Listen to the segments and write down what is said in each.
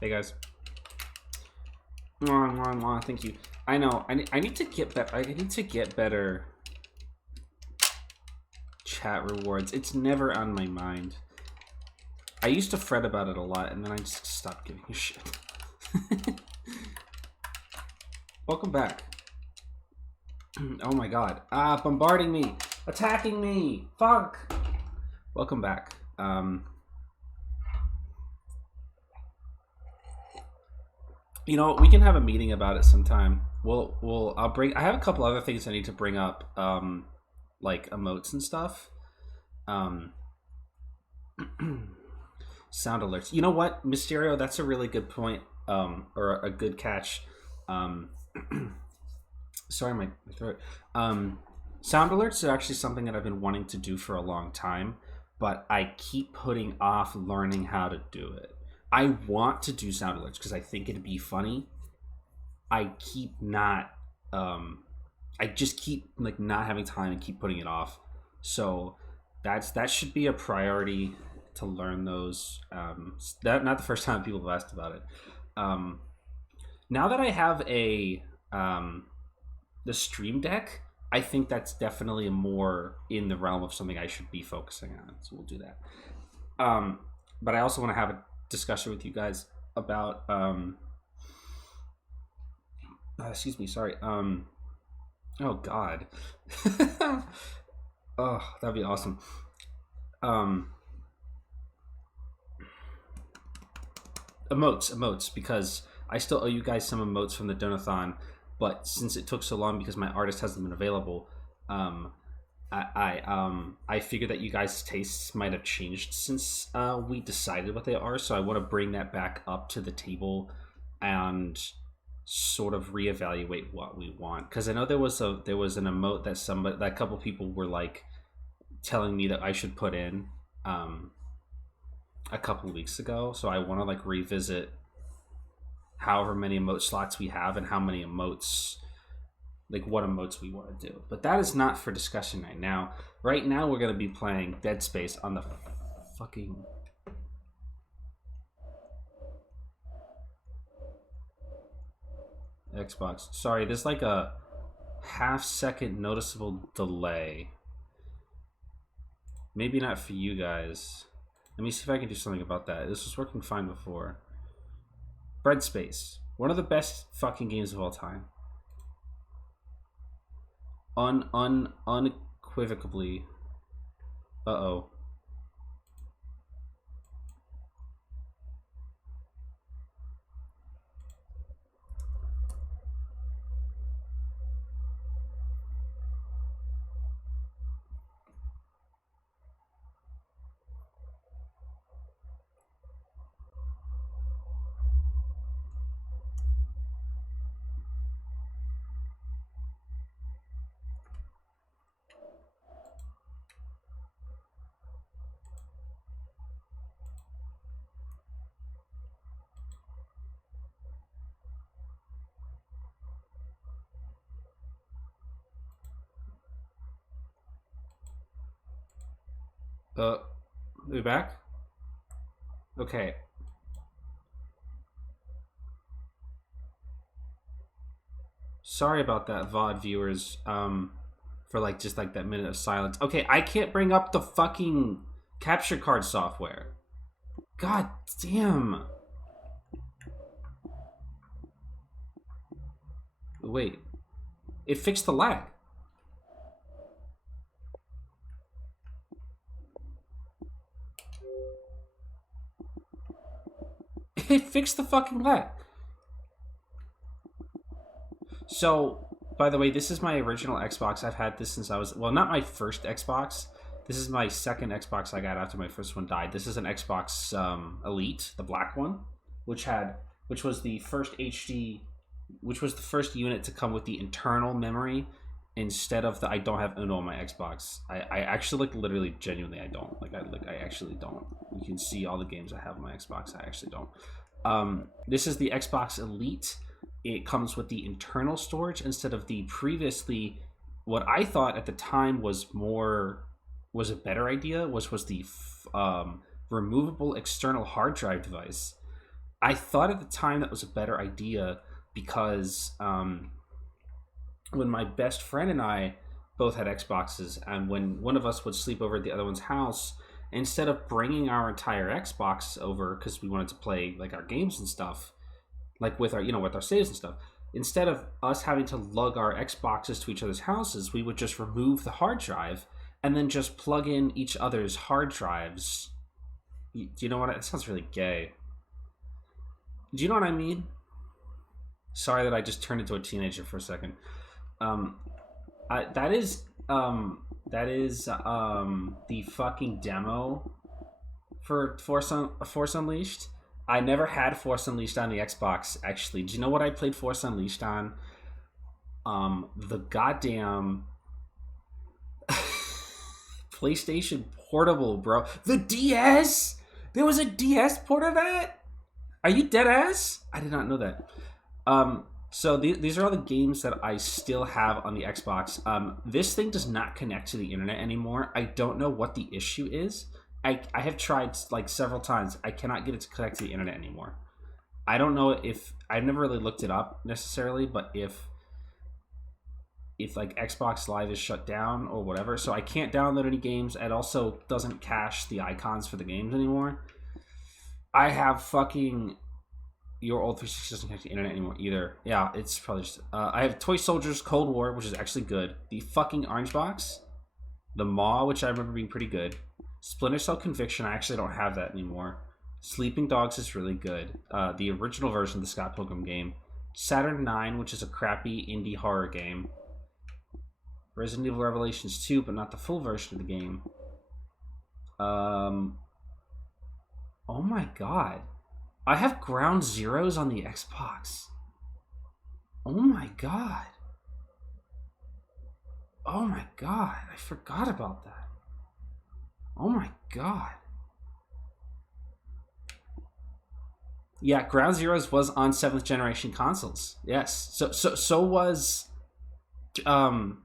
Hey guys. Mwah, mwah, mwah. Thank you. I know. I need to get better. I need to get better chat rewards. It's never on my mind. I used to fret about it a lot, and then I just stopped giving a shit. Welcome back. Oh my god. Ah, bombarding me. Attacking me. Fuck. Welcome back. You know, we can have a meeting about it sometime. I have a couple other things I need to bring up, like emotes and stuff. Sound alerts. You know what, Mysterio? That's a really good point, or a good catch. Sorry, my throat. Sound alerts are actually something that I've been wanting to do for a long time, but I keep putting off learning how to do it. I want to do sound alerts because I think it'd be funny. I keep not. I just keep like not having time and keep putting it off. So that should be a priority to learn those. That not the first time people have asked about it. Now that I have the Stream Deck, I think that's definitely more in the realm of something I should be focusing on. So we'll do that. But I also want to have a discussion with you guys about excuse me, sorry. Oh god. Oh, that'd be awesome. Emotes, because I still owe you guys some emotes from the Donathon, but since it took so long because my artist hasn't been available, I figured that you guys' tastes might have changed since we decided what they are, so I want to bring that back up to the table and sort of reevaluate what we want. Because I know there was an emote that a couple people were like telling me that I should put in a couple weeks ago, so I want to like revisit however many emote slots we have and how many emotes, like what emotes we want to do. But that is not for discussion right now. Right now we're going to be playing Dead Space on the fucking Xbox. Sorry, there's like a half-second noticeable delay. Maybe not for you guys. Let me see if I can do something about that. This was working fine before. Bread Space. One of the best fucking games of all time. Unequivocally. Uh-oh. We back? Okay. Sorry about that, VOD viewers. For like just like that minute of silence. Okay, I can't bring up the fucking capture card software. God damn. Wait. It fixed the lag. It fixed the fucking lag. So, by the way, this is my original Xbox. I've had this since I was, well, not my first Xbox. This is my second Xbox I got after my first one died. This is an Xbox Elite, the black one, which was the first HD, which was the first unit to come with the internal memory instead of the. I don't have Uno on my Xbox. I actually literally genuinely I don't I actually don't. You can see all the games I have on my Xbox. I actually don't. This is the Xbox Elite. It comes with the internal storage instead of the previously, what I thought at the time was a better idea was the removable external hard drive device. I thought at the time that was a better idea because when my best friend and I both had Xboxes, and when one of us would sleep over at the other one's house, instead of bringing our entire Xbox over because we wanted to play like our games and stuff, like with our with our saves and stuff, instead of us having to lug our Xboxes to each other's houses, we would just remove the hard drive and then just plug in each other's hard drives. Do you know what? It sounds really gay. Do you know what I mean? Sorry that I just turned into a teenager for a second. That is the fucking demo for Force Unleashed. I never had Force Unleashed on the Xbox, actually. Do you know what I played Force Unleashed on? The goddamn PlayStation Portable, bro. The DS? There was a DS port of that? Are you dead ass? I did not know that. So these are all the games that I still have on the Xbox. This thing does not connect to the internet anymore. I don't know what the issue is. I have tried like several times. I cannot get it to connect to the internet anymore. I don't know if I've never really looked it up necessarily, but if like Xbox Live is shut down or whatever, so I can't download any games. It also doesn't cache the icons for the games anymore. I have fucking your old 360 doesn't connect to the internet anymore either. Yeah, it's probably just I have Toy Soldiers Cold War, which is actually good. The fucking Orange Box, the Maw, which I remember being pretty good. Splinter Cell Conviction, I actually don't have that anymore. Sleeping Dogs is really good. The original version of the Scott Pilgrim game. Saturn 9, which is a crappy indie horror game. Resident Evil Revelations 2, but not the full version of the game. Oh my god. I have Ground Zeroes on the Xbox. Oh my god. Oh my god. I forgot about that. Oh my god. Yeah, Ground Zeroes was on 7th generation consoles. Yes. So was Phantom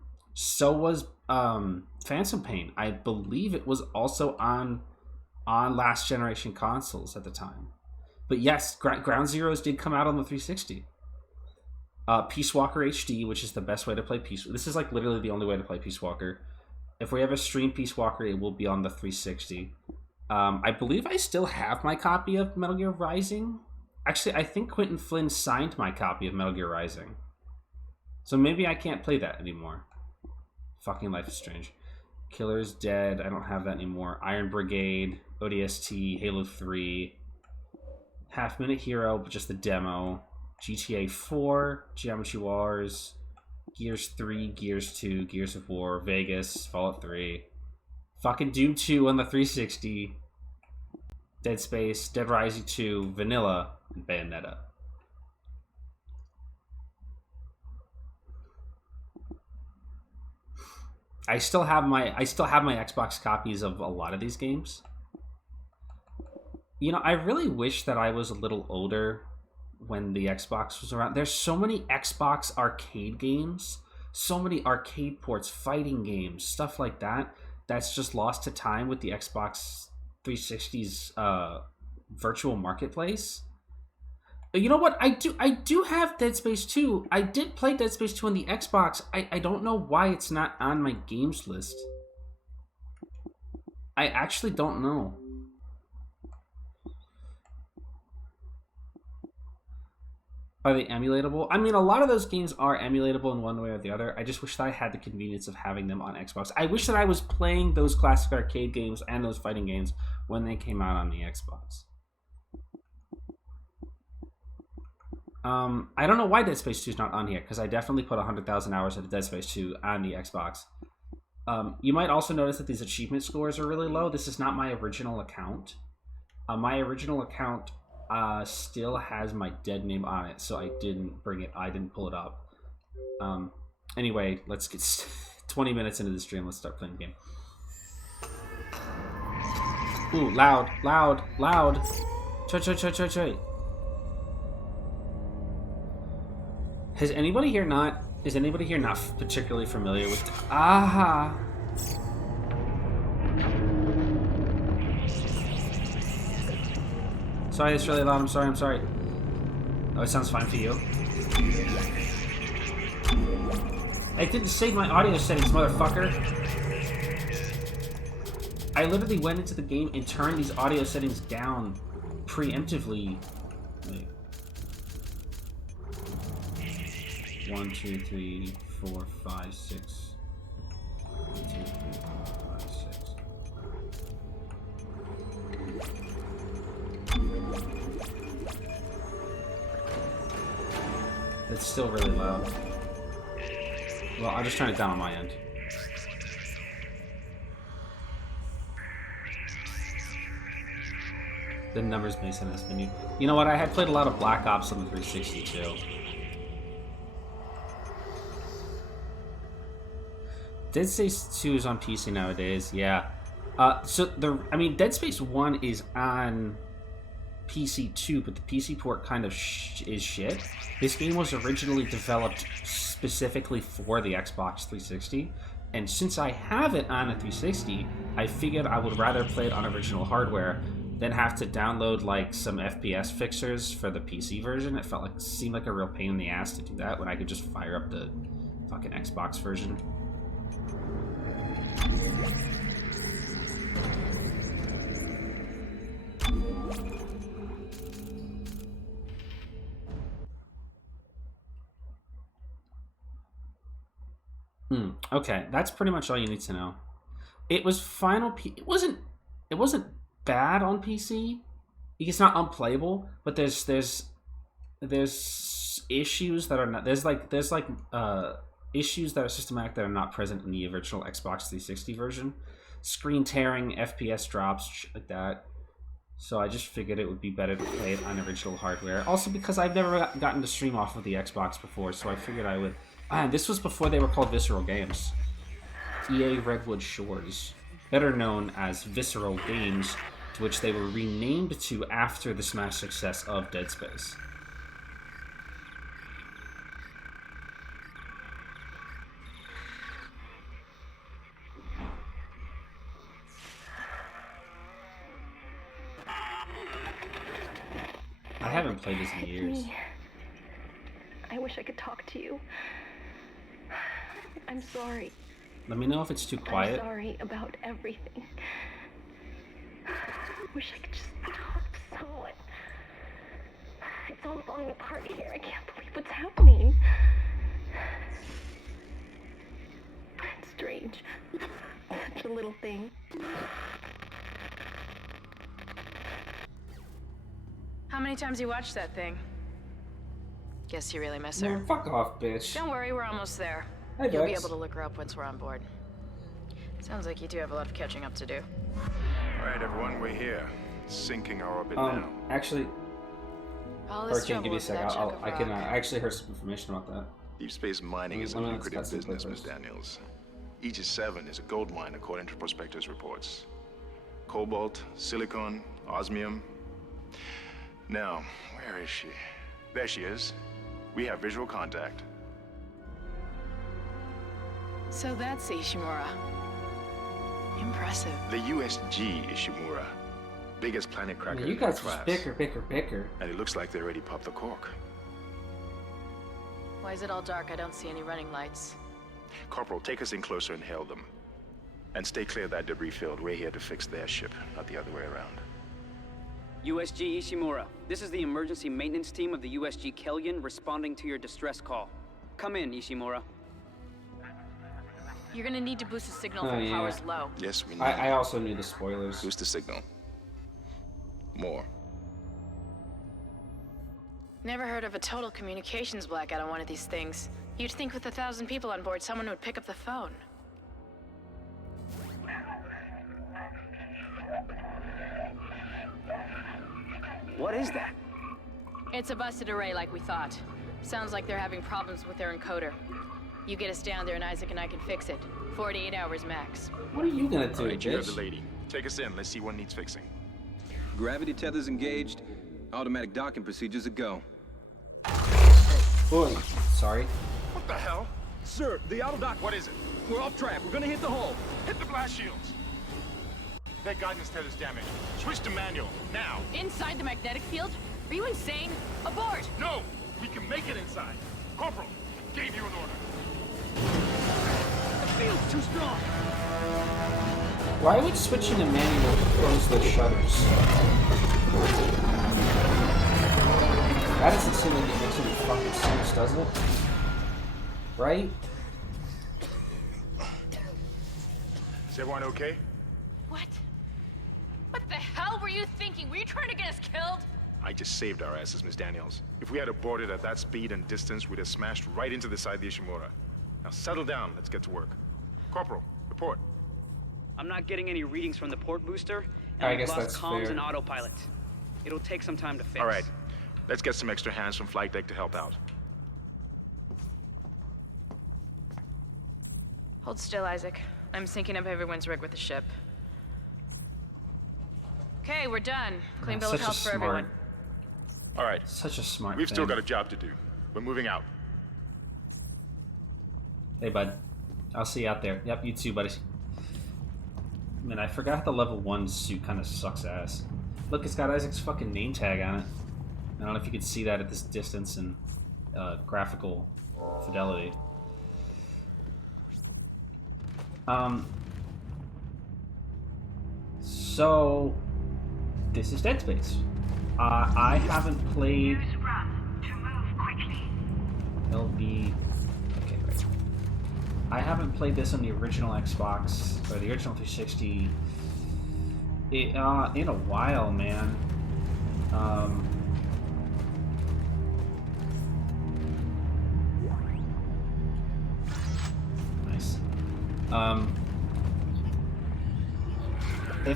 Pain. I believe it was also on last generation consoles at the time. But yes, Ground Zeroes did come out on the 360. Peace Walker HD, which is the best way to play Peace. This is like literally the only way to play Peace Walker. If we ever stream Peace Walker, it will be on the 360. I believe I still have my copy of Metal Gear Rising. Actually, I think Quentin Flynn signed my copy of Metal Gear Rising. So maybe I can't play that anymore. Fucking Life is Strange. Killer's Dead, I don't have that anymore. Iron Brigade, ODST, Halo 3, Half Minute Hero, but just the demo. GTA 4, Geometry Wars, Gears 3, Gears 2, Gears of War, Vegas, Fallout 3, fucking Doom 2 on the 360, Dead Space, Dead Rising 2, Vanilla, and Bayonetta. I still have my Xbox copies of a lot of these games. You know, I really wish that I was a little older when the Xbox was around. There's so many Xbox arcade games, so many arcade ports, fighting games, stuff like that, that's just lost to time with the Xbox 360's virtual marketplace. You know what? I do have Dead Space 2. I did play Dead Space 2 on the Xbox. I don't know why it's not on my games list. I actually don't know. Are they emulatable? I mean, a lot of those games are emulatable in one way or the other. I just wish that I had the convenience of having them on Xbox. I wish that I was playing those classic arcade games and those fighting games when they came out on the Xbox. I don't know why Dead Space 2 is not on here, because I definitely put 100,000 hours of Dead Space 2 on the Xbox. You might also notice that these achievement scores are really low. This is not my original account. My original account still has my dead name on it, so I didn't pull it up. Anyway, let's get 20 minutes into the stream. Let's start playing the game. Ooh, loud. Choi. Is anybody here not particularly familiar with Aha? Sorry, it's really loud. I'm sorry. I'm sorry. Oh, it sounds fine for you. I didn't save my audio settings, motherfucker. I literally went into the game and turned these audio settings down preemptively. Wait. 1, 2, 3, 4, 5, 6. 1, 2, 3, 4, 5, 6. It's still really loud. Well, I'll just turn it down on my end. The numbers may send this menu. You know what? I had played a lot of Black Ops on the 360 too. Dead Space 2 is on PC nowadays. Yeah. Dead Space 1 is on PC too, but the PC port kind of is shit. This game was originally developed specifically for the Xbox 360, and since I have it on a 360, I figured I would rather play it on original hardware than have to download like some FPS fixers for the PC version. It seemed like a real pain in the ass to do that when I could just fire up the fucking Xbox version. Okay, that's pretty much all you need to know. It was it wasn't bad on PC. It's not unplayable, but there's issues that are not there's issues that are systematic that are not present in the original Xbox 360 version. Screen tearing, FPS drops, shit like that. So I just figured it would be better to play it on original hardware. Also because I've never gotten to stream off of the Xbox before, so I figured I would. And this was before they were called Visceral Games. EA Redwood Shores, better known as Visceral Games, to which they were renamed to after the smash success of Dead Space. I haven't played this in years. I wish I could talk to you. I'm sorry. Let me know if it's too quiet. I'm sorry about everything. I wish I could just talk to someone. It's all falling apart here. I can't believe what's happening. It's strange. Such a little thing. How many times you watched that thing? Guess you really miss her. Man, fuck off, bitch. Don't worry, we're almost there. Hey, You'll be Dex. able to look her up once we're on board. Sounds like you do have a lot of catching up to do. All right, everyone, we're here. Sinking our orbit now. Actually, All or this can you give me a trouble sec? with that chunk of I can. rock. I actually heard some information about that. Deep space mining is a Let me lucrative discuss it business, first. Ms. Daniels. Aegis 7 is a gold mine according to prospectors' reports. Cobalt, silicon, osmium. Now, where is she? There she is. We have visual contact. So that's Ishimura. Impressive. The USG Ishimura. Biggest planet cracker You in their guys class. just bicker. And it looks like they already popped the cork. Why is it all dark? I don't see any running lights. Corporal, take us in closer and hail them. And stay clear of that debris field. We're here to fix their ship, not the other way around. USG Ishimura, this is the emergency maintenance team of the USG Kellion responding to your distress call. Come in, Ishimura. You're gonna need to boost the signal Oh, when yeah. power's low. Yes, we know. I also knew the spoilers. Boost the signal. More. Never heard of a total communications blackout on one of these things. You'd think with 1,000 people on board, someone would pick up the phone. What is that? It's a busted array like we thought. Sounds like they're having problems with their encoder. You get us down there and Isaac and I can fix it. 48 hours max. What are you gonna do, All right, you have the bitch? lady. Take us in. Let's see what needs fixing. Gravity tethers engaged. Automatic docking procedures a go. Boy, sorry. What the hell? Sir, the auto dock. What is it? We're off track. We're gonna hit the hull. Hit the blast shields. That guidance tether's damaged. Switch to manual, now! Inside the magnetic field? Are you insane? Abort! No! We can make it inside! Corporal, gave you an order. The field's too strong! Why would switching to manual close the shutters? That doesn't seem like it makes any fucking sense, does it? Right? Is everyone okay? What? What the hell were you thinking? Were you trying to get us killed? I just saved our asses, Miss Daniels. If we had aborted at that speed and distance, we'd have smashed right into the side of the Ishimura. Now settle down, let's get to work. Corporal, report. I'm not getting any readings from the port booster, and I I've guess lost that's comms fair. and autopilot. It'll take some time to fix. All right, let's get some extra hands from flight deck to help out. Hold still, Isaac. I'm syncing up everyone's rig with the ship. Okay, we're done. Clean bill of Such a health for smart, everyone. All right, such a smart we've thing. still got a job to do. We're moving out. Hey, bud. I'll see you out there. Yep, you too, buddy. Man, I forgot the level 1 suit kind of sucks ass. Look, it's got Isaac's fucking name tag on it. I don't know if you can see that at this distance and graphical fidelity. So this is Dead Space. I haven't played. Use run to move quickly. It'll be okay. Right. I haven't played this on the original Xbox or the original 360 in a while, man. Nice.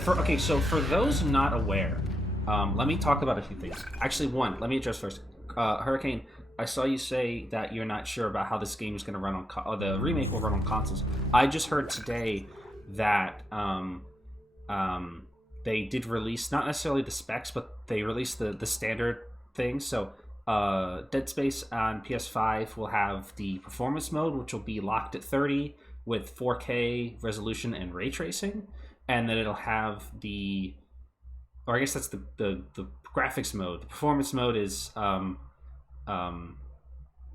Okay, so for those not aware, let me talk about a few things. Actually, one, let me address first. Hurricane, I saw you say that you're not sure about how this game is going to run on the remake will run on consoles. I just heard today that they did release not necessarily the specs, but they released the standard thing. So Dead Space on PS5 will have the performance mode, which will be locked at 30 with 4K resolution and ray tracing, and then it'll have or I guess that's the graphics mode. The performance mode is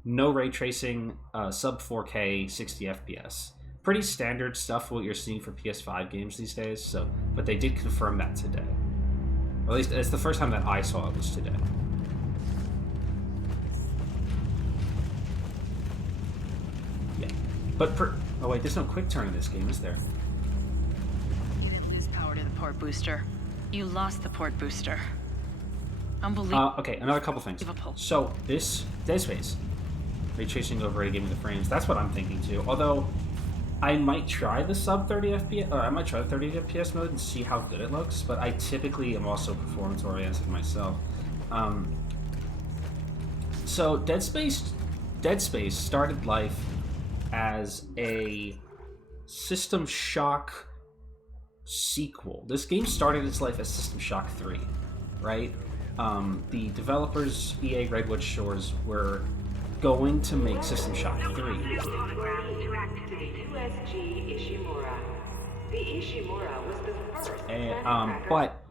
no ray tracing, sub 4K, 60 FPS. Pretty standard stuff what you're seeing for PS5 games these days. So, but they did confirm that today. Or at least it's the first time that I saw it was today. Yeah, but oh wait, there's no quick turn in this game, is there? You didn't lose power to the port booster. You lost the port booster. Unbelievable. Okay, another couple things. So this Dead Space, ray tracing over 80 the frames. That's what I'm thinking too. Although I might try the sub 30 FPS, or I might try the 30 FPS mode and see how good it looks. But I typically am also performance oriented myself. So Dead Space started life as a System Shock sequel. This game started its life as System Shock 3, right? The developers, EA Redwood Shores, were going to make System Shock 3. Hologram to activate USG Ishimura. The Ishimura was the first. But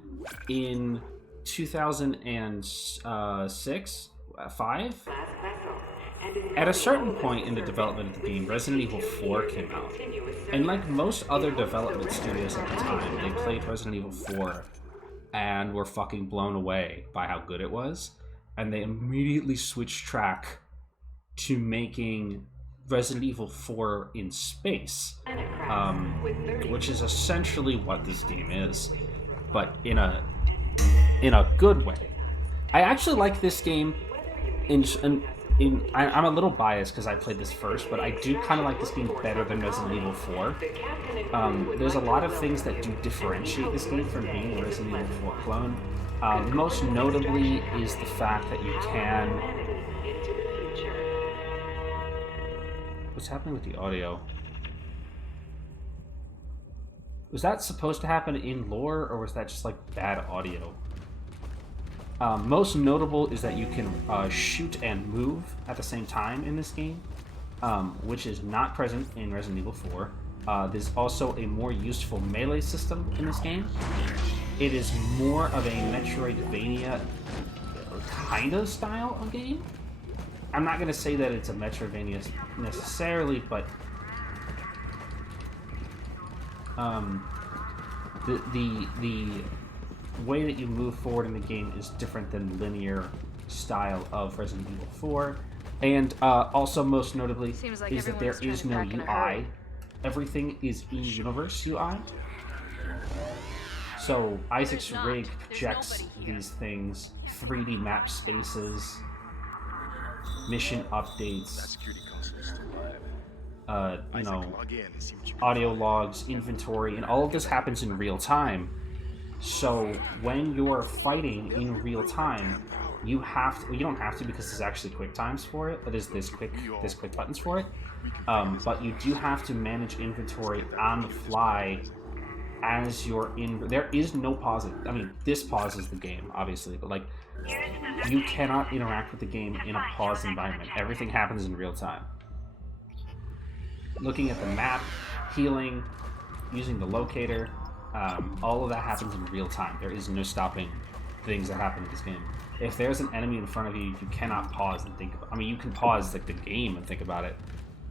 in 2006, 5, at a certain point in the development of the game, Resident Evil 4 came out. And like most other development studios at the time, they played Resident Evil 4 and were fucking blown away by how good it was. And they immediately switched track to making Resident Evil 4 in space, which is essentially what this game is, but in a good way. I actually like this game. I'm a little biased because I played this first, but I do kind of like this game better than Resident Evil 4. There's a lot of things that do differentiate this game from being a Resident Evil 4 clone. Most notably is the fact that you can... What's happening with the audio? Was that supposed to happen in lore, or was that just like bad audio? Most notable is that you can shoot and move at the same time in this game, which is not present in Resident Evil 4. There's also a more useful melee system in this game. It is more of a Metroidvania kind of style of game. I'm not going to say that it's a Metroidvania necessarily, but the way that you move forward in the game is different than linear style of Resident Evil 4. And also, most notably, Seems like is that there everyone is was no trying to pack in a hurry. UI. Everything is in-universe UI. So Isaac's not. rig There's projects nobody here. these things, 3D map spaces, mission updates, That security console is still live. you Isaac, know, log in and see what you can audio logs, inventory, and all of this happens in real time. So when you're fighting in real time, you have to. Well, you don't have to because there's actually quick times for it. But there's this quick buttons for it. But you do have to manage inventory on the fly as you're in. There is no pause. I mean, this pauses the game, obviously, but like you cannot interact with the game in a paused environment. Everything happens in real time. Looking at the map, healing, using the locator, all of that happens in real time. There is no stopping things that happen in this game. If there's an enemy in front of you, you cannot pause and think about it. I mean, you can pause like the game and think about it.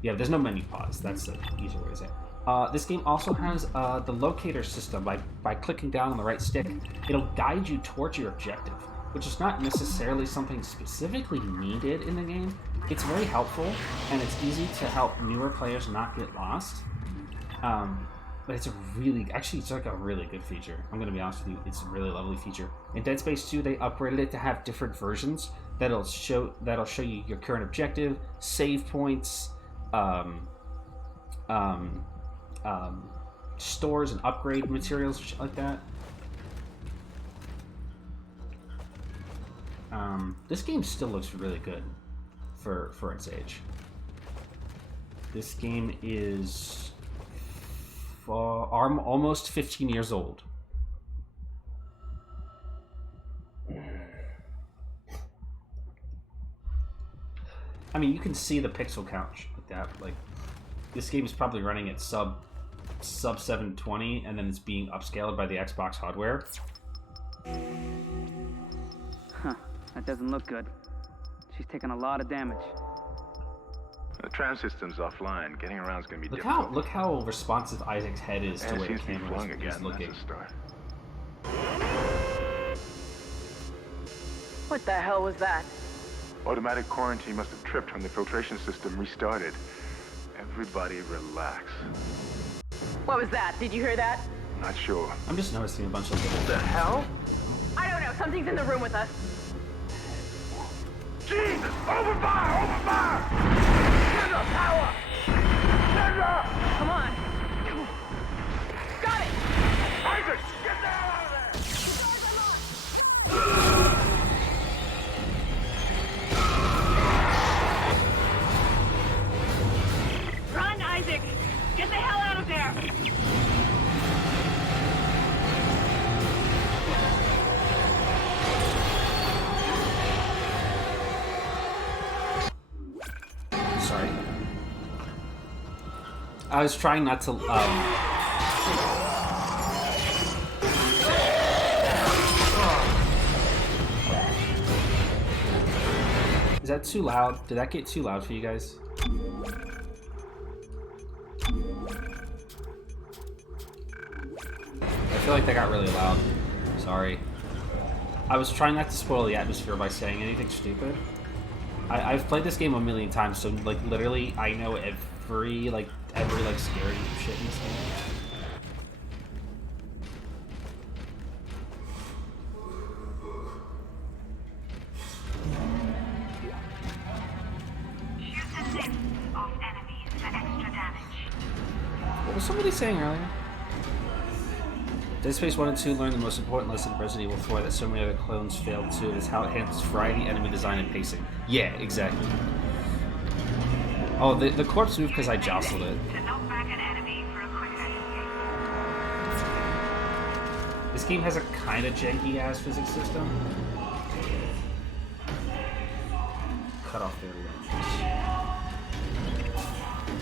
Yeah, there's no menu pause. That's the easier way to say it. This game also has the locator system. By clicking down on the right stick, it'll guide you towards your objective, which is not necessarily something specifically needed in the game. It's very helpful, and it's easy to help newer players not get lost. But it's it's like a really good feature. I'm gonna be honest with you, it's a really lovely feature. In Dead Space 2, they upgraded it to have different versions that'll show you your current objective, save points, stores and upgrade materials, shit like that. This game still looks really good for its age. This game is almost 15 years old. I mean, you can see the pixel count like that. Like, this game is probably running at sub 720, and then it's being upscaled by the Xbox hardware. Huh, that doesn't look good. She's taken a lot of damage. The tram system's offline. Getting around is going to be Look difficult. how responsive Isaac's head is to And it where the seems to be camera flung is again. looking. That's a start. What the hell was that? Automatic quarantine must have tripped when the filtration system restarted. Everybody relax. What was that? Did you hear that? Not sure. I'm just noticing a bunch of little... The hell? I don't know. Something's in the room with us. Jesus! Open fire! Open fire! Send up! Power! Send up! Come on. Got it. Isaac! Get the hell out of there! Run, Isaac! Get the hell out of there! Sorry. I was trying not to, Is that too loud? Did that get too loud for you guys? I feel like that got really loud. Sorry. I was trying not to spoil the atmosphere by saying anything stupid. I've played this game a million times, so like literally I know every scary shit in this game. Shoot the limbs off enemies for extra damage. What was somebody saying earlier? Dead Space 1 and 2 learned the most important lesson in Resident Evil 4 that so many other clones failed to, is how it handles variety, enemy design, and pacing. Yeah, exactly. Oh, the corpse moved because I jostled it. To knock back an enemy for a quicker escape. This game has a kind of janky-ass physics system. Cut off their limbs.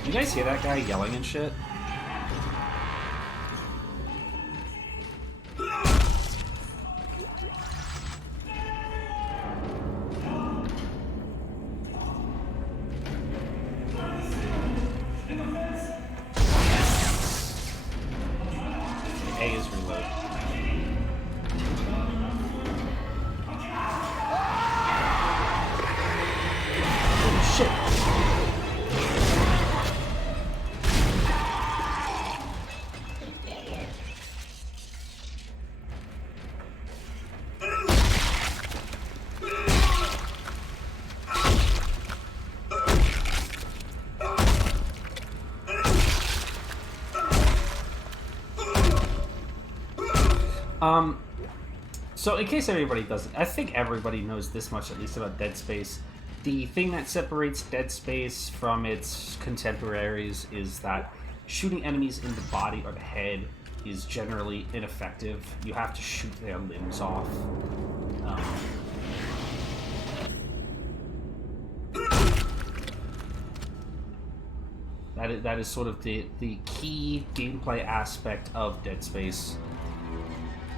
You guys hear that guy yelling and shit? So in case everybody doesn't, I think everybody knows this much at least about Dead Space. The thing that separates Dead Space from its contemporaries is that shooting enemies in the body or the head is generally ineffective. You have to shoot their limbs off. That is sort of the key gameplay aspect of Dead Space.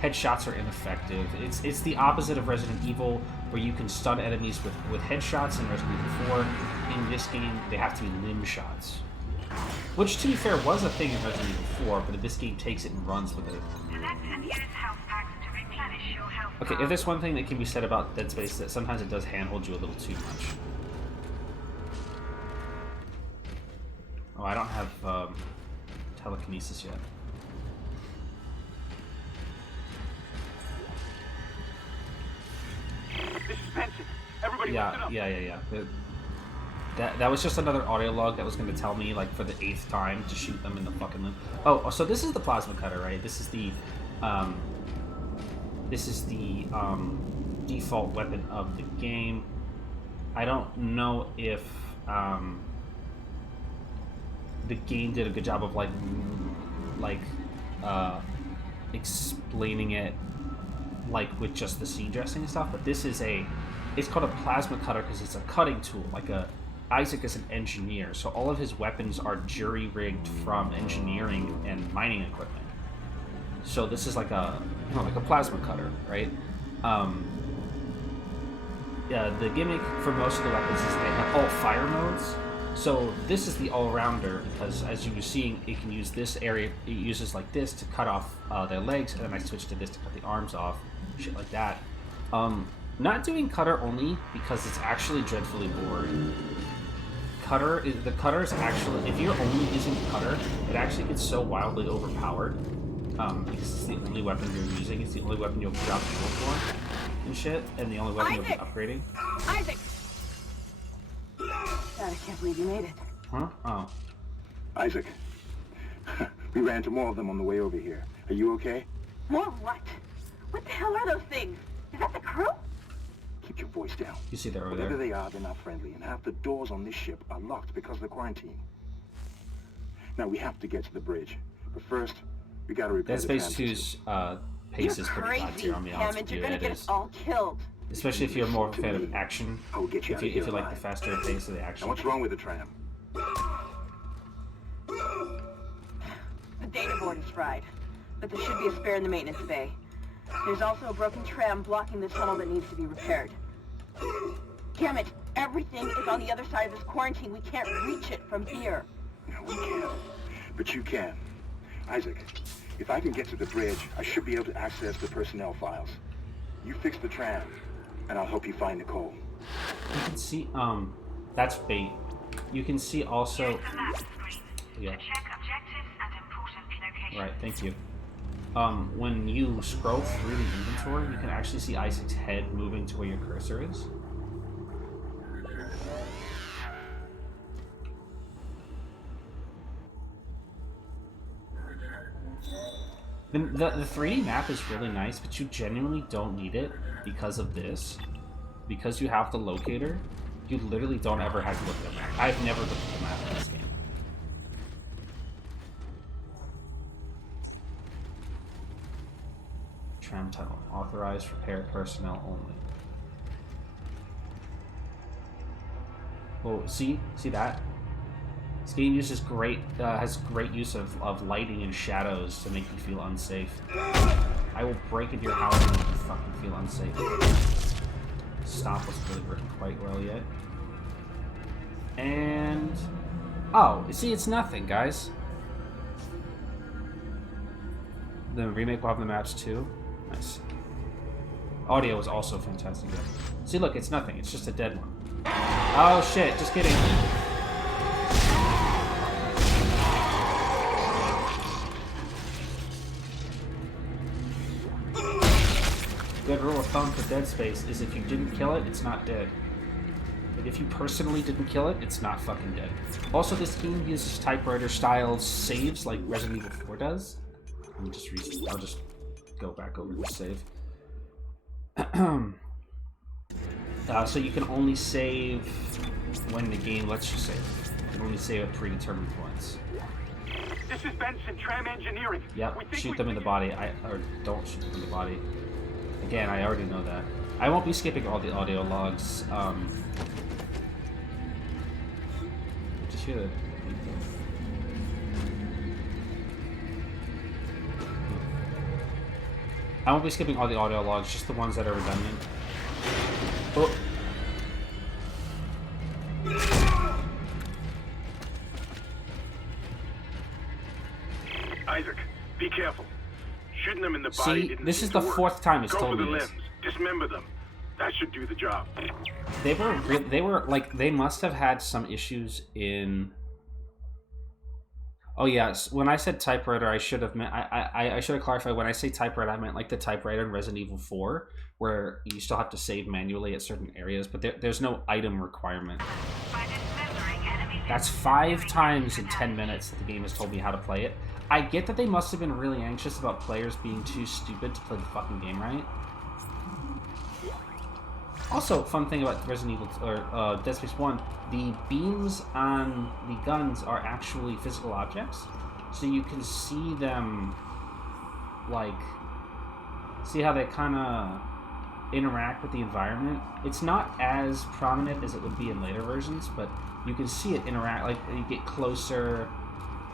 Headshots are ineffective. It's the opposite of Resident Evil, where you can stun enemies with headshots in Resident Evil 4. In this game, they have to be limb shots. Which, to be fair, was a thing in Resident Evil 4, but this game takes it and runs with it. Okay, if there's one thing that can be said about Dead Space, that sometimes it does handhold you a little too much. Oh, I don't have telekinesis yet. This is Benson. Everybody listen up. Yeah. That was just another audio log that was going to tell me, like, for the 8th time to shoot them in the fucking limb. Oh, so this is the plasma cutter, right? This is the default weapon of the game. I don't know if the game did a good job of explaining it, like, with just the scene dressing and stuff, but this is it's called a plasma cutter because it's a cutting tool. Isaac is an engineer, so all of his weapons are jury-rigged from engineering and mining equipment. So this is like a plasma cutter, right? Yeah, the gimmick for most of the weapons is they have all fire modes. So this is the all-rounder because, as you were seeing, it can use this area. It uses like this to cut off their legs, and then I switched to this to cut the arms off, shit like that. Not doing cutter only because it's actually dreadfully boring. The cutter is actually, if you're only using cutter, it actually gets so wildly overpowered because it's the only weapon you're using. It's the only weapon you'll drop fuel for and shit, and the only weapon you'll be upgrading. Isaac! God, I can't believe you made it. Huh? Oh. Isaac, we ran into more of them on the way over here. Are you okay? More what? What the hell are those things? Is that the crew? Keep your voice down. You see they're over Whatever there. they are, they're not friendly, and half the doors on this ship are locked because of the quarantine. Now, we have to get to the bridge, but first, we gotta repair Dead the Space transistor. 2's pace is pretty fast here, I'll be honest with you. You're gonna It get is. us all killed. Especially if you're more of a fan of action. I will get you out If of you here like the alive. faster pace of the action. Now, what's wrong with the tram? The data board is fried, but there should be a spare in the maintenance bay. There's also a broken tram blocking the tunnel that needs to be repaired. Damn it! Everything is on the other side of this quarantine. We can't reach it from here. No, we can't. But you can. Isaac, if I can get to the bridge, I should be able to access the personnel files. You fix the tram, and I'll help you find Nicole. You can see, that's bait. You can see also... Yeah. Right, thank you. When you scroll through the inventory, you can actually see Isaac's head moving to where your cursor is. The 3D map is really nice, but you genuinely don't need it because of this. Because you have the locator, you literally don't ever have to look at the map. I've never looked at the map in this game. Tram tunnel. Authorized repair personnel only. Oh, see that? This game uses has great use of lighting and shadows to make you feel unsafe. I will break into your house and make you fucking feel unsafe. Stop wasn't really written quite well yet. And... oh, see, it's nothing, guys. The remake will have the maps too. Nice. Audio is also fantastic. See, look, it's nothing. It's just a dead one. Oh shit, just kidding. Good rule of thumb for Dead Space is if you didn't kill it, it's not dead. But if you personally didn't kill it, it's not fucking dead. Also, this game uses typewriter style saves like Resident Evil 4 does. I'll just go back over the save. So you can only save when the game lets you save. You can only save at predetermined points. This is Benson, Tram Engineering. Yep, shoot them in the body. Or don't shoot them in the body. Again, I already know that. I won't be skipping all the audio logs. Just hear the... I won't be skipping all the audio logs, just the ones that are redundant. Oh. Isaac, be careful. Shooting them in the body. See, this is the fourth time it's told me this. Limbs. Dismember them. That should do the job. They were like, they must have had some issues in... Oh yes, when I said typewriter, I should have meant I should have clarified. When I say typewriter, I meant like the typewriter in Resident Evil 4, where you still have to save manually at certain areas, but there's no item requirement. That's 5 times in 10 minutes that the game has told me how to play it. I get that they must have been really anxious about players being too stupid to play the fucking game right. Also, fun thing about Resident Evil or Dead Space 1, the beams on the guns are actually physical objects, so you can see them, like, see how they kind of interact with the environment. It's not as prominent as it would be in later versions, but you can see it interact, like, you get closer,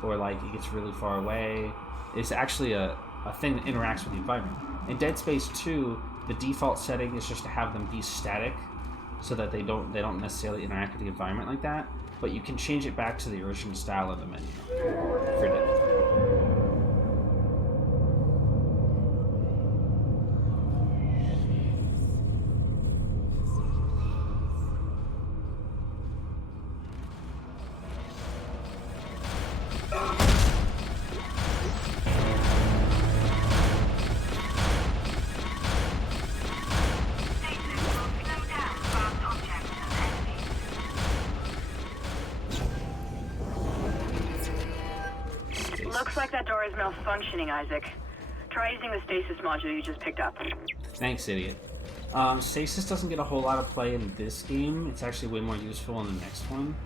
or like it gets really far away. It's actually a thing that interacts with the environment. In Dead Space 2, the default setting is just to have them be static, so that they don't necessarily interact with the environment like that. But you can change it back to the original style of the menu for Dead. Malfunctioning, Isaac. Try using the stasis module you just picked up. Thanks, idiot. Stasis doesn't get a whole lot of play in this game. It's actually way more useful in the next one.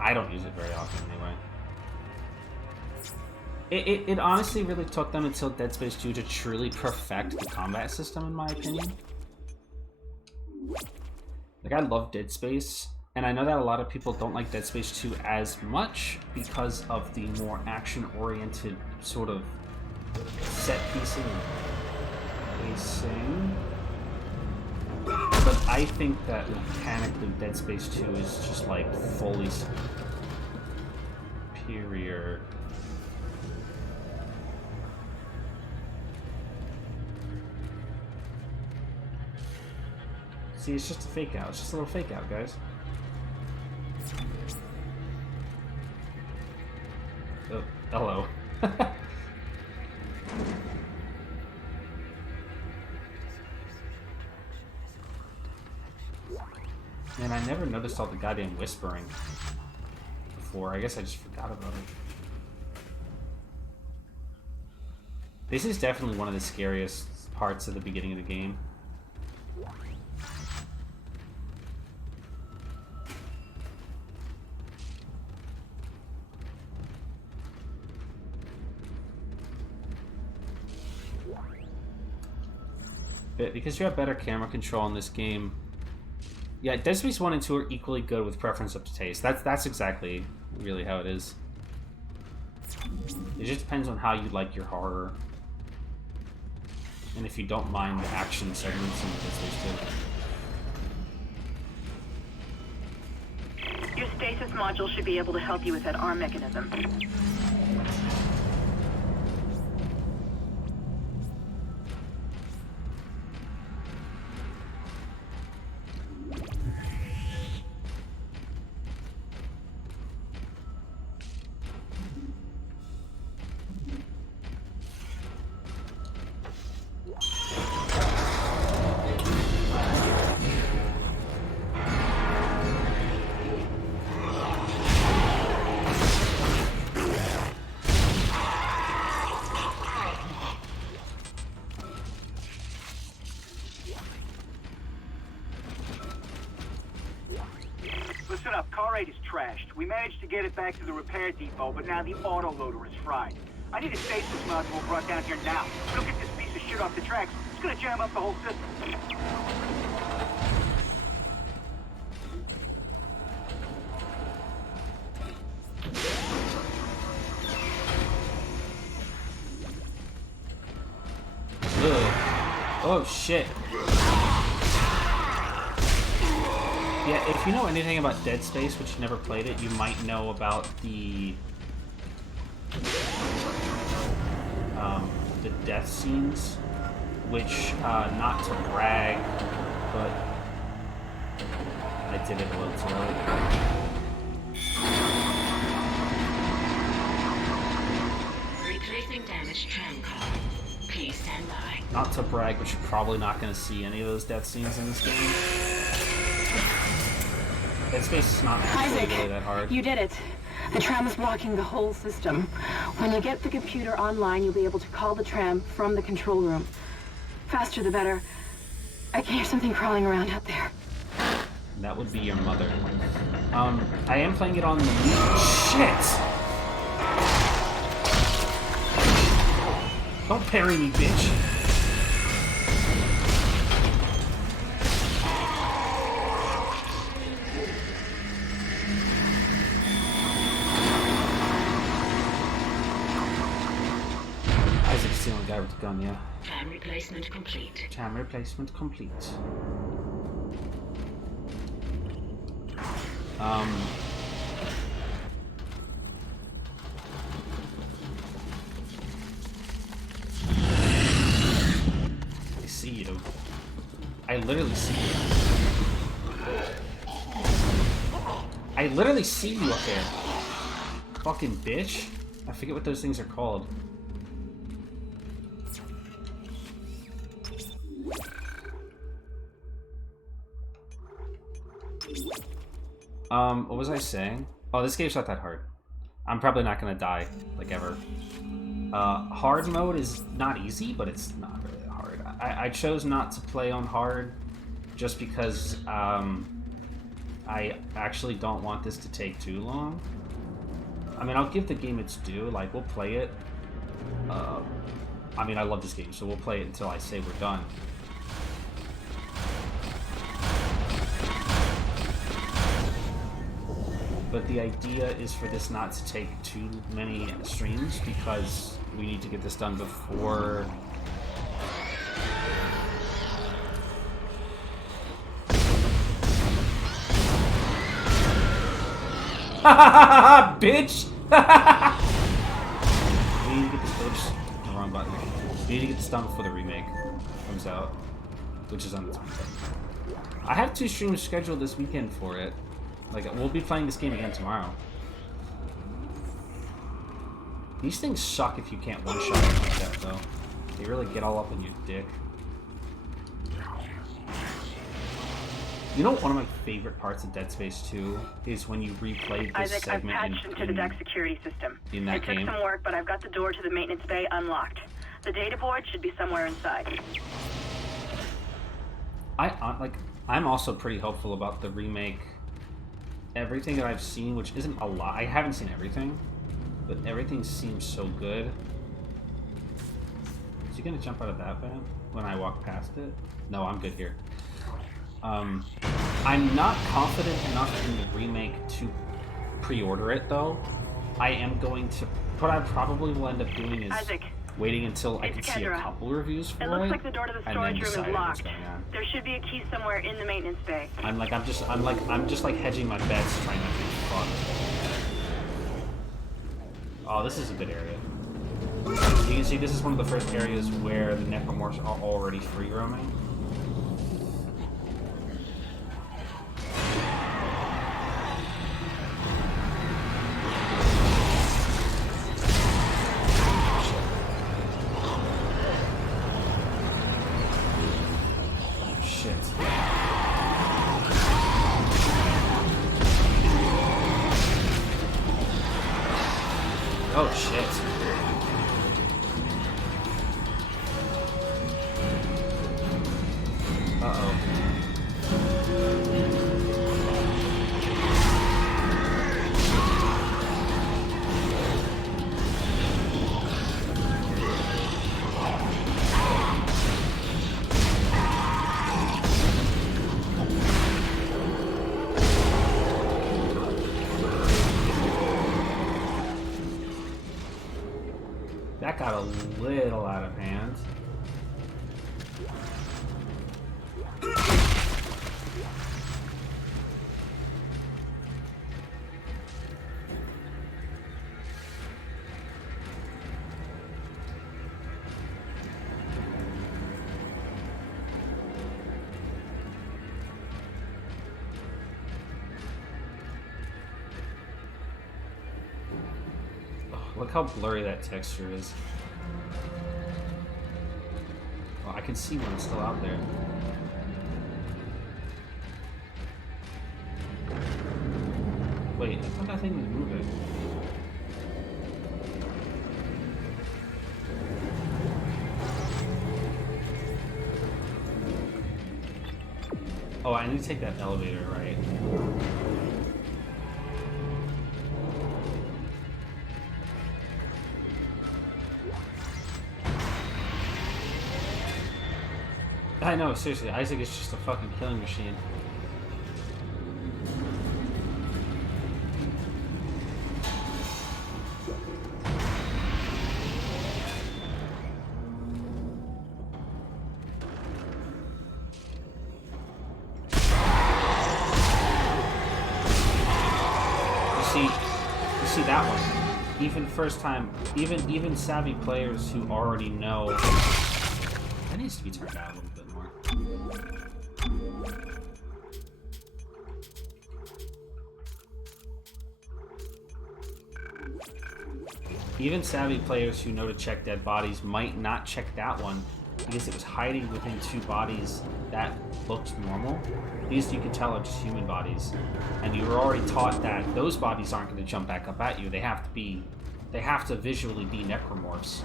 I don't use it very often anyway. It honestly really took them until Dead Space 2 to truly perfect the combat system, in my opinion. Like, I love Dead Space. And I know that a lot of people don't like Dead Space 2 as much because of the more action-oriented sort of set-piecing and pacing. But I think that mechanically Dead Space 2 is just like fully superior. See, it's just a fake out. It's just a little fake out, guys. Oh, hello. Man, I never noticed all the goddamn whispering before. I guess I just forgot about it. This is definitely one of the scariest parts of the beginning of the game. Because you have better camera control in this game. Yeah, Dead Space 1 and 2 are equally good with preference up to taste. That's exactly really how it is. It just depends on how you like your horror. And if you don't mind the action segments in Dead Space 2. Your stasis module should be able to help you with that arm mechanism. crate is trashed. We managed to get it back to the repair depot, but now the autoloader is fried. I need a stasis module brought down here now. If we don't get this piece of shit off the tracks, it's gonna jam up the whole system. Ugh. Oh shit. Yeah, if you know anything about Dead Space, which you never played it, you might know about the death scenes, which, not to brag, but I did it a little too early. Replacing damaged tram car. Please stand by. Not to brag, but you're probably not going to see any of those death scenes in this game. Dead Space is not actually really that hard. You did it. The tram is blocking the whole system. When you get the computer online, you'll be able to call the tram from the control room. Faster the better. I can hear something crawling around out there. That would be your mother. I am playing it on the shit! Don't parry me, bitch! Isaac's the only guy with a gun, yeah. Tram replacement complete. Tram replacement complete. I see you. I literally see you. I literally see you up there. Fucking bitch. I forget what those things are called. What was I saying? Oh, this game's not that hard. I'm probably not gonna die, like, ever. Hard mode is not easy, but it's not really hard. I chose not to play on hard just because, I actually don't want this to take too long. I mean, I'll give the game its due, like, we'll play it. I mean, I love this game, so we'll play it until I say we're done. But the idea is for this not to take too many streams because we need to get this done before... bitch! We need to get this... Oops, the wrong button. We need to get this done before the remake comes out, which is on the time. I have 2 streams scheduled this weekend for it. Like, we'll be playing this game again tomorrow. These things suck if you can't one-shot them like that, though. They really get all up in your dick. You know, one of my favorite parts of Dead Space 2 is when you replay this Isaac, segment I've patched into the deck security system. in that game. It took some work, but I've got the door to the maintenance bay unlocked. The data board should be somewhere inside. I'm also pretty hopeful about the remake. Everything that I've seen, which isn't a lot, I haven't seen everything, but everything seems so good. Is he gonna jump out of that van when I walk past it? No, I'm good here. I'm not confident enough in the remake to pre-order it, though. I am going to... What I probably will end up doing is Isaac, waiting until I can see a Kendra. couple reviews for it. It looks like the door to the and then storage room decide is what's locked. going on. There should be a key somewhere in the maintenance bay. I'm just like hedging my bets, trying not to get fucked. Oh, this is a good area. You can see this is one of the first areas where the Necromorphs are already free roaming. Oh shit. Uh-oh. a little out of hand. Look how blurry that texture is. Oh, I can see one still out there. Wait, I thought that thing was moving. Oh, I need to take that elevator, right? I know, seriously, Isaac is just a fucking killing machine. You see that one? Even first time, even savvy players who already know. That needs to be turned out a little bit more. Even savvy players who know to check dead bodies might not check that one because it was hiding within two bodies that looked normal. These you can tell are just human bodies, and you were already taught that those bodies aren't going to jump back up at you. They have to visually be necromorphs.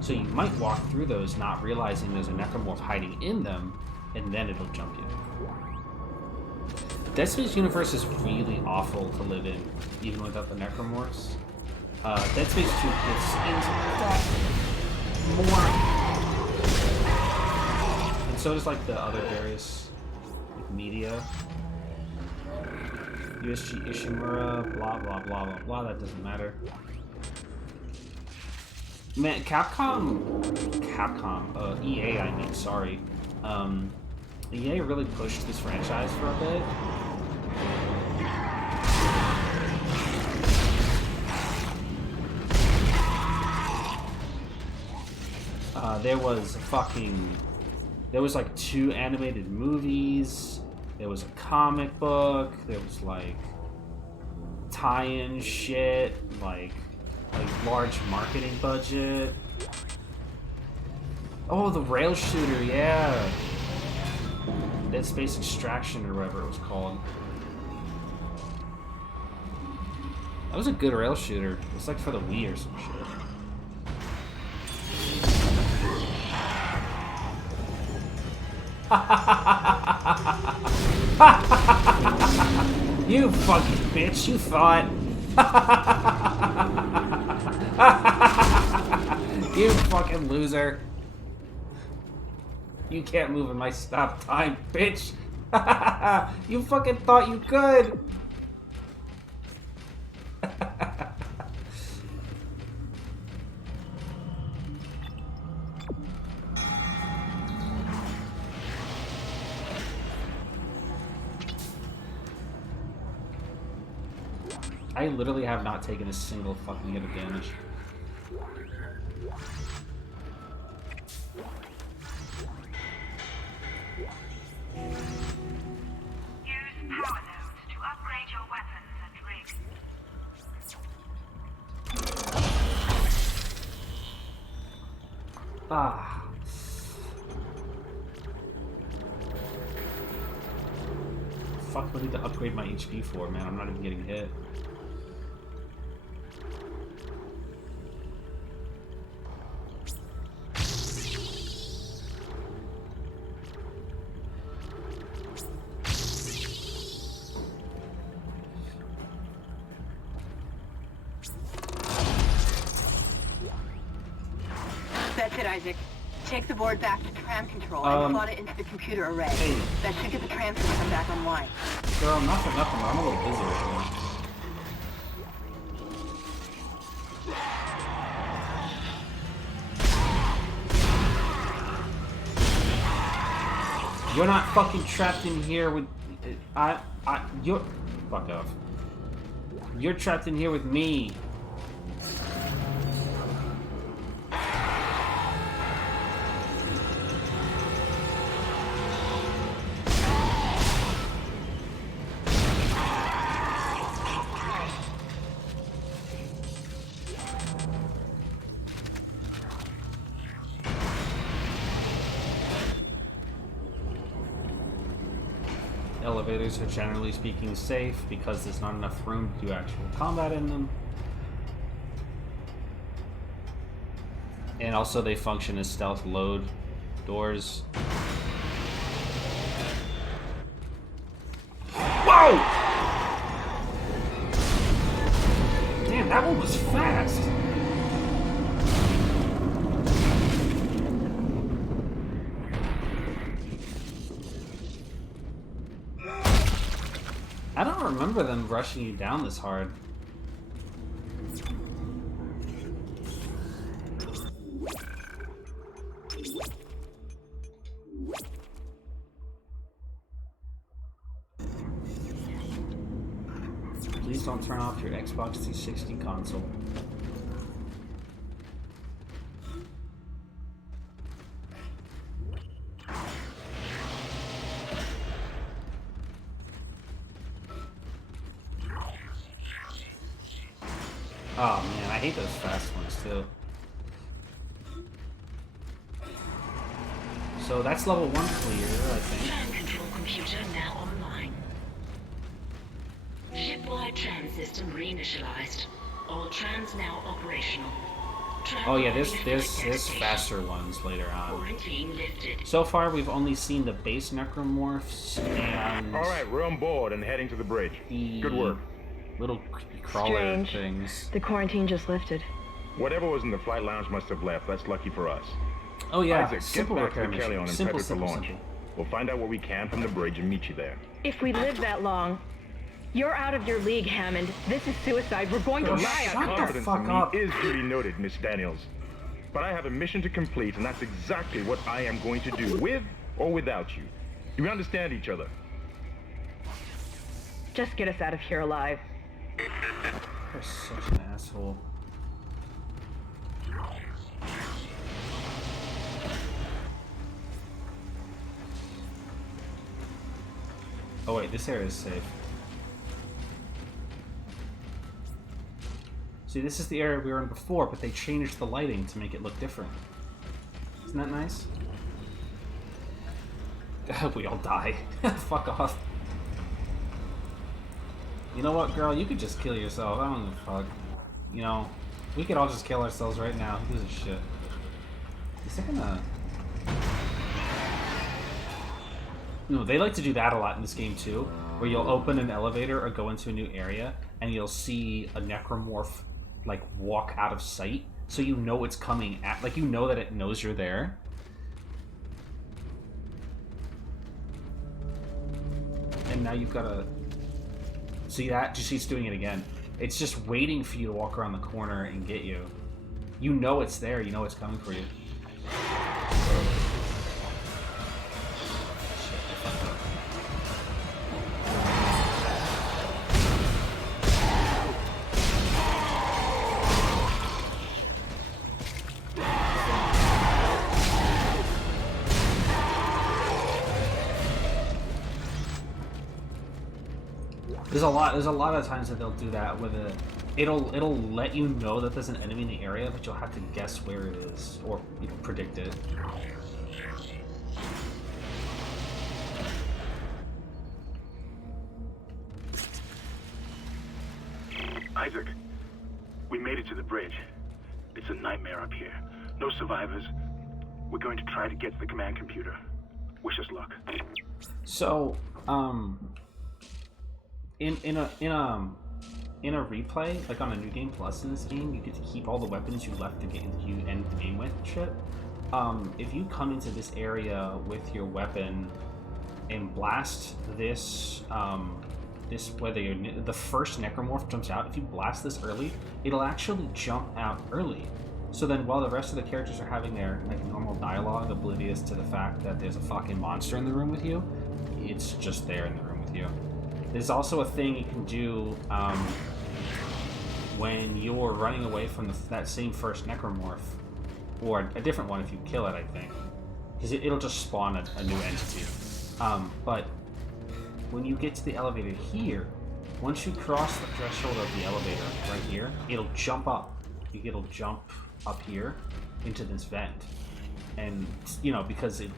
So you might walk through those not realizing there's a necromorph hiding in them, and then it'll jump you. The Dead Space universe is really awful to live in, even without the necromorphs. Dead Space 2 gets into that more. And so does like the other various like, media. USG Ishimura, blah blah blah blah blah, that doesn't matter. Man, EA, I mean, sorry. EA really pushed this franchise for a bit. There was like 2 animated movies, there was a comic book, there was like tie-in shit, like large marketing budget. Oh, the rail shooter, yeah. Dead Space Extraction or whatever it was called. That was a good rail shooter. It was like for the Wii or some shit. You fucking bitch, you thought. You fucking loser. You can't move in my stop time, bitch. You fucking thought you could. I literally have not taken a single fucking hit of damage. Use power nodes to upgrade your weapons and rigs. Ah. Fuck, I need to upgrade my HP for, man. I'm not even getting hit. That's it, Isaac. Take the board back to tram control and slot it into the computer array. Hey. That should get the trams to come back online. Girl, not for nothing. I'm a little busy right now. You're not fucking trapped in here with... you're... Fuck off. You're trapped in here with me. Elevators are generally speaking safe because there's not enough room to do actual combat in them. And also they function as stealth load doors. Whoa! Damn, that one was fast. I don't remember them rushing you down this hard. Please don't turn off your Xbox 360 console. Oh man, I hate those fast ones too. So that's level 1 clear, I think. Tram control computer now online. Shipwide tram system reinitialized. All trams now operational. Oh yeah, there's faster ones later on. So far, we've only seen the base necromorphs and... Alright, we're on board and heading to the bridge. Good work. Little crawler things. The quarantine just lifted. Whatever was in the flight lounge must have left. That's lucky for us. Oh yeah, Isaac, simple get back to the repair Kellion mission. and prep it for launch. We'll find out what we can from the bridge and meet you there. If we live that long, you're out of your league, Hammond. This is suicide. We're going to die. Confidence in me is duly noted, Miss Daniels. But I have a mission to complete, and that's exactly what I am going to do, with or without you. Do we understand each other? Just get us out of here alive. You're such an asshole. Oh wait, this area is safe. See, this is the area we were in before, but they changed the lighting to make it look different. Isn't that nice? We all die. Fuck off. You know what, girl? You could just kill yourself. I don't give a fuck. You know, we could all just kill ourselves right now. Who gives a shit? Is that gonna... No, they like to do that a lot in this game too, where you'll open an elevator or go into a new area, and you'll see a necromorph, like, walk out of sight, so you know it's coming at... Like, you know that it knows you're there. And now you've got to... See that? Just see it's doing it again. It's just waiting for you to walk around the corner and get you. You know it's there. You know it's coming for you. There's a lot of times that they'll do that with it'll let you know that there's an enemy in the area, but you'll have to guess where it is or predict it. Isaac, we made it to the bridge. It's a nightmare up here. No survivors. We're going to try to get to the command computer. Wish us luck. So, in a replay, like on a New Game Plus in this game, you get to keep all the weapons you left you end the game with and shit. If you come into this area with your weapon and blast this, the first necromorph jumps out, if you blast this early, it'll actually jump out early. So then while the rest of the characters are having their like normal dialogue, oblivious to the fact that there's a fucking monster in the room with you, it's just there in the room with you. There's also a thing you can do when you're running away from that same first necromorph, or a different one if you kill it, I think, because it'll just spawn a new entity. But when you get to the elevator here, once you cross the threshold of the elevator right here, it'll jump up. It'll jump up here into this vent, and you know, because they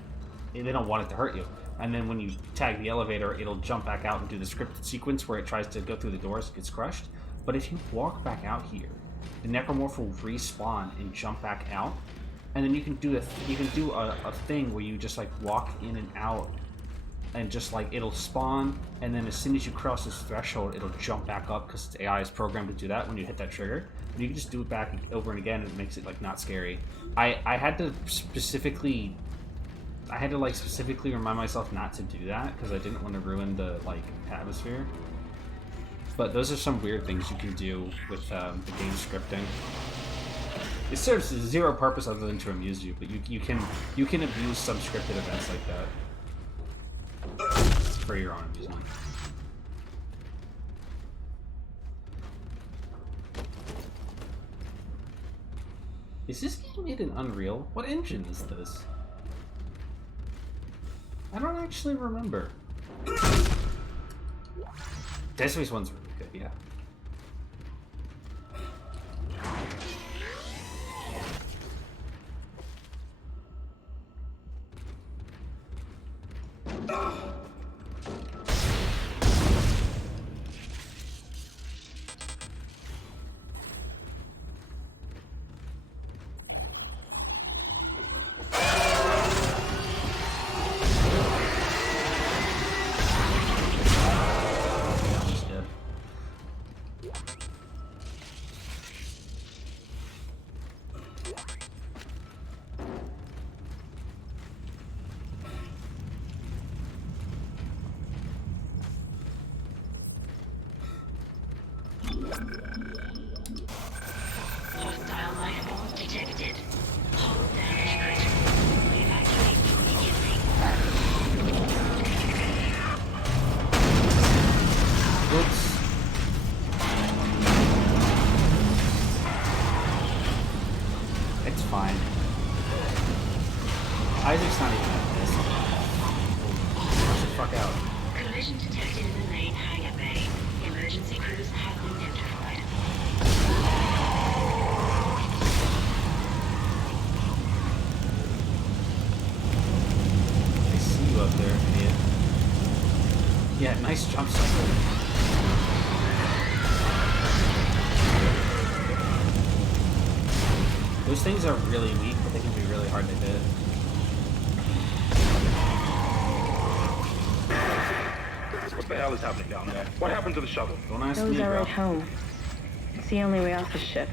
don't want it to hurt you. And then when you tag the elevator, it'll jump back out and do the scripted sequence where it tries to go through the doors and gets crushed. But if you walk back out here, the necromorph will respawn and jump back out, and then you can do a thing where you just like walk in and out, and just like it'll spawn, and then as soon as you cross this threshold, it'll jump back up because its AI is programmed to do that when you hit that trigger. And you can just do it back over and again, and it makes it like not scary. I had to specifically remind myself not to do that because I didn't want to ruin the like atmosphere. But those are some weird things you can do with the game scripting. It serves zero purpose other than to amuse you, but you can abuse some scripted events like that for your own amusement. Is this game made in Unreal? What engine is this? I don't actually remember. Dead Space 1's really good, yeah. Hostile life forms detected. Hold damage critical. Evacuate immediately. Whoops. It's fine. Isaac's not even at this. Get the fuck out. Collision detected in the main hangar bay. Emergency crews have been notified. I see you up there, idiot. Yeah, nice jump cycle. Those things are really weak, but they can be really hard to hit. What the hell is happening down there? What happened to the shuttle? Don't ask Those me, are bro. right home. It's the only way off the ship.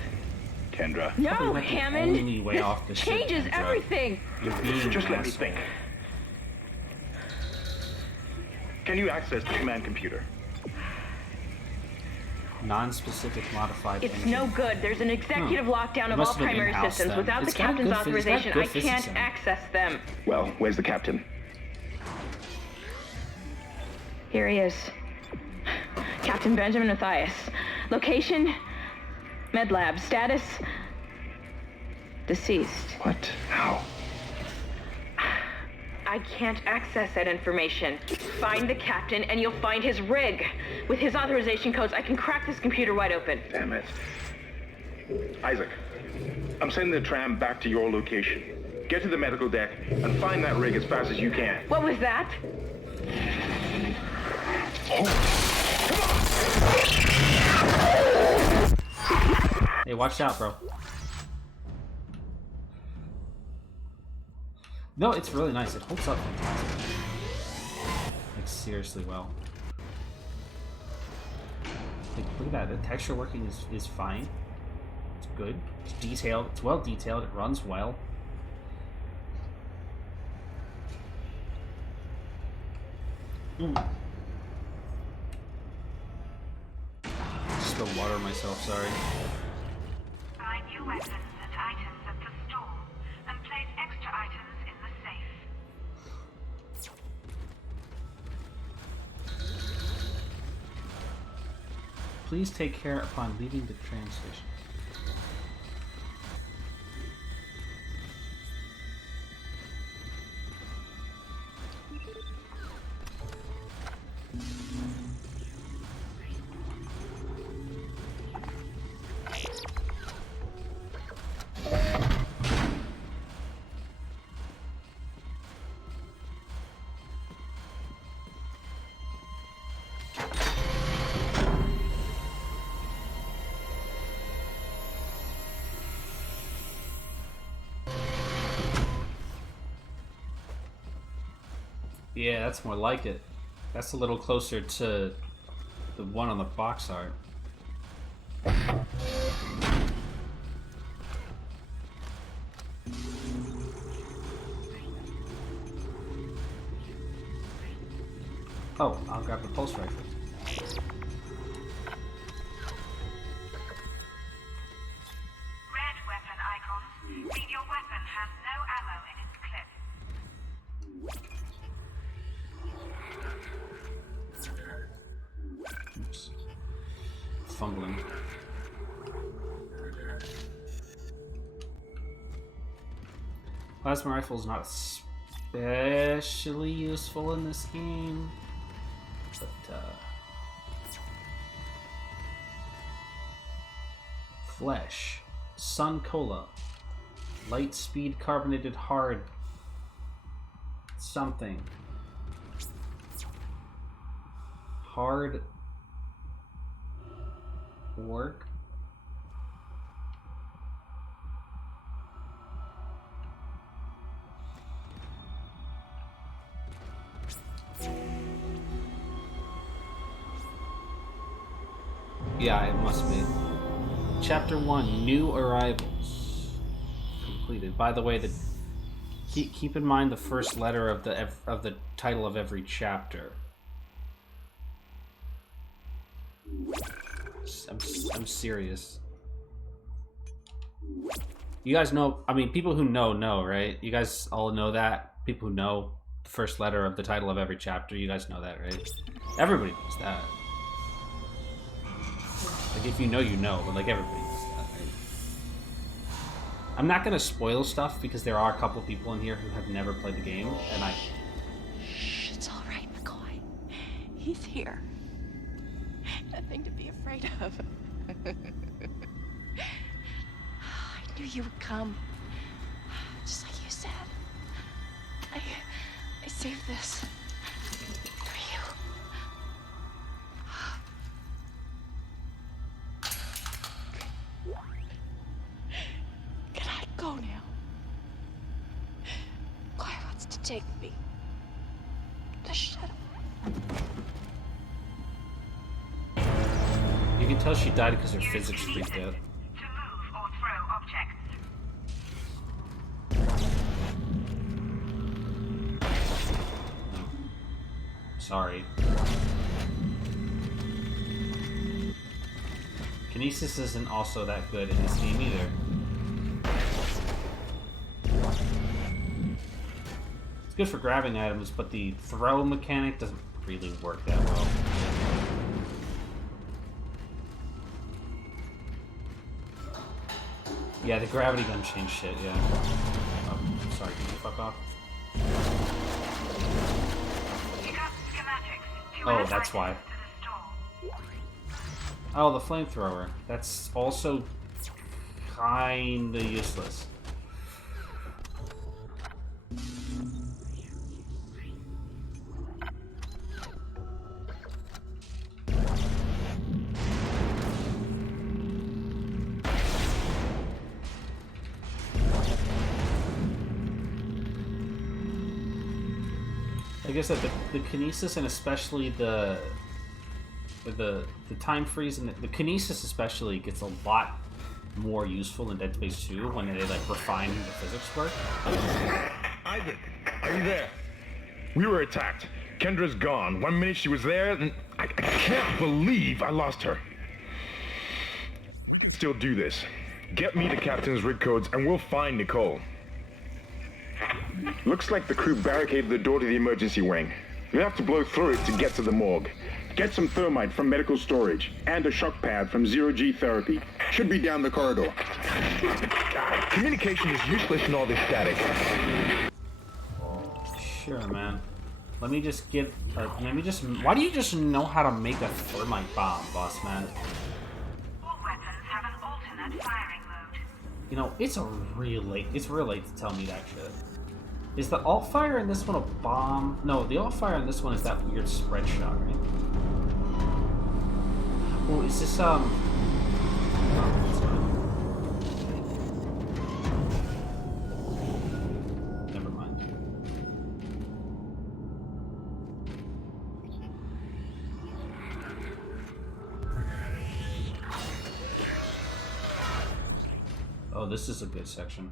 Kendra. Probably No, not the Hammond! only way This off the ship, changes Kendra. everything! You're being Just an let me asshole. think. Can you access the command computer? Non-specific modified It's engine. no good. There's an executive lockdown It of must all have been primary in-house systems. then. Without It's the got captain's good phys- it's got authorization, good I physics can't in it. access them. Well, where's the captain? Here he is. Captain Benjamin Mathias. Location? Med lab. Status? Deceased. What? How? I can't access that information. Find the captain and you'll find his rig. With his authorization codes, I can crack this computer wide open. Damn it. Isaac, I'm sending the tram back to your location. Get to the medical deck and find that rig as fast as you can. What was that? Hey, watch out, bro. No, it's really nice. It holds up fantastic. Like, seriously well. Like, look at that. The texture working is fine. It's good. It's detailed. It's well detailed. It runs well. Just spilled water on myself, sorry. Find new weapons and items Please take care upon leaving the train station. Yeah, that's more like it. That's a little closer to the one on the box art. Oh, I'll grab the pulse rifle. Red weapon icons mean your weapon has no ammo in its clip. Oops. Fumbling. Plasma rifle is not especially useful in this game, but Flesh, Sun Cola, Light Speed Carbonated Hard something. Hard work. Yeah, it must be. Chapter 1, New Arrivals. Completed. By the way, keep in mind the first letter of the title of every chapter. I'm serious. You guys know, I mean, people who know, right? You guys all know that? People who know the first letter of the title of every chapter, you guys know that, right? Everybody knows that. Like, if you know, you know, but like, everybody knows that, right? I'm not gonna spoil stuff because there are a couple people in here who have never played the game, and Shh, it's all right, McCoy. He's here. Nothing to be afraid of. I knew you would come. Just like you said. I saved this for you. Can I go now? Claire wants to take me. Just shut up. you can tell she died because her physics freaked out. To move or throw objects. Sorry. Kinesis isn't also that good in this game either. It's good for grabbing items, but the throw mechanic doesn't really work that well. Yeah, the gravity gun changed shit, yeah. Oh, sorry, can you fuck off? Pick up schematics. Oh, that's why. Oh, the flamethrower. That's also kinda useless. Like I said, the kinesis and especially the time freeze and the kinesis especially gets a lot more useful in Dead Space 2 when they like refine the physics work. Isaac, are you there? We were attacked. Kendra's gone. 1 minute she was there, and I can't believe I lost her. We can still do this. Get me the captain's rig codes and we'll find Nicole. Looks like the crew barricaded the door to the emergency wing. We have to blow through it to get to the morgue. Get some thermite from medical storage, and a shock pad from Zero-G Therapy. Should be down the corridor. Communication is useless in all this static. Sure, man. Let me just get... Why do you just know how to make a thermite bomb, boss man? All weapons have an alternate firing mode. You know, it's real late to tell me that shit. Is the alt fire in this one a bomb? No, the alt fire in this one is that weird spread shot, right? Oh, is this, oh, that's fine. Never mind. Oh, this is a good section.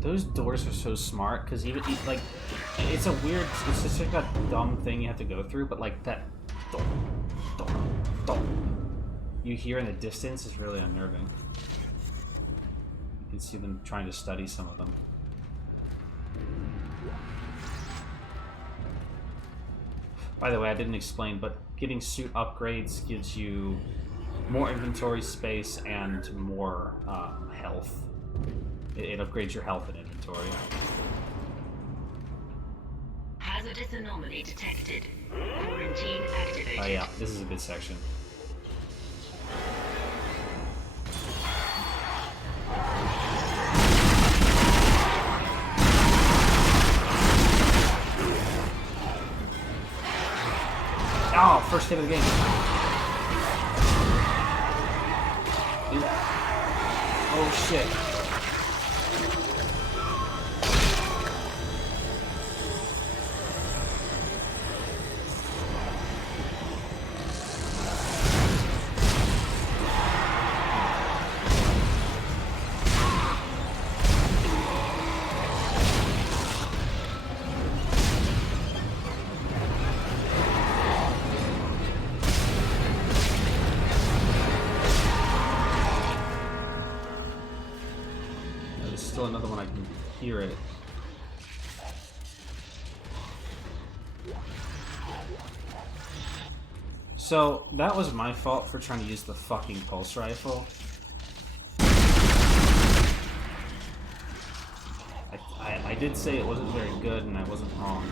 Those doors are so smart, because even, like, it's a weird, it's just like a dumb thing you have to go through, but like that you hear in the distance is really unnerving. You can see them trying to study some of them. By the way, I didn't explain, but getting suit upgrades gives you more inventory space and more health. It upgrades your health and inventory. Hazardous anomaly detected. Quarantine activated. Oh yeah, this is a good section. Oh, first hit of the game. Ooh. Oh shit. Another one I can hear it. So that was my fault for trying to use the fucking pulse rifle. I did say it wasn't very good, and I wasn't wrong.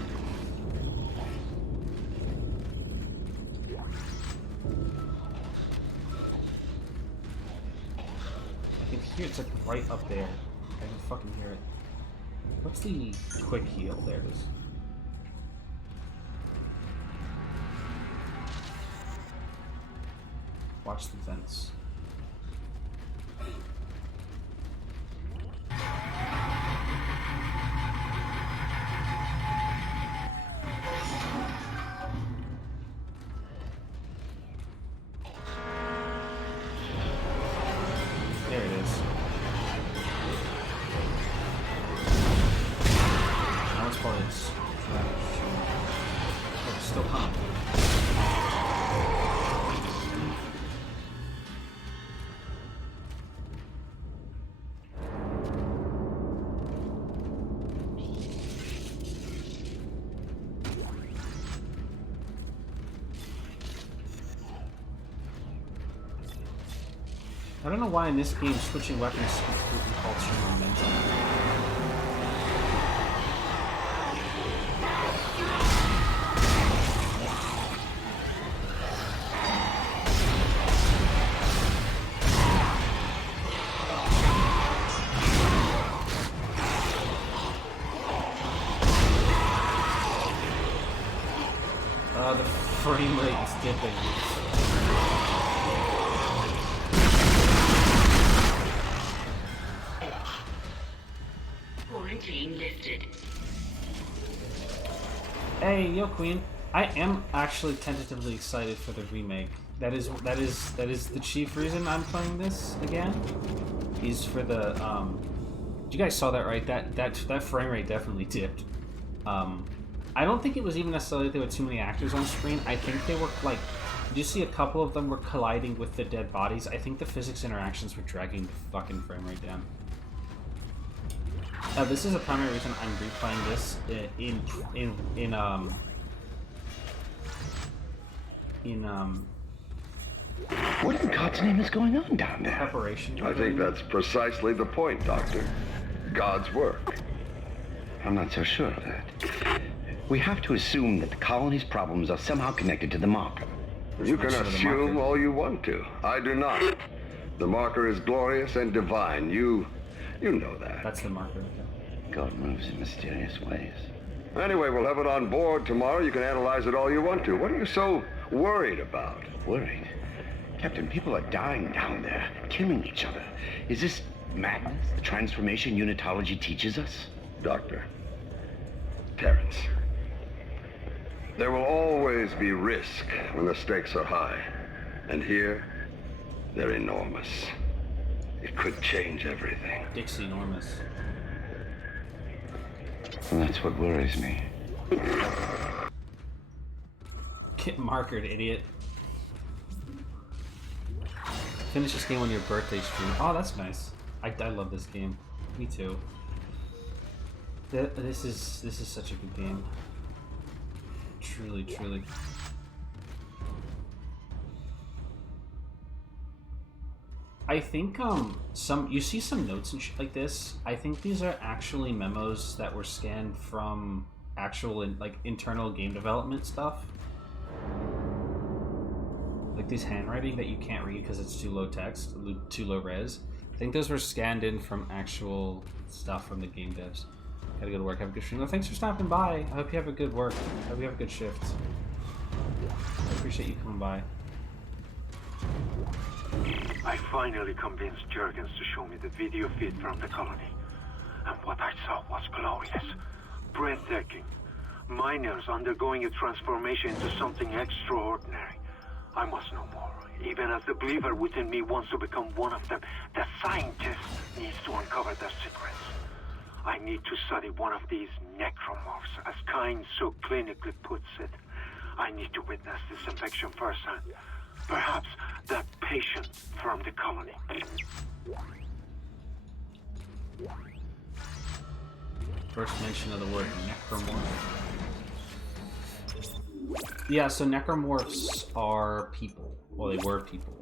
I can hear it's like right up there. I can fucking hear it. What's the quick heal? There it is. Watch the vents. There it is. It's still coming. I don't know why in this game switching weapons is completely altering momentum. The frame rate is dipping. Quarantine lifted. Hey, yo, Queen. I am actually tentatively excited for the remake. That is the chief reason I'm playing this again. Is for the you guys saw that, right? That frame rate definitely dipped. I don't think it was even necessarily that there were too many actors on screen. I think they were, like, did you see a couple of them were colliding with the dead bodies? I think the physics interactions were dragging the fucking frame rate down. This is a primary reason I'm replaying this in what in God's name is going on down there? Preparation. I think that's precisely the point, Doctor. God's work. I'm not so sure of that. We have to assume that the colony's problems are somehow connected to the marker. You can assume all you want to. I do not. The marker is glorious and divine. You know that. That's the marker. God moves in mysterious ways. Anyway, we'll have it on board tomorrow. You can analyze it all you want to. What are you so worried about? Worried? Captain, people are dying down there, killing each other. Is this madness the transformation unitology teaches us? Doctor. Terrence. There will always be risk when the stakes are high. And here, they're enormous. It could change everything. Dixie enormous. And that's what worries me. Get markered, idiot. Finish this game on your birthday stream. Oh, that's nice. I love this game. Me too. This is such a good game. Truly, truly. I think you see some notes and shit like this. I think these are actually memos that were scanned from actual internal game development stuff. Like these handwriting that you can't read because it's too low text, too low res. I think those were scanned in from actual stuff from the game devs. Gotta go to work. Have a good stream. Well, thanks for stopping by. I hope you have a good work. I hope you have a good shift. I appreciate you coming by. I finally convinced Jurgens to show me the video feed from the colony. And what I saw was glorious. Breathtaking. Miners undergoing a transformation into something extraordinary. I must know more. Even as the believer within me wants to become one of them, the scientist needs to uncover their secrets. I need to study one of these necromorphs, as Kyne so clinically puts it. I need to witness this infection firsthand. Perhaps that patient from the colony. First mention of the word necromorph. Yeah, so necromorphs are people. Well, they were people.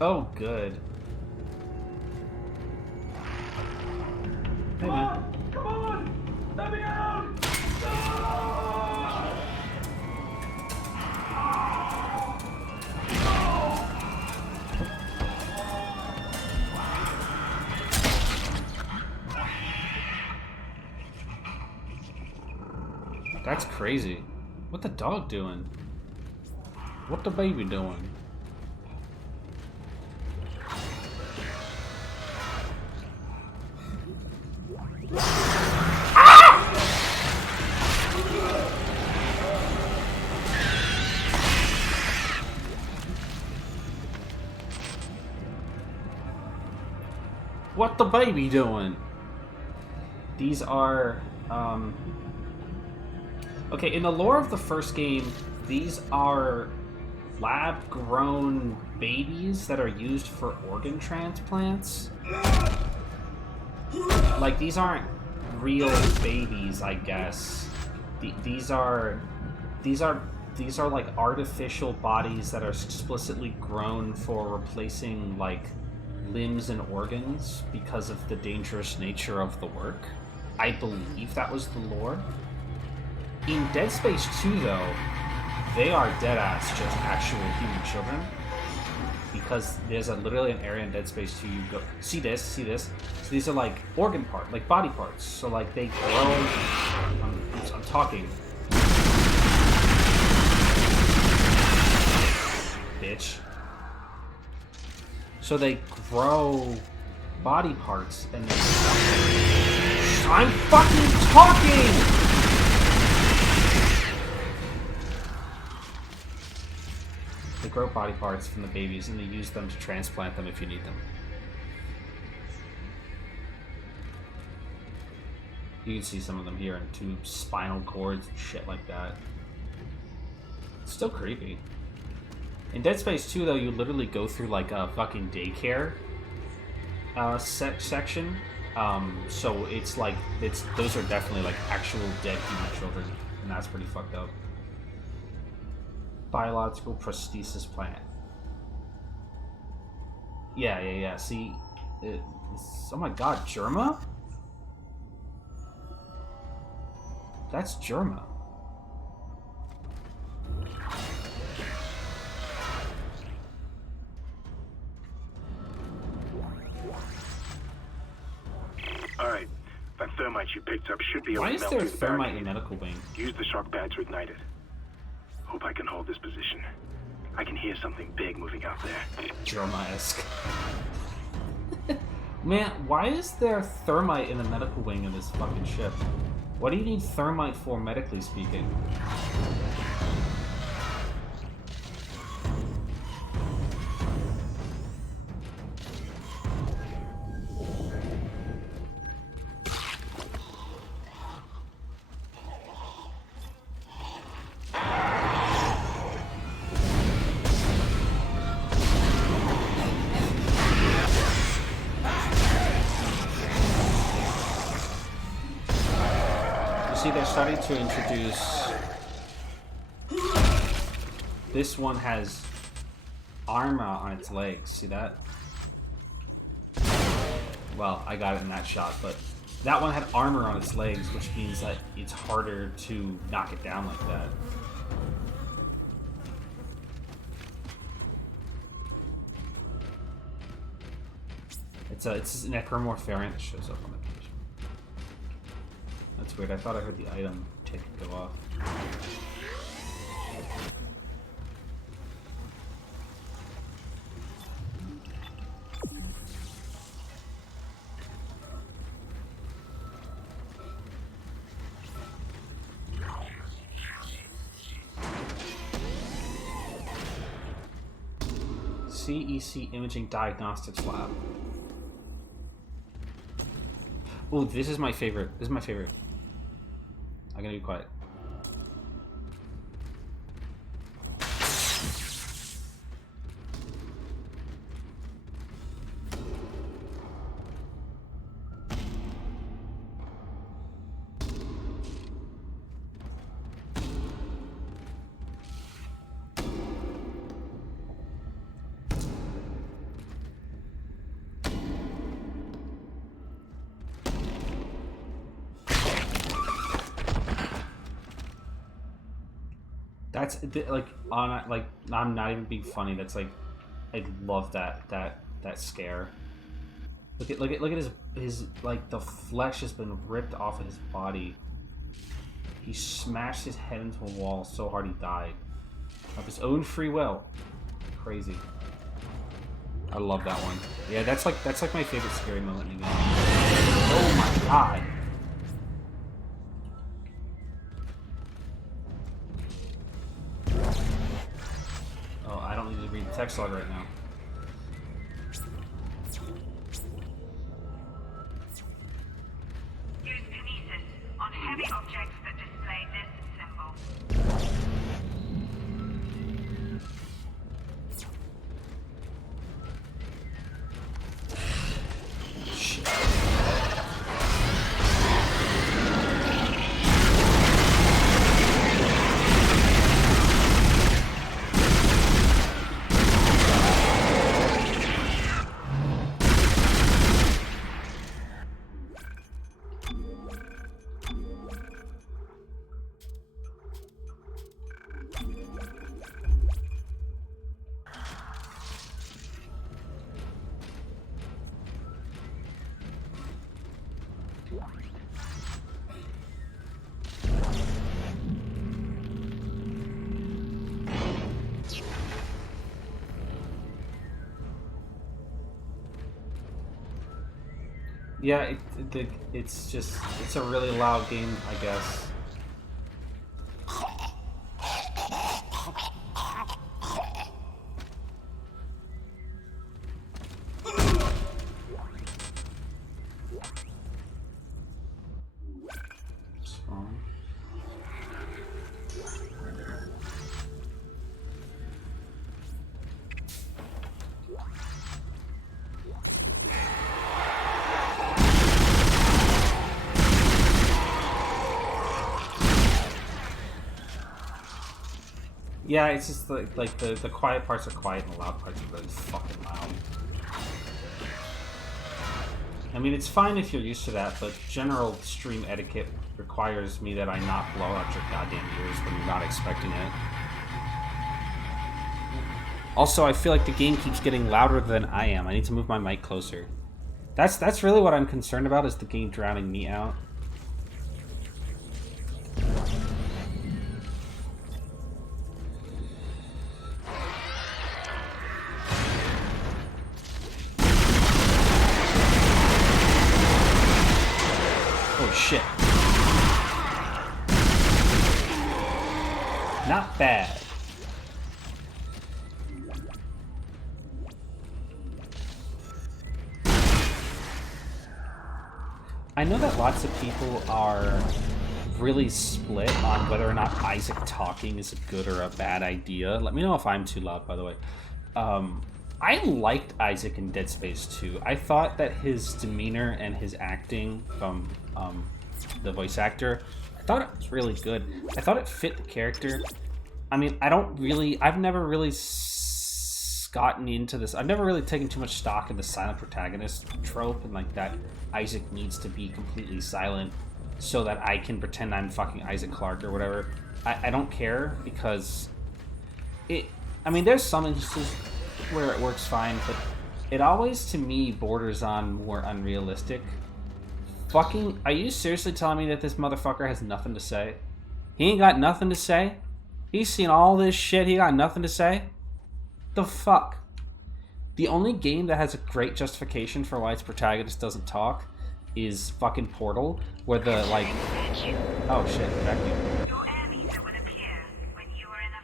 Oh, good. Hey, man. Come on! Let me out! That's crazy. What the dog doing? What the baby doing? What the baby doing? These are, okay, in the lore of the first game, these are lab-grown babies that are used for organ transplants. Like, these aren't real babies, I guess. These are like artificial bodies that are explicitly grown for replacing, like, limbs and organs because of the dangerous nature of the work. I believe that was the lore. In Dead Space 2, though, they are deadass just actual human children. Because there's literally an area in Dead Space 2 you go, see this. So these are like organ parts, like body parts. So like they grow, I'm talking. Bitch. So they grow body parts and then I'm fucking talking! They grow body parts from the babies and they use them to transplant them if you need them. You can see some of them here in tubes, spinal cords, and shit like that. It's still creepy. In Dead Space 2, though, you literally go through like a fucking daycare section. So it's like those are definitely like actual dead human children, and that's pretty fucked up. Biological prosthesis plant. Yeah. See, oh my god, Germa? That's Germa. Alright, that thermite you picked up should be able Why to is melt there a through the thermite barricade. in medical wing? Use the shock pad to ignite it. Hope I can hold this position. I can hear something big moving out there. Germa-esque. Man, why is there thermite in the medical wing of this fucking ship? What do you need thermite for, medically speaking? See, they're starting to introduce... This one has armor on its legs. See that? Well, I got it in that shot, but that one had armor on its legs, which means that it's harder to knock it down like that. It's a necromorph variant that shows up on the page. That's weird. I thought I heard the item tick go off. CEC Imaging Diagnostics Lab. Oh, this is my favorite. This is my favorite. I'm gonna be quiet. That's like on like I'm not even being funny. That's like I love that scare. Look at his like the flesh has been ripped off of his body. He smashed his head into a wall so hard he died of his own free will. Crazy. I love that one. Yeah, that's like my favorite scary moment in the game. Oh my god. Oh, I don't need to read the text log right now. Use kinesis on heavy objects that display this symbol. Yeah, it's a really loud game, I guess. Yeah, it's just like the quiet parts are quiet and the loud parts are really fucking loud. I mean, it's fine if you're used to that, but general stream etiquette requires me that I not blow out your goddamn ears when you're not expecting it. Also, I feel like the game keeps getting louder than I am. I need to move my mic closer. That's really what I'm concerned about, is the game drowning me out. Oh shit. Not bad. I know that lots of people are really split on whether or not Isaac talking is a good or a bad idea. Let me know if I'm too loud, by the way. I liked Isaac in Dead Space 2. I thought that his demeanor and his acting from the voice actor, I thought it was really good. I thought it fit the character. I mean, I've never really gotten into this. I've never really taken too much stock in the silent protagonist trope, and like that Isaac needs to be completely silent so that I can pretend I'm fucking Isaac Clarke or whatever. I don't care, because I mean, there's some instances where it works fine, but it always, to me, borders on more unrealistic. Fucking, are you seriously telling me that this motherfucker has nothing to say? He ain't got nothing to say? He's seen all this shit, he got nothing to say? The fuck? The only game that has a great justification for why its protagonist doesn't talk is fucking Portal, where the, like... Oh shit, vacuum.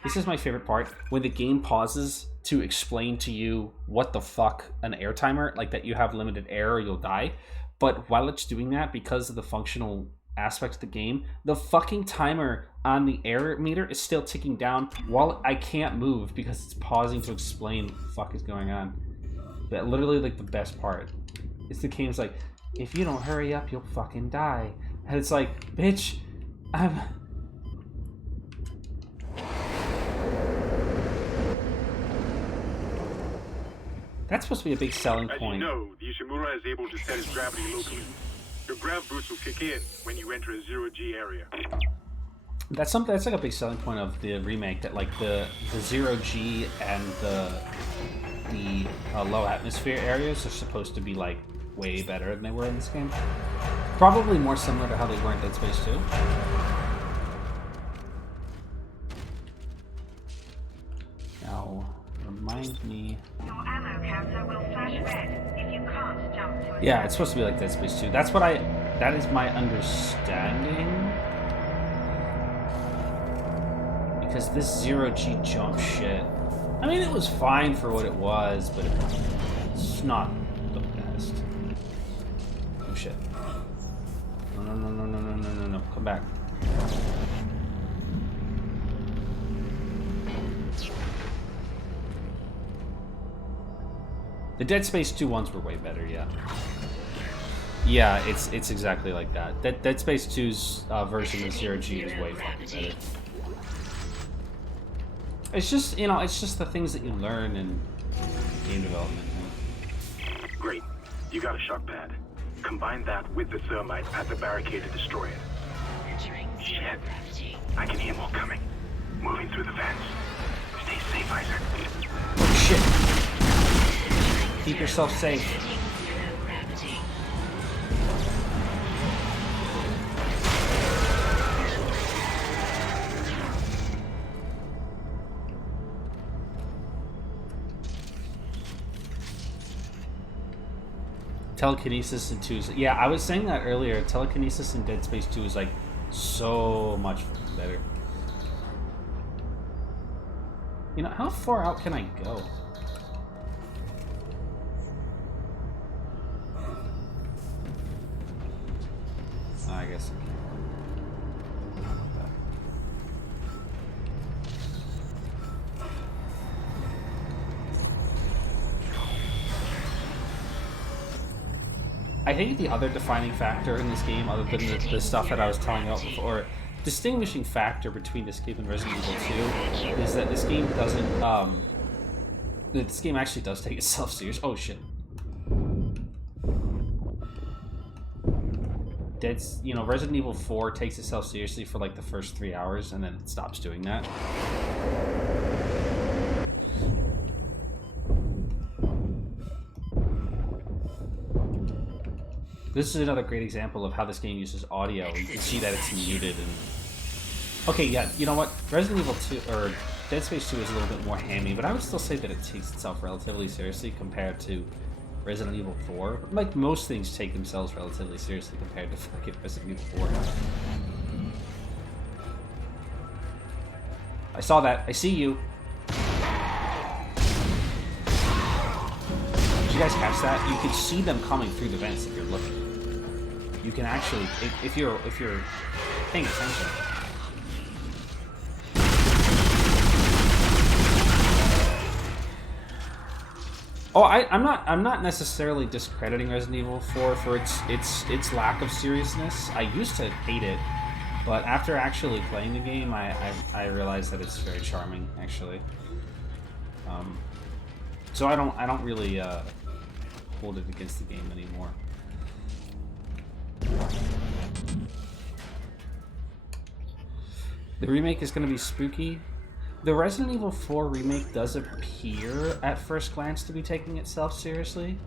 This is my favorite part, when the game pauses to explain to you what the fuck an air timer, like that you have limited air or you'll die, but while it's doing that, because of the functional aspect of the game, the fucking timer on the air meter is still ticking down while I can't move because it's pausing to explain what the fuck is going on. But literally, like, the best part is the game's like, if you don't hurry up, you'll fucking die. And it's like, bitch, That's supposed to be a big selling point. As you know, the Ishimura is able to set its gravity locally. Your grav boots will kick in when you enter a zero-G area. That's like a big selling point of the remake, that like the zero-G and the low atmosphere areas are supposed to be like way better than they were in this game. Probably more similar to how they were in Dead Space 2. Now, remind me. Your ammo counter will flash red if you can't jump to a... Yeah, it's supposed to be like Dead Space 2. That is my understanding. Because this zero-G jump shit, I mean, it was fine for what it was, but it's not the best. Oh shit. No, come back. The Dead Space 2 ones were way better, yeah. Yeah, it's exactly like that. Dead Space 2's version of zero-G is way fucking better. It's just, you know, it's just the things that you learn in game development. Great. You got a shock pad. Combine that with the thermite at the barricade to destroy it. Shit. I can hear more coming. Moving through the vents. Stay safe, Isaac. Oh, shit. Keep yourself safe. Telekinesis in 2 is... Yeah, I was saying that earlier. Telekinesis in Dead Space 2 is like so much better. You know, how far out can I go? I guess I can. I think the other defining factor in this game, other than the stuff that I was telling you about before, distinguishing factor between this game and Resident Evil 2 is that this game doesn't, this game actually does take itself serious. Oh shit. Resident Evil 4 takes itself seriously for like the first 3 hours and then it stops doing that. This is another great example of how this game uses audio. You can see that it's muted and... Okay, yeah, you know what? Resident Evil 2, or Dead Space 2 is a little bit more hammy, but I would still say that it takes itself relatively seriously compared to Resident Evil 4. Like, most things take themselves relatively seriously compared to fucking Resident Evil 4. I saw that. I see you. Did you guys catch that? You can see them coming through the vents if you're looking. You can actually, if you're paying attention. Oh, I'm not necessarily discrediting Resident Evil 4 for its lack of seriousness. I used to hate it, but after actually playing the game, I realized that it's very charming, actually. So I don't really hold it against the game anymore. The remake is going to be spooky. The Resident Evil 4 remake does appear at first glance to be taking itself seriously.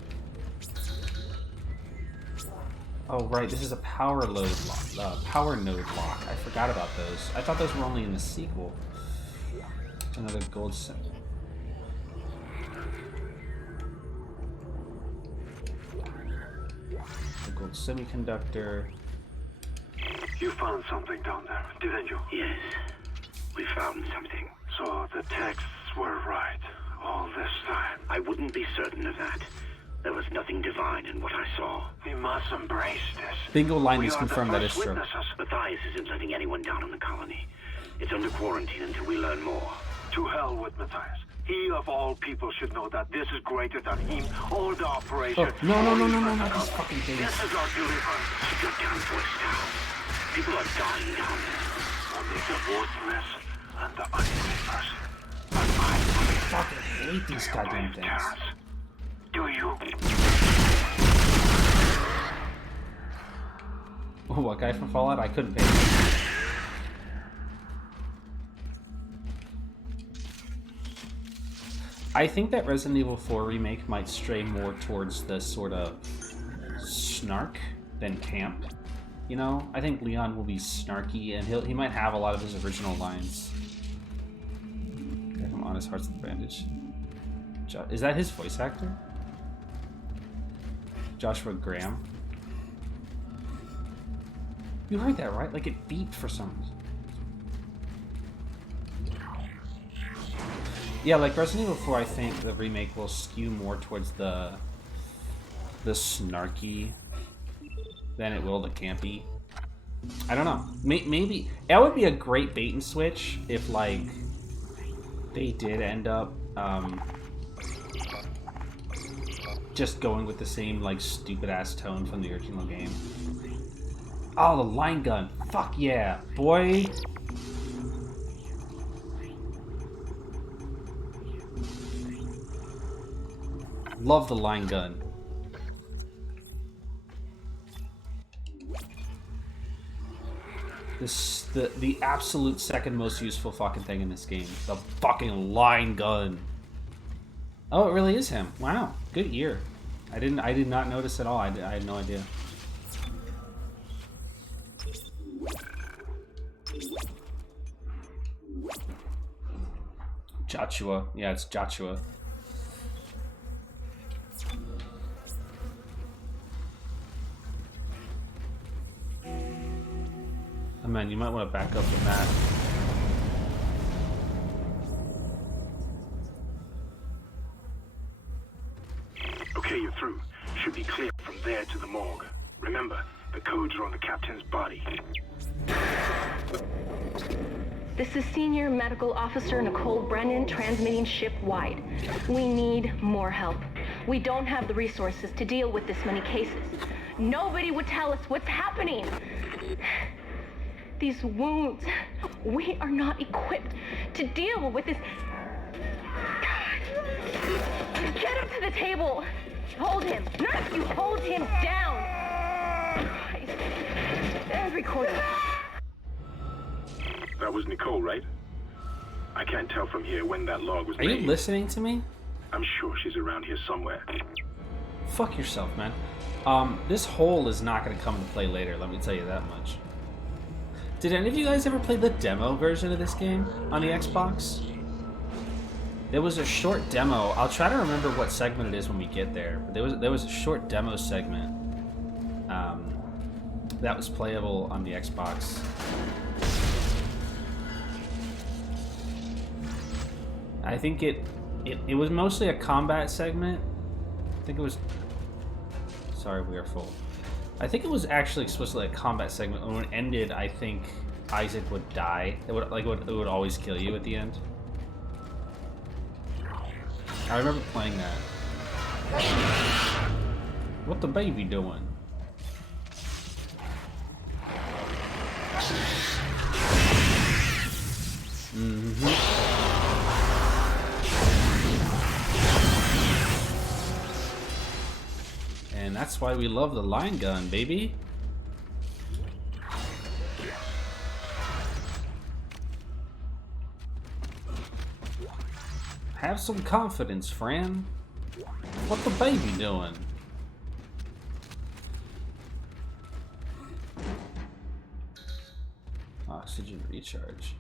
Oh right, this is a power node lock. I forgot about those. I thought those were only in the sequel. Another gold set. A gold semiconductor. You found something down there, didn't you? Yes, we found something. So the texts were right all this time. I wouldn't be certain of that. There was nothing divine in what I saw. We must embrace this. Bingo line has confirmed that is true. Matthias isn't letting anyone down in the colony. It's under quarantine until we learn more. To hell with Matthias. He of all people should know that this is greater than him or the operation. Oh, no, not these fucking things. This is our deliverance. Get down for us now. People are dying down there. Only the worthless and the unbelievers. I fucking hate these goddamn things. Do you? Oh, what guy from Fallout? I couldn't pay attention. I think that Resident Evil 4 remake might stray more towards the sort of snark than camp. You know, I think Leon will be snarky, and he might have a lot of his original lines. Come on, his heart's the bandage. Is that his voice actor? Joshua Graham. You heard that, right? Like it beeped for some reason. Yeah, like Resident Evil 4, I think the remake will skew more towards the snarky than it will the campy. I don't know. Maybe that would be a great bait and switch if like they did end up just going with the same like stupid ass tone from the original game. Oh, the line gun. Fuck yeah, boy. Love the line gun. The absolute second most useful fucking thing in this game. The fucking line gun. Oh, it really is him. Wow, good ear. I did not notice at all. I had no idea. Joshua. Yeah, it's Joshua. Oh man, you might want to back up from that. Okay, you're through. Should be clear from there to the morgue. Remember, the codes are on the captain's body. This is Senior Medical Officer Nicole Brennan transmitting ship-wide. We need more help. We don't have the resources to deal with this many cases. Nobody would tell us what's happening. these wounds. We are not equipped to deal with this. Get him to the table. Hold him. None of you hold him down. Christ. And recording. That was Nicole, right? I can't tell from here when that log was Are made. you listening to me? I'm sure she's around here somewhere. Fuck yourself, man. This hole is not going to come into play later, let me tell you that much. Did any of you guys ever play the demo version of this game on the Xbox? There was a short demo. I'll try to remember what segment it is when we get there. But there was a short demo segment that was playable on the Xbox. I think it was mostly a combat segment. I think it was... Sorry, we are full. I think it was actually explicitly a combat segment. When it ended, I think Isaac would die. It would always kill you at the end. I remember playing that. What the baby doing? And that's why we love the line gun, baby. Have some confidence, friend. What the baby doing? Oxygen recharge.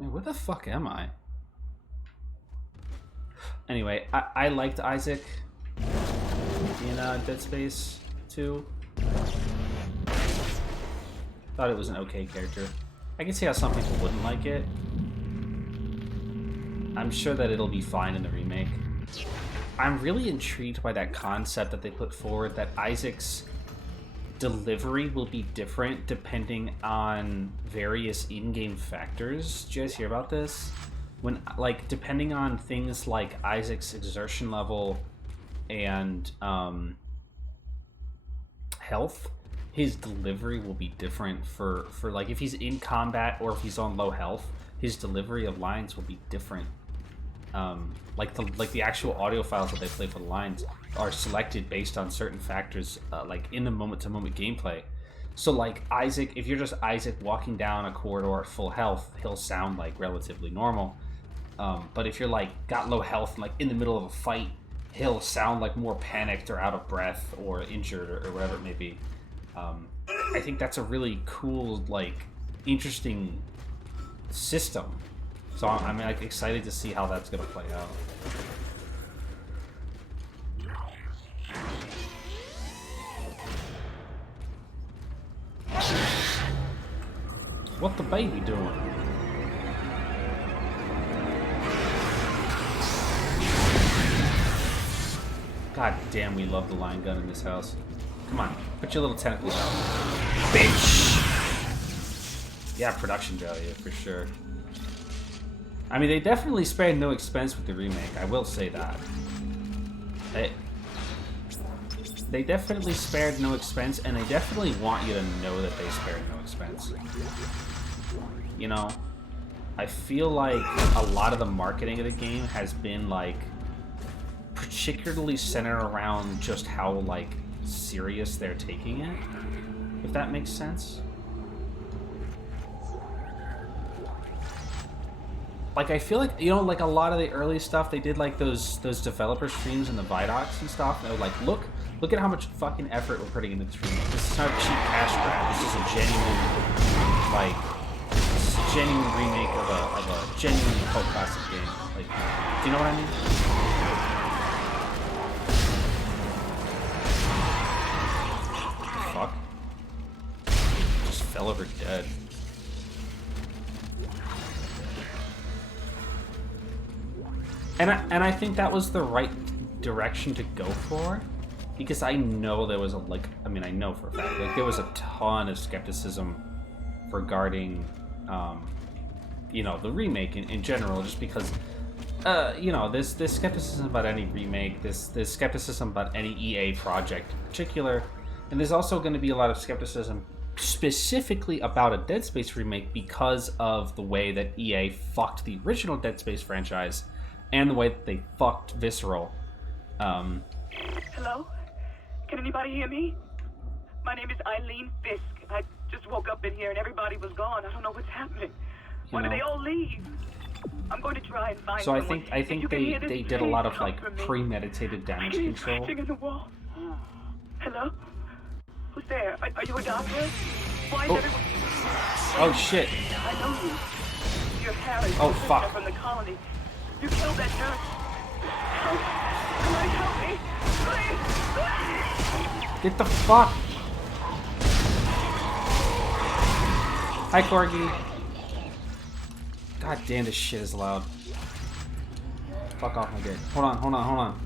Man, where the fuck am I? Anyway, I liked Isaac in Dead Space 2. Thought it was an okay character. I can see how some people wouldn't like it. I'm sure that it'll be fine in the remake. I'm really intrigued by that concept that they put forward, that Isaac's delivery will be different depending on various in-game factors. Did you guys hear about this? When, like, depending on things like Isaac's exertion level and health, his delivery will be different for like if he's in combat or if he's on low health, his delivery of lines will be different. Like the actual audio files that they play for the lines are selected based on certain factors, like in the moment-to-moment gameplay. So like Isaac, if you're just Isaac walking down a corridor at full health, he'll sound like relatively normal. But if you're like got low health and like in the middle of a fight, he'll sound like more panicked or out of breath or injured or whatever it may be. I think that's a really cool, like, interesting system. So I'm like excited to see how that's gonna play out. What the baby doing? God damn, we love the line gun in this house. Come on, put your little tentacles out. Bitch! Yeah, production value, for sure. I mean, they definitely spared no expense with the remake, I will say that. They definitely spared no expense, and they definitely want you to know that they spared no expense. You know, I feel like a lot of the marketing of the game has been, like, particularly centered around just how, like, serious they're taking it, if that makes sense. Like, I feel like, you know, like a lot of the early stuff, they did like those developer streams in the Vidocs and stuff, and they were like, look at how much fucking effort we're putting into this remake. This is not a cheap cash grab. This is a genuine, like, this is a genuine remake of a genuine cult classic game. Like, do you know what I mean? Fuck. Just fell over dead. And I think that was the right direction to go for, because I know there was a, like, I mean, I know for a fact, like, there was a ton of skepticism regarding, you know, the remake in general, just because you know, there's skepticism about any remake. There's skepticism about any EA project in particular, and there's also going to be a lot of skepticism specifically about a Dead Space remake because of the way that EA fucked the original Dead Space franchise and the way that they fucked Visceral. Hello? Can anybody hear me? My name is Eileen Fisk. I just woke up in here and everybody was gone. I don't know what's happening. Why did they all leave? I'm going to try and find So someone. I think they did a lot of like premeditated damage control. Scratching in the wall. Hello? Who's there? Are you a doctor? Why is everyone... Oh shit. I know you. You're Harry. Oh fuck. From the colony. You killed that nurse. Somebody help me. Please. Get the fuck. Hi, Corgi. God damn, this shit is loud. Fuck off my dick. Hold on.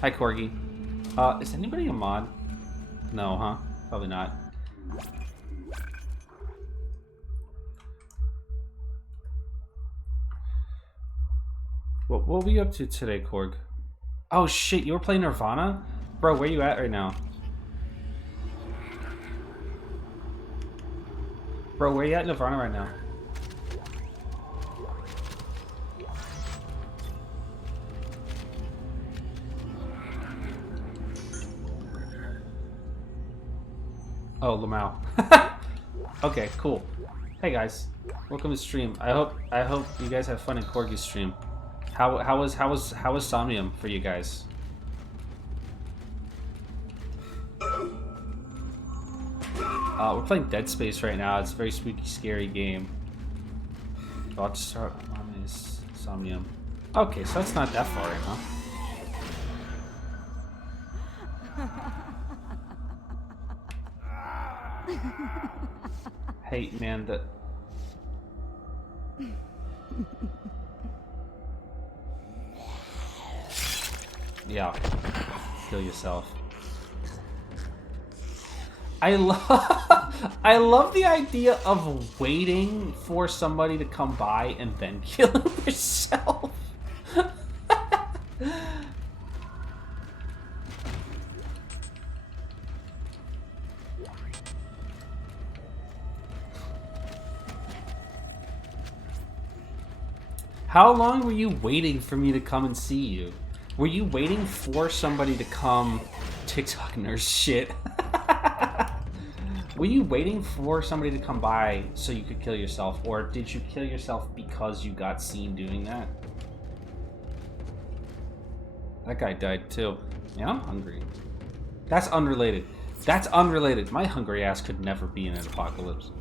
Hi, Corgi. Is anybody a mod? No, huh? Probably not. What were you up to today, Korg? Oh shit, you were playing Nirvana? Bro, where you at right now? Bro, where you at in Nirvana right now? Oh, Lamau. Okay, cool. Hey guys, welcome to stream. I hope you guys have fun in Corgi's stream. How was Somnium for you guys? We're playing Dead Space right now. It's a very spooky, scary game. About to start on this Somnium. Okay, so that's not that far in, huh? Hey, man, the... Yeah. Kill yourself. I love the idea of waiting for somebody to come by and then killing yourself. How long were you waiting for me to come and see you? Were you waiting for somebody to come TikTok nurse shit? Were you waiting for somebody to come by so you could kill yourself, or did you kill yourself because you got seen doing that? That guy died too. Yeah, I'm hungry. That's unrelated. That's unrelated. My hungry ass could never be in an apocalypse.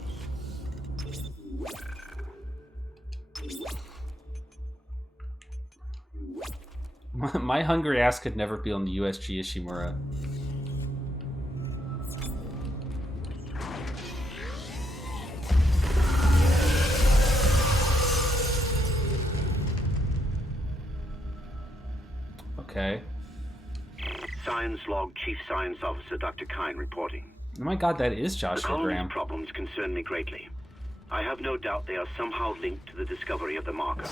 My hungry ass could never be on the USG Ishimura. Okay. Science Log Chief Science Officer Dr. Kine reporting. Oh my god, that is Joshua The colony's Graham. problems concern me greatly. I have no doubt they are somehow linked to the discovery of the marker,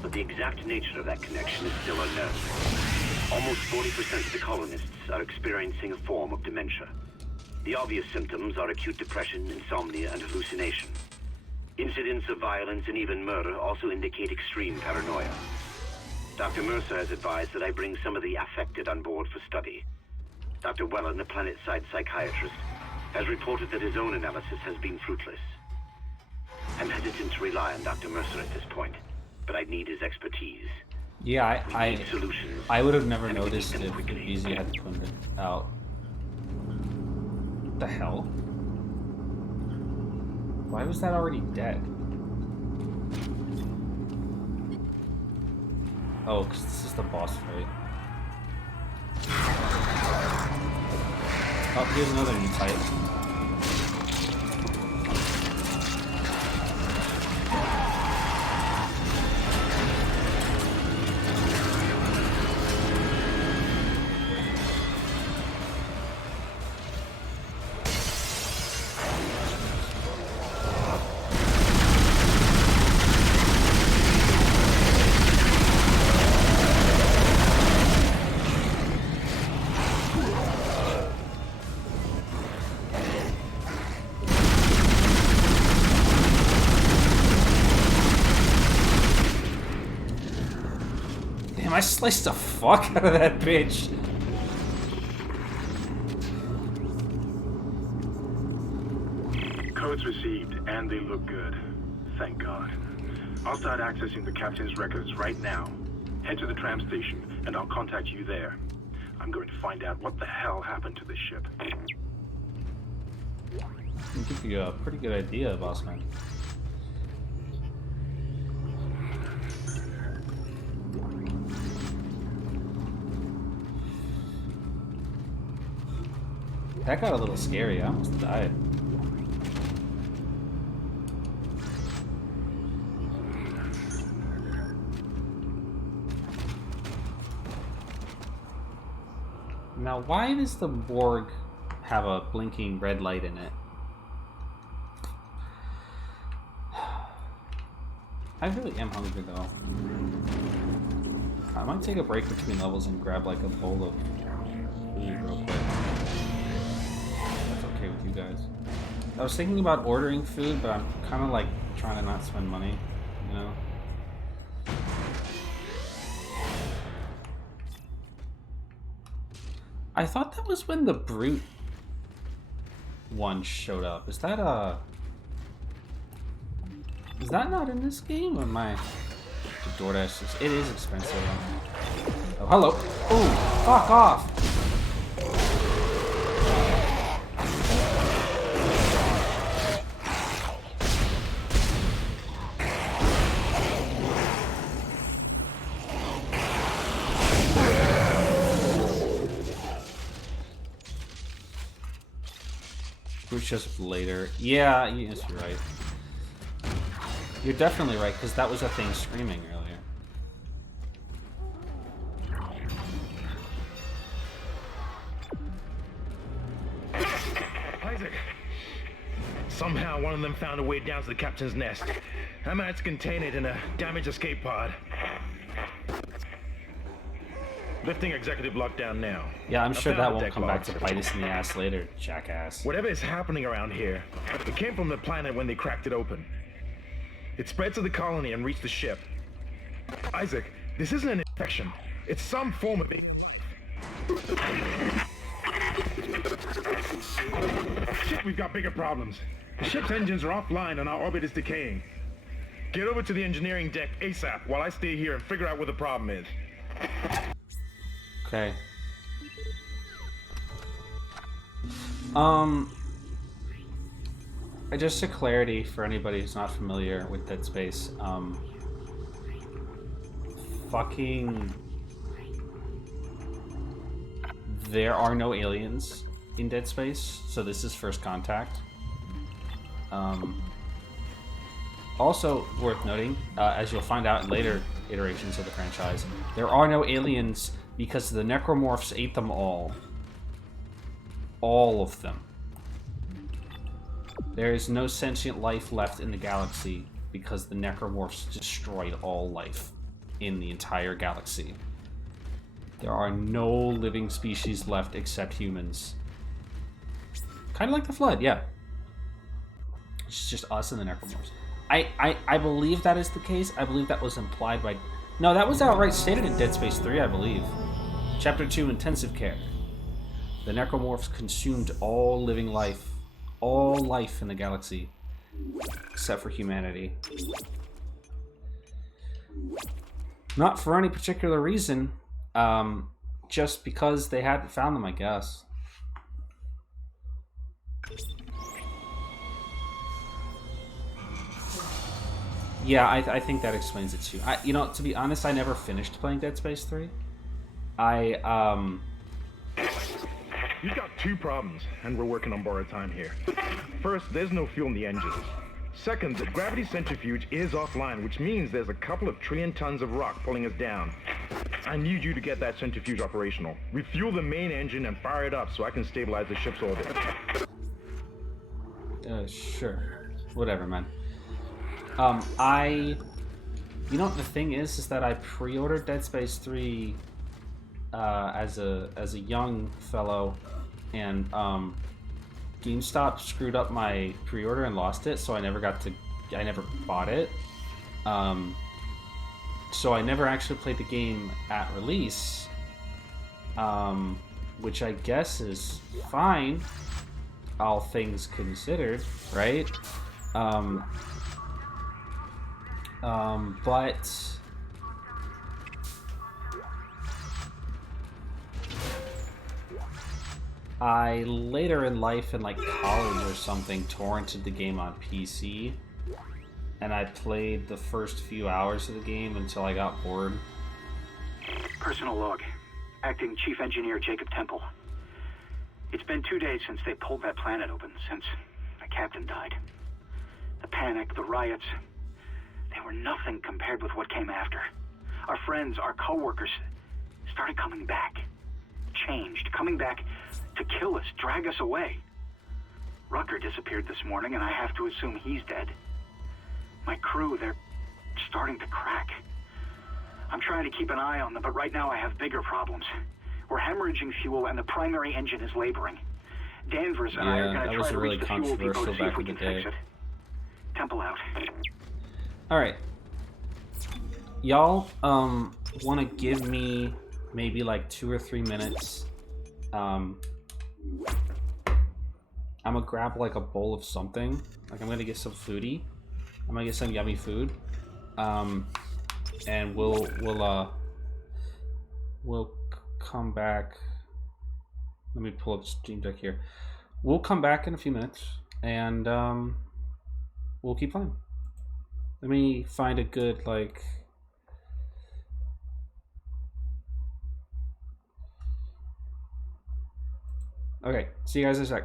but the exact nature of that connection is still unknown. Almost 40% of the colonists are experiencing a form of dementia. The obvious symptoms are acute depression, insomnia, and hallucination. Incidents of violence and even murder also indicate extreme paranoia. Dr. Mercer has advised that I bring some of the affected on board for study. Dr. Wellen, the planet-side psychiatrist, has reported that his own analysis has been fruitless. I'm hesitant to rely on Dr. Mercer at this point, but I need his expertise. Yeah, solutions, I would have never noticed if Easy had put it out. What the hell? Why was that already dead? Oh, because this is the boss fight. Oh, here's another new type. Damn, I sliced the fuck out of that bitch. Codes received, and they look good. Thank God. I'll start accessing the captain's records right now. Head to the tram station, and I'll contact you there. I'm going to find out what the hell happened to this ship. I'll give you a pretty good idea, boss man. That got a little scary. I almost died. Now, why does the Borg have a blinking red light in it? I really am hungry, though. I might take a break between levels and grab, like, a bowl of food real quick. That's okay with you guys. I was thinking about ordering food, but I'm kind of, like, trying to not spend money, you know? I thought that was when the Brute one showed up. Is that not in this game? Or am I... The DoorDash, it is expensive. Oh, hello. Ooh, fuck off. Bruce shows up later. Yeah, yes, you're right. You're definitely right, because that was a thing screaming earlier. Isaac! Somehow one of them found a way down to the captain's nest. I managed to contain it in a damaged escape pod. Lifting executive lockdown now. Yeah, I'm sure that won't come back to bite us in the ass later, jackass. Whatever is happening around here, it came from the planet when they cracked it open. It spread to the colony and reached the ship. Isaac, this isn't an infection. It's some form of alien life. Shit, we've got bigger problems. The ship's engines are offline and our orbit is decaying. Get over to the engineering deck ASAP while I stay here and figure out what the problem is. Okay. Just a clarity for anybody who's not familiar with Dead Space, there are no aliens in Dead Space, so this is First Contact. Also worth noting, as you'll find out in later iterations of the franchise, there are no aliens because the necromorphs ate them all. All of them. There is no sentient life left in the galaxy because the necromorphs destroyed all life in the entire galaxy. There are no living species left except humans. Kind of like the Flood, yeah. It's just us and the necromorphs. I believe that is the case. I believe that was implied by... No, that was outright stated in Dead Space 3, I believe. Chapter 2, Intensive Care. The necromorphs consumed all living life. All life in the galaxy. Except for humanity. Not for any particular reason. Just because they hadn't found them, I guess. Yeah, I think that explains it too. You know, to be honest, I never finished playing Dead Space 3. You've got two problems, and we're working on borrowed time here. First, there's no fuel in the engines. Second, the gravity centrifuge is offline, which means there's a couple of trillion tons of rock pulling us down. I need you to get that centrifuge operational. Refuel the main engine and fire it up so I can stabilize the ship's orbit. Sure. Whatever, man. You know what the thing is that I pre-ordered Dead Space 3 as a young fellow, and GameStop screwed up my pre-order and lost it, so I never bought it. So I never actually played the game at release, which I guess is fine, all things considered, right? But I later in life, in like college or something, torrented the game on PC, and I played the first few hours of the game until I got bored. Personal log. Acting Chief Engineer Jacob Temple. It's been 2 days since they pulled that planet open, since the captain died. The panic, the riots, they were nothing compared with what came after. Our friends, our co-workers, started coming back. Changed, coming back to kill us, drag us away. Rucker disappeared this morning, and I have to assume he's dead. My crew, they're starting to crack. I'm trying to keep an eye on them, but right now I have bigger problems. We're hemorrhaging fuel, and the primary engine is laboring. Danvers and I are going to try to reach the fuel depot to see if we can fix it. Temple out. Alright. Y'all, want to give me maybe like 2 or 3 minutes. I'm gonna grab like a bowl of something. Like I'm gonna get some foodie. I'm gonna get some yummy food. And we'll come back. Let me pull up Steam Deck here. We'll come back in a few minutes, and we'll keep playing. Let me find a good like. Okay, see you guys in a sec.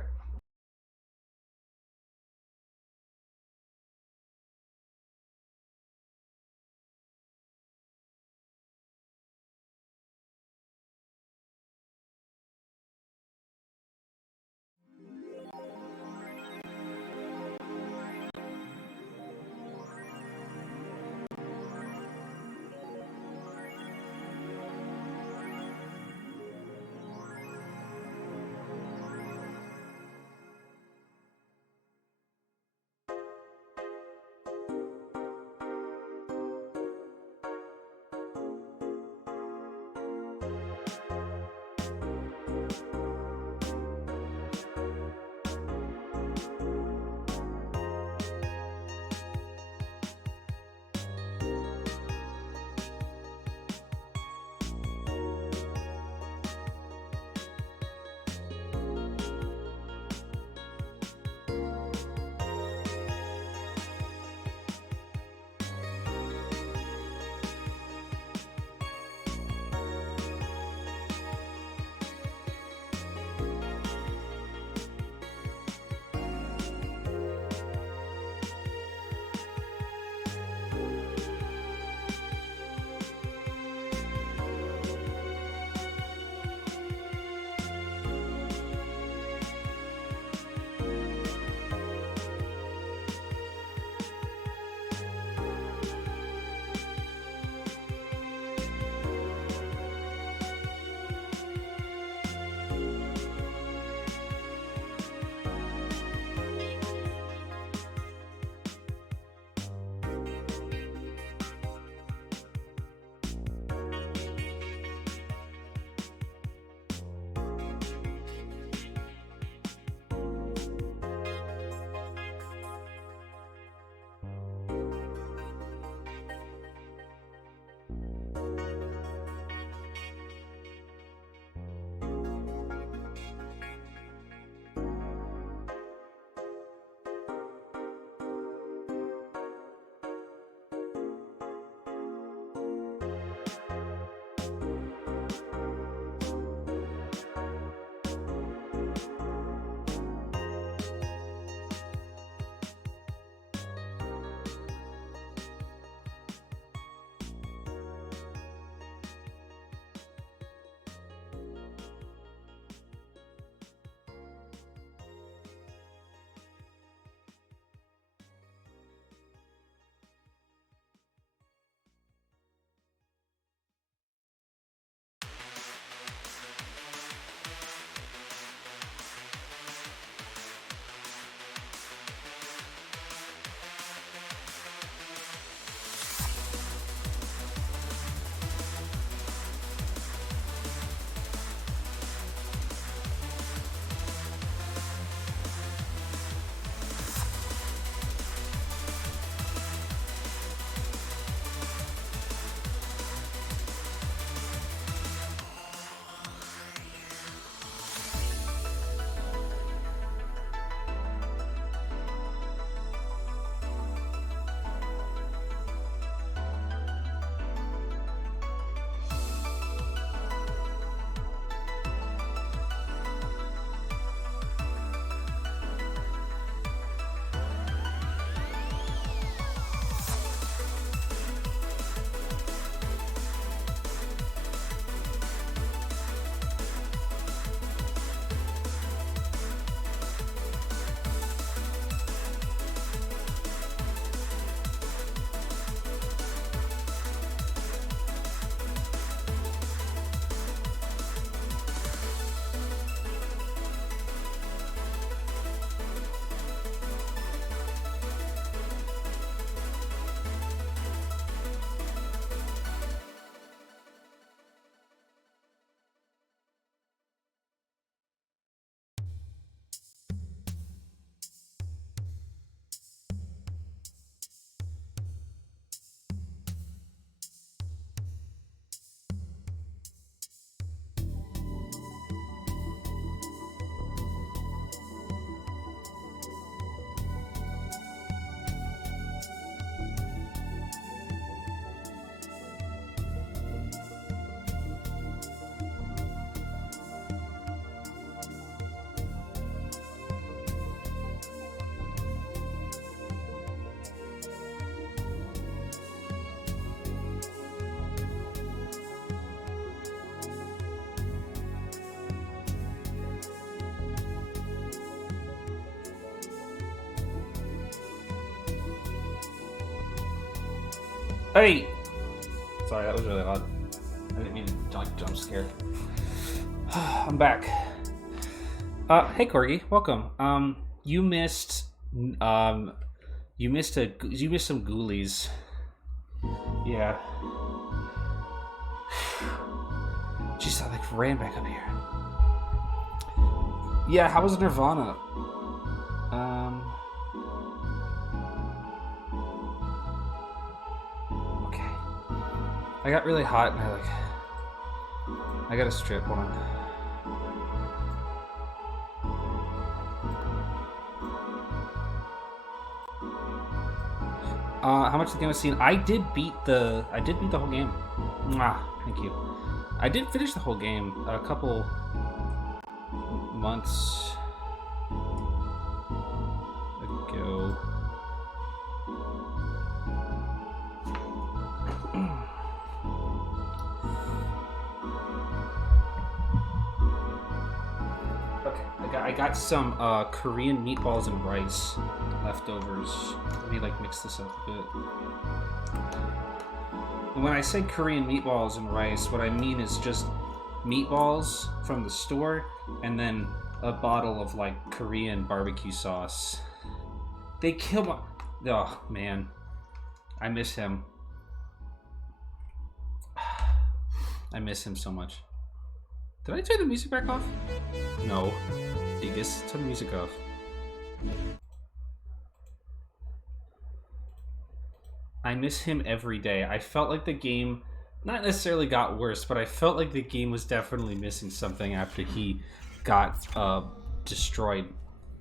Hey! Sorry, that was really loud. I didn't mean to like jump scare. I'm back. Hey Corgi, welcome. You missed some ghoulies. Yeah. Jeez, I like ran back up here. Yeah, how was Nirvana? Okay. I got really hot and I got a strip. Hold on. How much of the game was seen? I did beat the whole game. Mwah, thank you. I did finish the whole game a couple months ago. Okay, I got some Korean meatballs and rice leftovers. Let me like mix this up a bit. When I say Korean meatballs and rice, what I mean is just meatballs from the store and then a bottle of like Korean barbecue sauce. They kill my... Oh, man. I miss him. I miss him so much. Did I turn the music back off? No. Dingus, turn the music off. I miss him every day. I felt like the game not necessarily got worse, but I felt like the game was definitely missing something after he got destroyed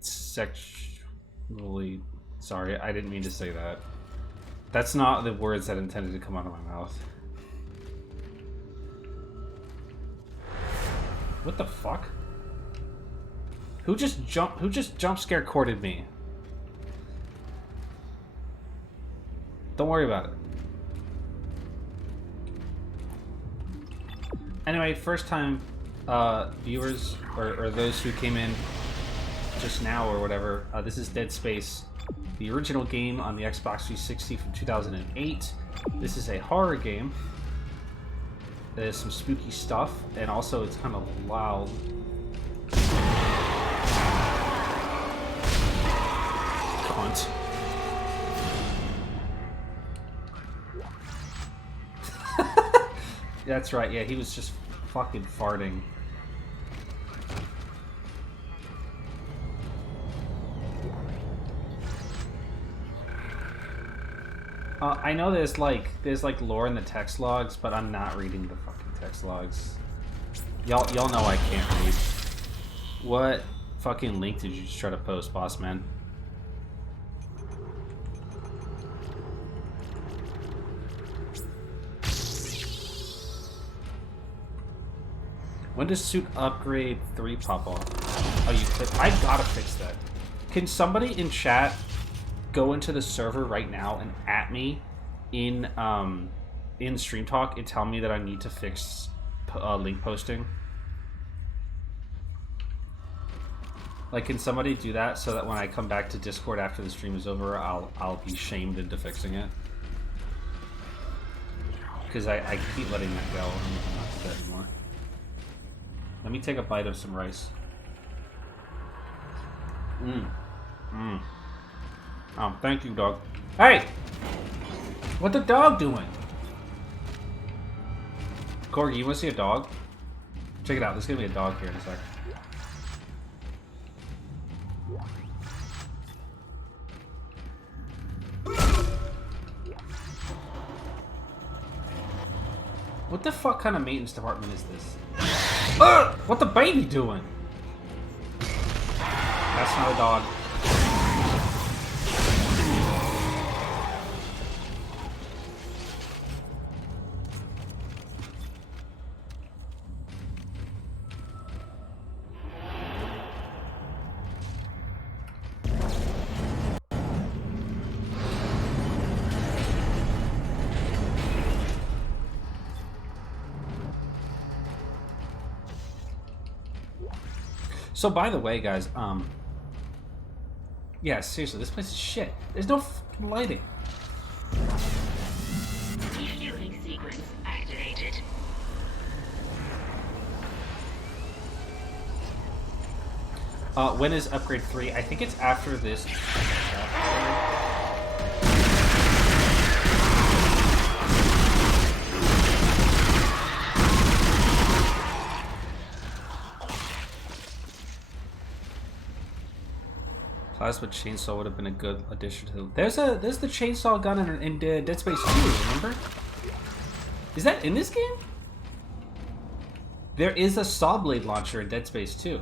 sexually. Sorry, I didn't mean to say that. That's not the words that intended to come out of my mouth. What the fuck? Who just jump scare courted me? Don't worry about it. Anyway, first time viewers or those who came in just now or whatever, this is Dead Space, the original game on the Xbox 360 from 2008. This is a horror game. There's some spooky stuff, and also it's kind of loud. Cunt. That's right, yeah, he was just fucking farting. I know there's like lore in the text logs, but I'm not reading the fucking text logs. Y'all know I can't read. What fucking link did you just try to post, boss man? When does suit upgrade 3 pop off? Oh, you click. I gotta fix that. Can somebody in chat go into the server right now and at me in Stream Talk and tell me that I need to fix link posting? Like, can somebody do that so that when I come back to Discord after the stream is over, I'll be shamed into fixing it? Because I keep letting that go. I'm not do that anymore. Let me take a bite of some rice. Oh, thank you, dog. Hey! What the dog doing? Corgi, you want to see a dog? Check it out. There's going to be a dog here in a sec. What the fuck kind of maintenance department is this? What the baby doing? That's not a dog. So, by the way, guys, yeah, seriously, this place is shit. There's no fucking lighting. When is upgrade 3? I think it's after this. Plasma chainsaw would have been a good addition to. There's the chainsaw gun in Dead Space 2. Remember? Is that in this game? There is a saw blade launcher in Dead Space 2.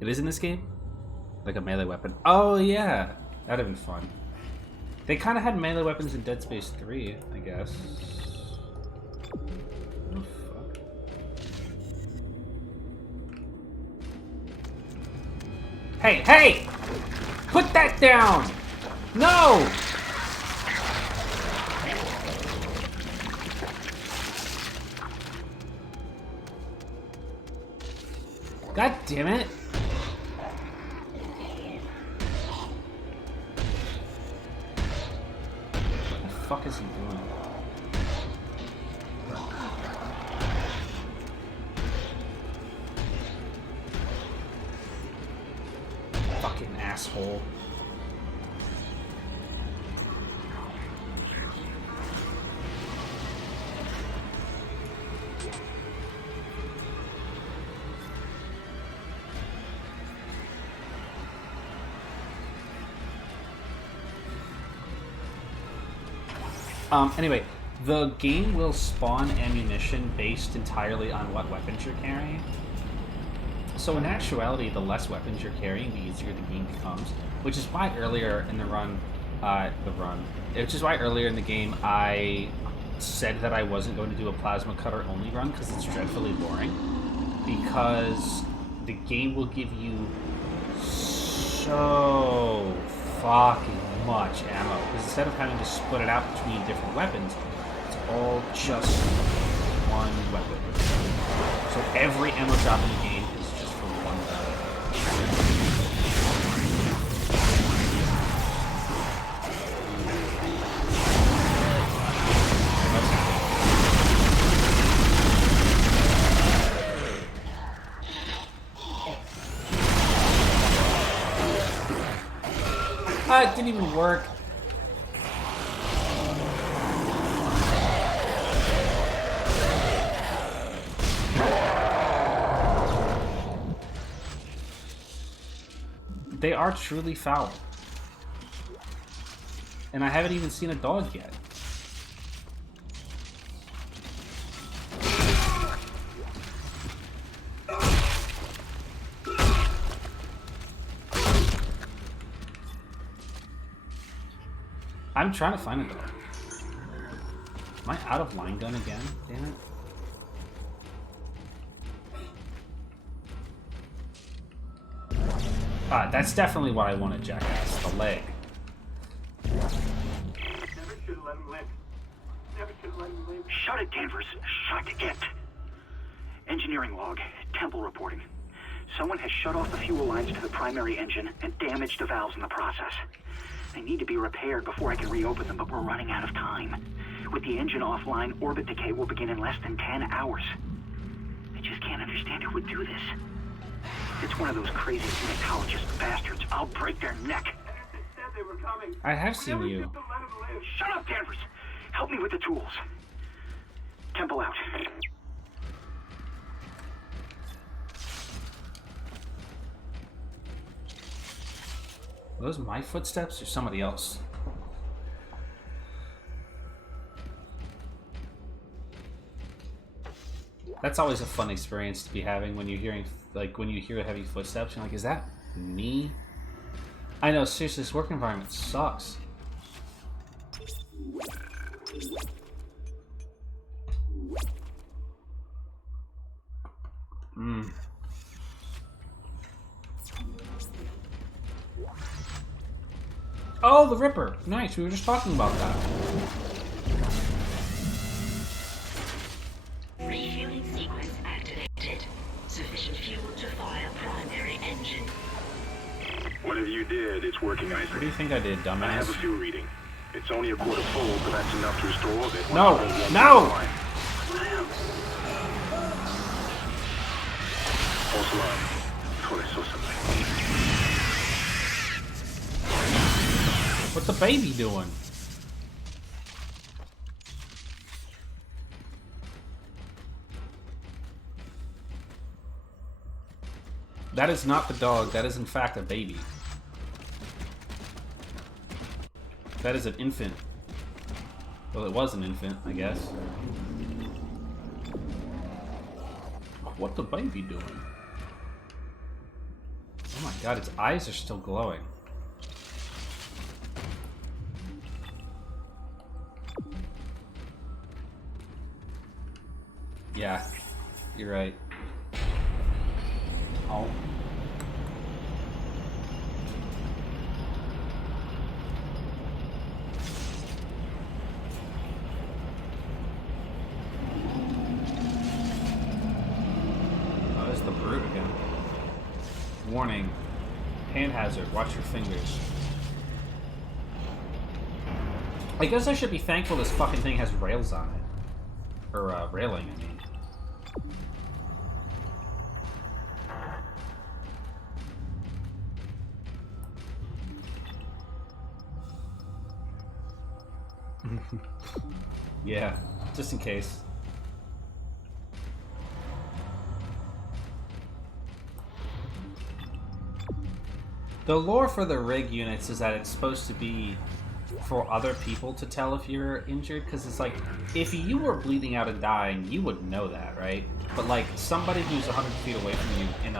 It is in this game? Like a melee weapon. Oh yeah, that'd have been fun. They kind of had melee weapons in Dead Space 3, I guess. Oh, fuck. Hey, hey! Put that down! No! God damn it! What the fuck is he doing? Fucking asshole. Anyway, the game will spawn ammunition based entirely on what weapons you're carrying. So in actuality, the less weapons you're carrying, the easier the game becomes. Which is why earlier in the which is why earlier in the game I said that I wasn't going to do a plasma cutter only run because it's dreadfully boring. Because the game will give you so fucking much ammo, because instead of having to split it out between different weapons, it's all just one weapon. So every ammo drop in the game is just for one it didn't even work. They are truly foul. And I haven't even seen a dog yet. I'm trying to find a dog. Am I out of line gun again? Damn it. That's definitely what I wanted, Jackass. The leg. Never should have let him live. Never should have let him live. Shut it, Danvers. Shut it. Engineering log. Temple reporting. Someone has shut off the fuel lines to the primary engine and damaged the valves in the process. They need to be repaired before I can reopen them, but we're running out of time. With the engine offline, orbit decay will begin in less than 10 hours. I just can't understand who would do this. It's one of those crazy unitologist bastards. I'll break their neck. They said they were coming. I have seen you. Shut up, Danvers. Help me with the tools. Temple out. Are those my footsteps or somebody else? That's always a fun experience to be having when you're hearing, like, when you hear heavy footsteps. You're like, is that me? I know, seriously, this work environment sucks. Oh, the Ripper. Nice, we were just talking about that. Refueling sequence activated. Sufficient fuel to fire primary engine. Whatever you did, it's working nicely. What do you think I did, dumbass? I have a fuel reading. It's only a quarter full, but that's enough to restore orbit. No! No! false alarm before I saw something. What's the baby doing? That is not the dog. That is in fact a baby. That is an infant. Well, it was an infant, I guess. What the baby doing? Oh my god, its eyes are still glowing. Yeah, you're right. Oh. Oh, there's the brute again. Warning. Hand hazard. Watch your fingers. I guess I should be thankful this fucking thing has rails on it. Or, railing, I mean. Yeah, just in case. The lore for the rig units is that it's supposed to be for other people to tell if you're injured, because it's like, if you were bleeding out and dying, you would know that, right? But like, somebody who's 100 feet away from you in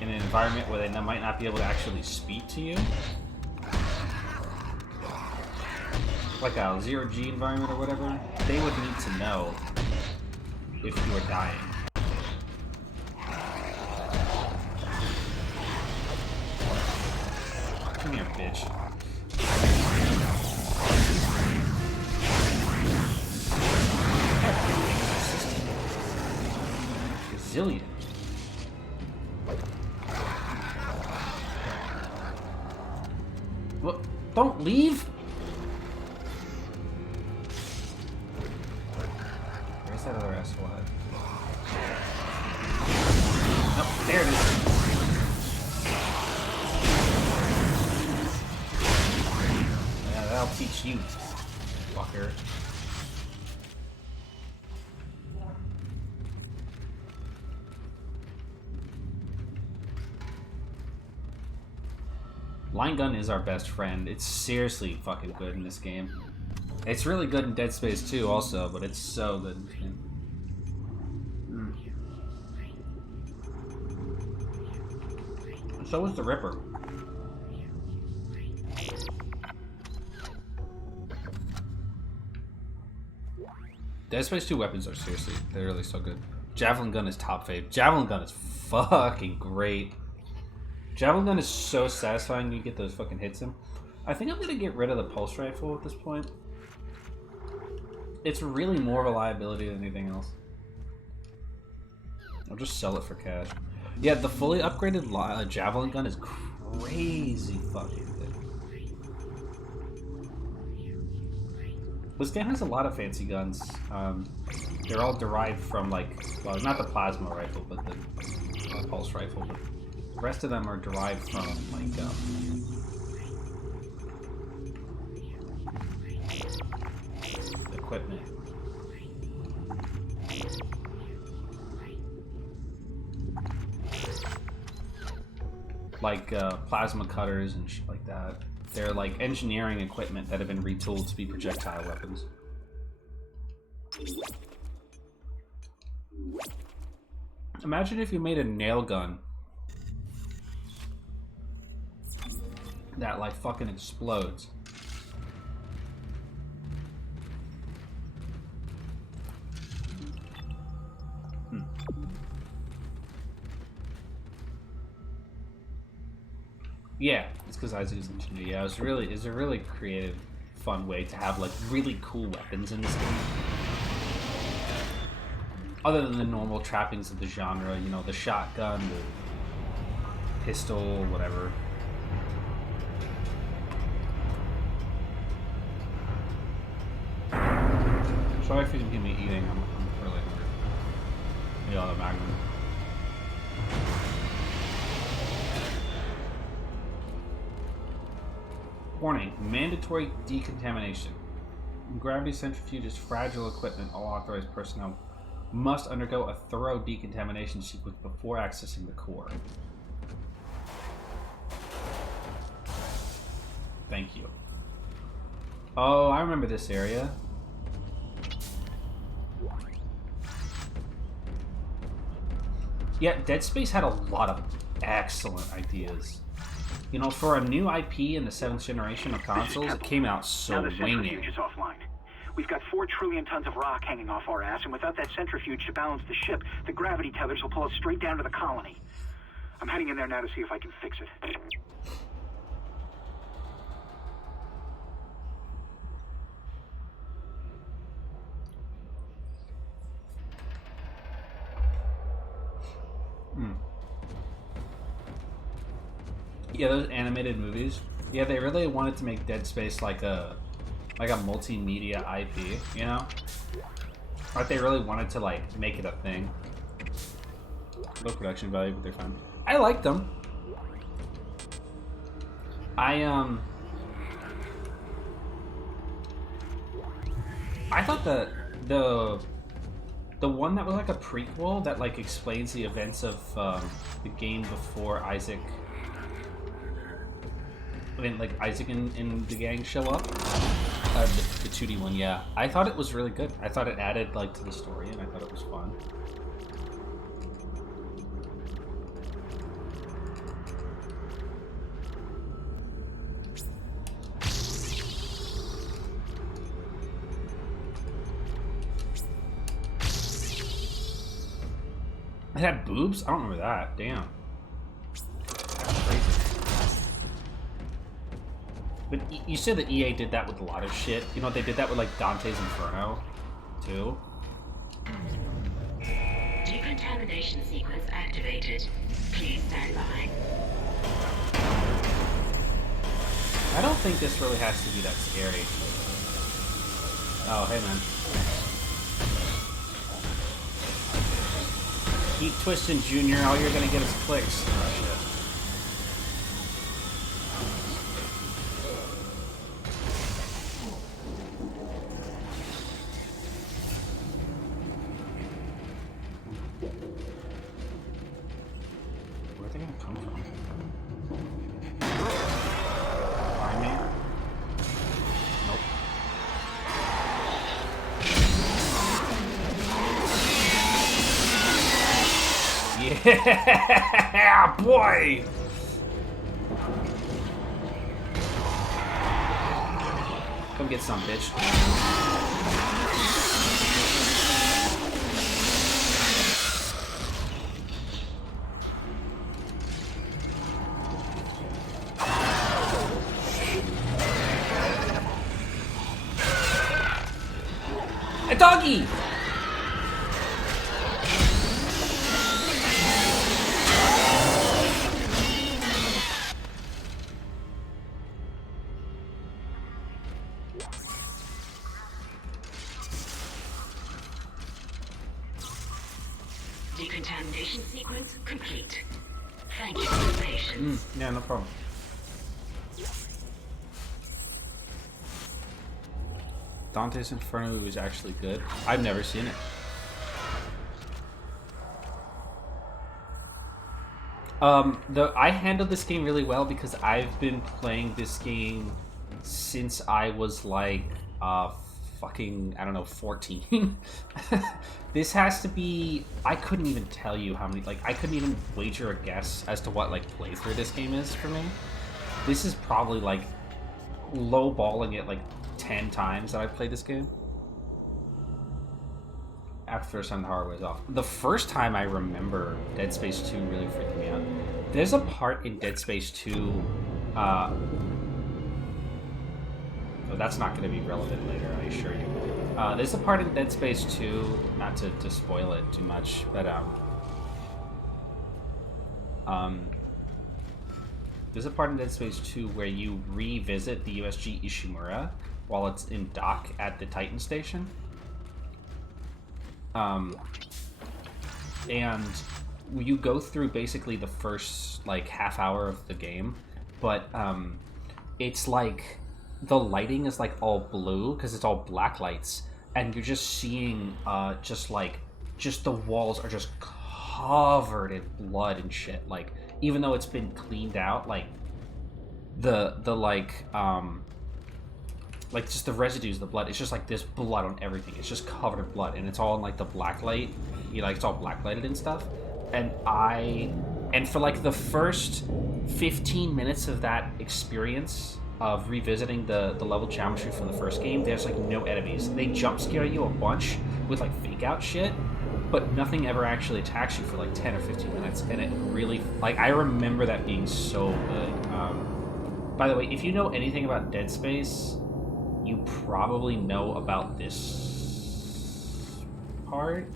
in an environment where they might not be able to actually speak to you, like a zero-G environment or whatever, they would need to know if you were dying. Come here, bitch. Resilient. What? Don't leave? Where's that other SWAT? Nope, there it is. Yeah, that'll teach you, fucker. Line gun is our best friend. It's seriously fucking good in this game. It's really good in Dead Space 2 also, but it's so good in this game. So is the Ripper. Dead Space 2 weapons are seriously, they're really so good. Javelin gun is top fave. Javelin gun is fucking great. Javelin gun is so satisfying when you get those fucking hits in. I think I'm gonna get rid of the pulse rifle at this point. It's really more of a liability than anything else. I'll just sell it for cash. Yeah, the fully upgraded Javelin gun is crazy fucking good. This game has a lot of fancy guns. They're all derived from, like, well, not the plasma rifle, but the pulse rifle. But the rest of them are derived from, like, equipment. Like, plasma cutters and shit like that. They're like engineering equipment that have been retooled to be projectile weapons. Imagine if you made a nail gun that like fucking explodes. Yeah, it's because Isaac is engineer. Yeah, it's a really creative, fun way to have like really cool weapons in this game. Other than the normal trappings of the genre, you know, the shotgun, the pistol, whatever. Sorry if you can hear me eating. I'm really hungry. Yeah, the Magnum. Warning, mandatory decontamination. Gravity centrifuge is fragile equipment. All authorized personnel must undergo a thorough decontamination sequence before accessing the core. Thank you. Oh, I remember this area. Yeah, Dead Space had a lot of excellent ideas. You know, for a new IP in the 7th generation of consoles, it came out so now the centrifuge winging. is offline. We've got 4 trillion tons of rock hanging off our ass, and without that centrifuge to balance the ship, the gravity tethers will pull us straight down to the colony. I'm heading in there now to see if I can fix it. Yeah, those animated movies. Yeah, they really wanted to make Dead Space like a multimedia IP, you know? Like they really wanted to like make it a thing. Low production value, but they're fun. I liked them. I thought the one that was like a prequel that like explains the events of the game before Isaac. I mean, like Isaac and the gang show up. The 2D one, yeah. I thought it was really good. I thought it added like to the story, and I thought it was fun. It had boobs? I don't remember that. Damn. But you said that EA did that with a lot of shit. You know, they did that with, like, Dante's Inferno, too. Decontamination sequence activated. Please stand by. I don't think this really has to be that scary. Oh, hey, man. Keep twisting, Junior. All you're gonna get is clicks. Oh, shit. Yeah, boy! Come get some, bitch. A doggy! Decontamination sequence complete. Thank you for your patience. Yeah, no problem. Dante's Inferno is actually good. I've never seen it. I handled this game really well because I've been playing this game since I was like fucking, I don't know, 14. This has to be, I couldn't even tell you how many, like, I couldn't even wager a guess as to what, like, playthrough this game is for me. This is probably, like, low-balling it, like, 10 times that I've played this game. After the first time the hard wears off. The first time I remember Dead Space 2 really freaked me out. There's a part in Dead Space 2, oh, that's not going to be relevant later, I assure you. There's a part in Dead Space 2, not to spoil it too much, but there's a part in Dead Space 2 where you revisit the USG Ishimura while it's in dock at the Titan station. And you go through basically the first like half hour of the game, but it's like the lighting is like all blue because it's all black lights, and you're just seeing just the walls are just covered in blood and shit. Like, even though it's been cleaned out, like the like just the residues of the blood, it's just like this blood on everything. It's just covered in blood, and it's all in like the black light. You know, like it's all black lighted and stuff. And for like the first 15 minutes of that experience of revisiting the level geometry from the first game, there's like no enemies. They jump scare you a bunch with like fake out shit, but nothing ever actually attacks you for like 10 or 15 minutes, and it really, like, I remember that being so good. By the way, if you know anything about Dead Space, you probably know about this part.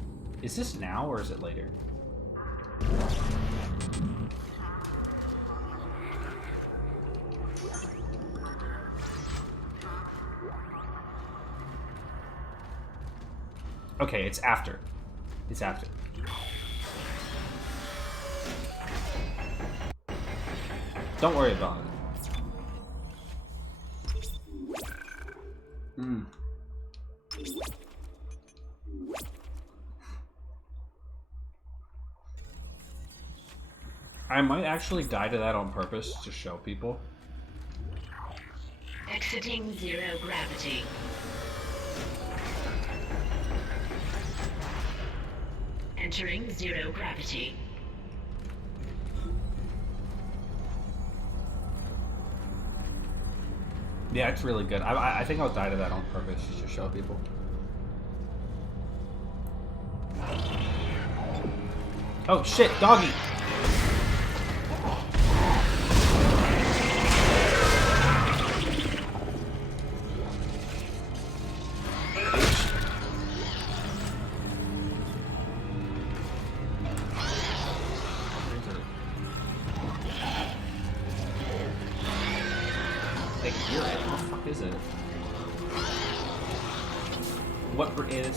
Is this now or is it later? Okay, it's after. It's after. Don't worry about it. I might actually die to that on purpose to show people. Exiting zero gravity. Entering zero gravity. Yeah, it's really good. I think I'll die to that on purpose just to show people. Oh shit, doggy!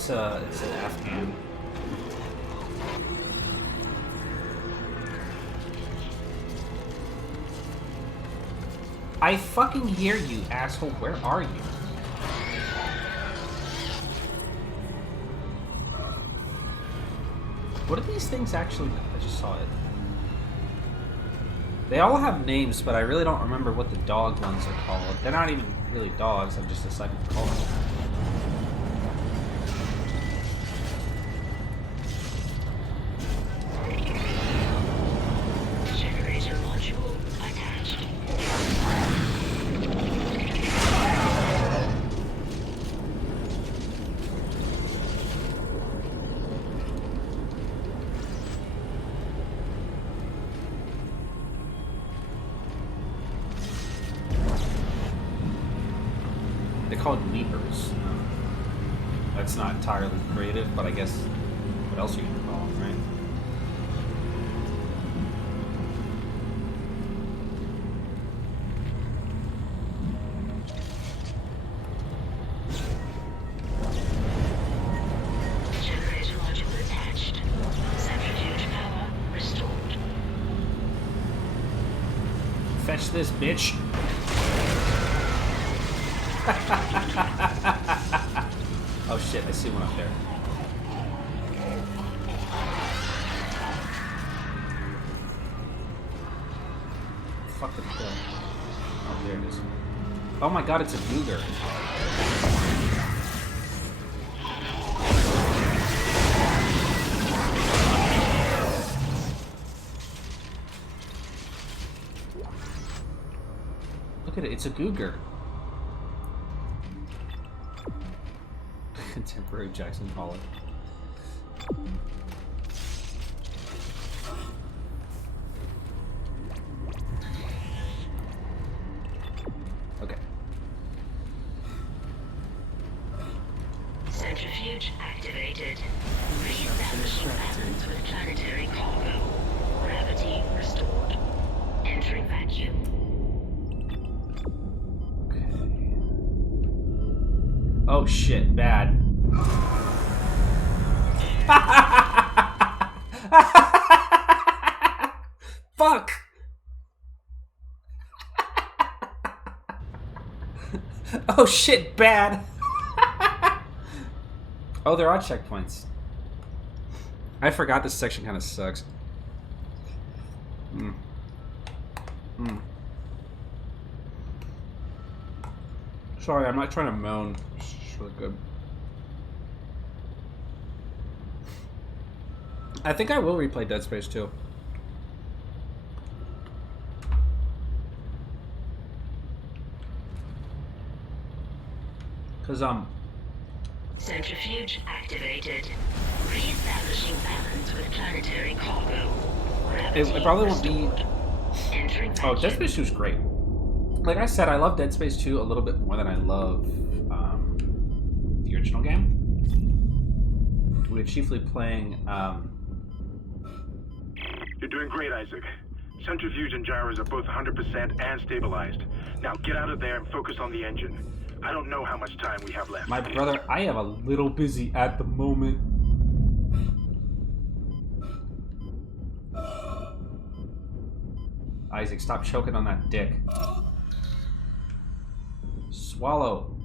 It's an Afghan. I fucking hear you, asshole. Where are you? What are these things actually? I just saw it. They all have names, but I really don't remember what the dog ones are called. They're not even really dogs. I've just decided to call them. Called leapers. That's not entirely creative, but I guess what else are you gonna call them, right? Generator module attached. Centrifuge power restored. Fetch this, bitch. Oh shit, I see one up there. Fucking kill. Oh, there it is. Oh my god, it's a Googer. Look at it, it's a Googer. Contemporary Jackson Pollock. Okay. Centrifuge activated. Reestablishing balance with planetary cargo. Gravity restored. Entering vacuum. Oh shit, bad. Fuck! Oh shit, bad. Oh, there are checkpoints. I forgot this section kind of sucks. Sorry, I'm not trying to moan. It's really good. I think I will replay Dead Space 2. Cause Centrifuge activated. Re-establishing balance with planetary cargo. it probably won't be. Entering Oh, Dead Space 2 is great. Like I said, I love Dead Space 2 a little bit more than I love the original game. We're chiefly playing. You're doing great, Isaac. Centrifuge and gyros are both 100% and stabilized. Now get out of there and focus on the engine. I don't know how much time we have left. My brother, I am a little busy at the moment. Isaac, stop choking on that dick. Swallow.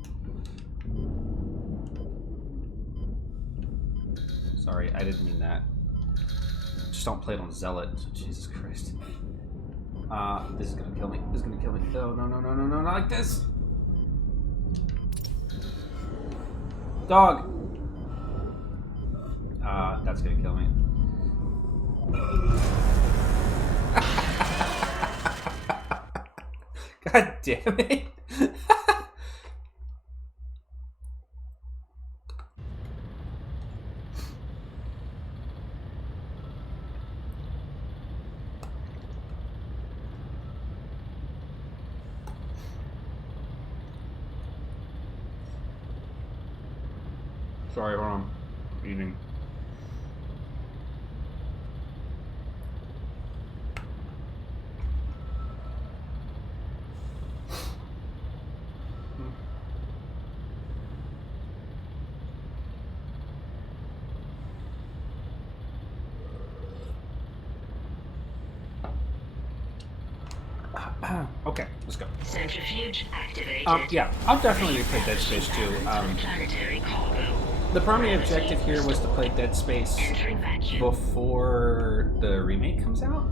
Sorry, I didn't mean that. Just don't play it on Zealot. Jesus Christ. This is gonna kill me. This is gonna kill me. No, no, no, no, no, no, not like this. Dog. That's gonna kill me. God damn it. Sorry, hold on. I'm eating. Okay, let's go. Centrifuge activated. Yeah, I'll definitely replay Dead Space 2. Planetary cargo. The primary objective here was to play Dead Space before the remake comes out.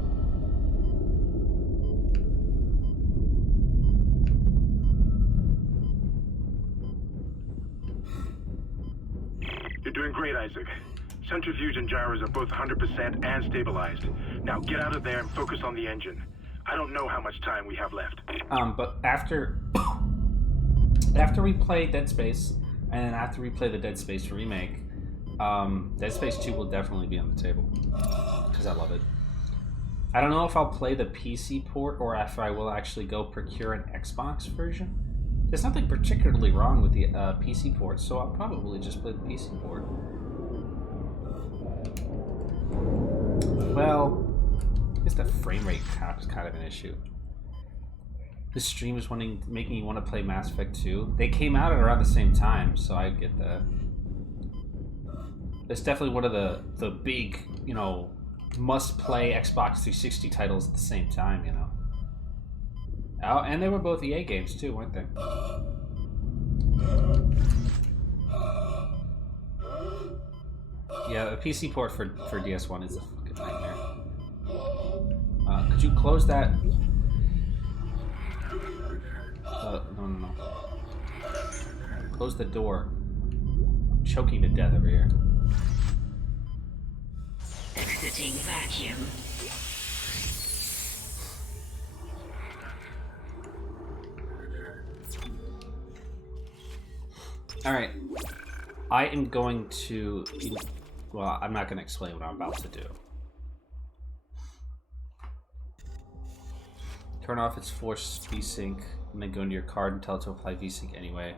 You're doing great, Isaac. Centrifuge and gyros are both 100% and stabilized. Now get out of there and focus on the engine. I don't know how much time we have left. But after we play Dead Space, and then after we play the Dead Space remake, Dead Space 2 will definitely be on the table. Because I love it. I don't know if I'll play the PC port, or if I will actually go procure an Xbox version. There's nothing particularly wrong with the PC port, so I'll probably just play the PC port. Well, I guess the frame rate cap is kind of an issue. The stream is making you want to play Mass Effect 2. They came out at around the same time, so I get that. It's definitely one of the big, you know, must-play Xbox 360 titles at the same time, you know. Oh, and they were both EA games too, weren't they? Yeah, the PC port for DS1 is a fucking nightmare. Could you close that? No. Close the door. I'm choking to death over here. Exiting vacuum. Alright. I am going to... Well, I'm not going to explain what I'm about to do. Turn off its forced VSync, and then go into your card and tell it to apply VSync anyway.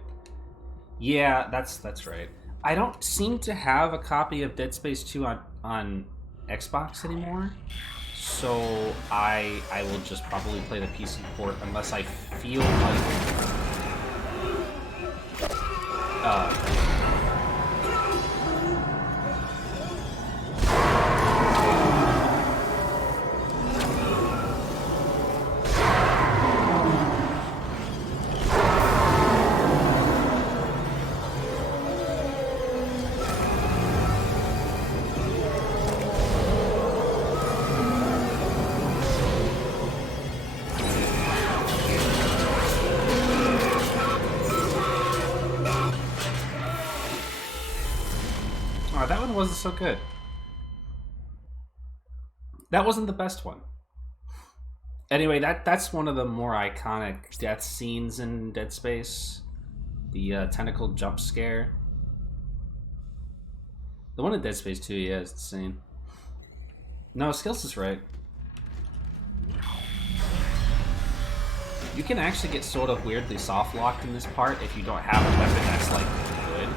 Yeah, that's right. I don't seem to have a copy of Dead Space 2 on Xbox anymore, so I will just probably play the PC port unless I feel like... that one wasn't so good. That wasn't the best one. Anyway, that's one of the more iconic death scenes in Dead Space. The tentacle jump scare. The one in Dead Space 2, yeah, is insane. No, Skills is right. You can actually get sort of weirdly soft locked in this part if you don't have a weapon that's like good.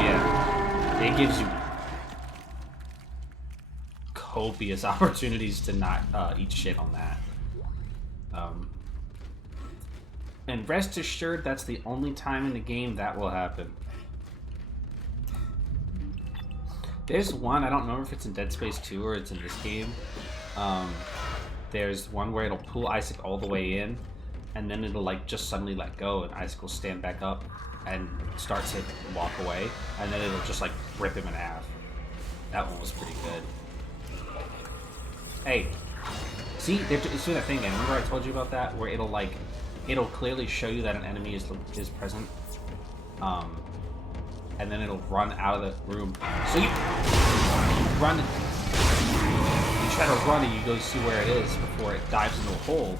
Yeah, it gives you copious opportunities to not eat shit on that. And rest assured, that's the only time in the game that will happen. There's one, I don't remember if it's in Dead Space 2 or it's in this game. There's one where it'll pull Isaac all the way in, and then it'll like just suddenly let go, and Isaac will stand back up and start to walk away, and then it'll just like rip him in half. That one was pretty good. Hey, see, it's doing that thing again. Remember I told you about that, where it'll clearly show you that an enemy is present, and then it'll run out of the room. So you run, you try to run, and you go see where it is before it dives into a hole.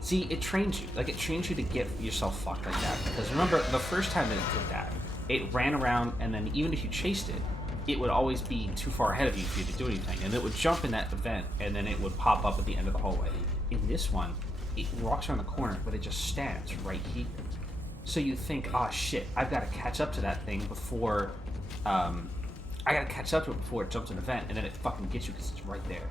See, it trains you. Like, it trains you to get yourself fucked like that. Because remember, the first time that it did that, it ran around, and then even if you chased it, it would always be too far ahead of you for you to do anything. And it would jump in that event, and then it would pop up at the end of the hallway. In this one, it walks around the corner, but it just stands right here. So you think, oh shit, I've got to catch up to that thing before, I gotta catch up to it before it jumps an event, and then it fucking gets you because it's right there.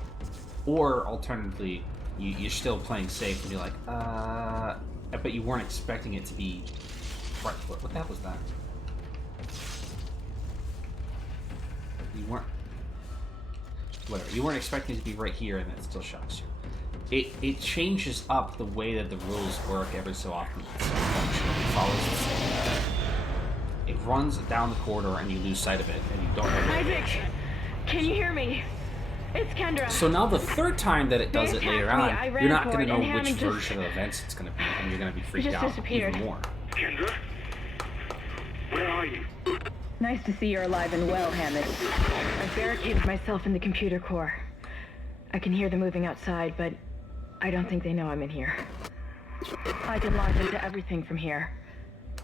Or alternatively, you're still playing safe, and you're like, but you weren't expecting it to be right. What the hell was that? You weren't. Whatever. You weren't expecting it to be right here, and then it still shocks you. It changes up the way that the rules work every so often. It follows the same. It runs down the corridor, and you lose sight of it, and you don't know. Isaac, can you hear me? It's Kendra. So now the third time that it does it later on, you're not going to know which just... version of events it's going to be, and you're going to be freaked out even more. Kendra? Where are you? Nice to see you're alive and well, Hammond. I've barricaded myself in the computer core. I can hear them moving outside, but I don't think they know I'm in here. I can log into everything from here.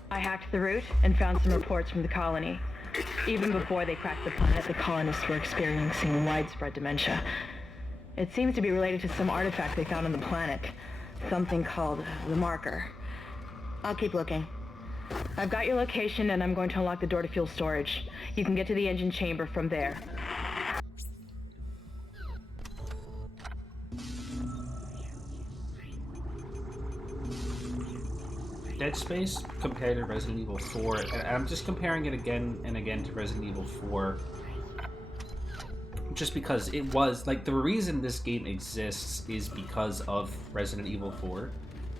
I hacked the route and found some reports from the colony. Even before they cracked the planet, the colonists were experiencing widespread dementia. It seems to be related to some artifact they found on the planet. Something called the Marker. I'll keep looking. I've got your location, and I'm going to unlock the door to fuel storage. You can get to the engine chamber from there. Dead Space compared to Resident Evil 4, and I'm just comparing it again and again to Resident Evil 4, just because it was, like, the reason this game exists is because of Resident Evil 4.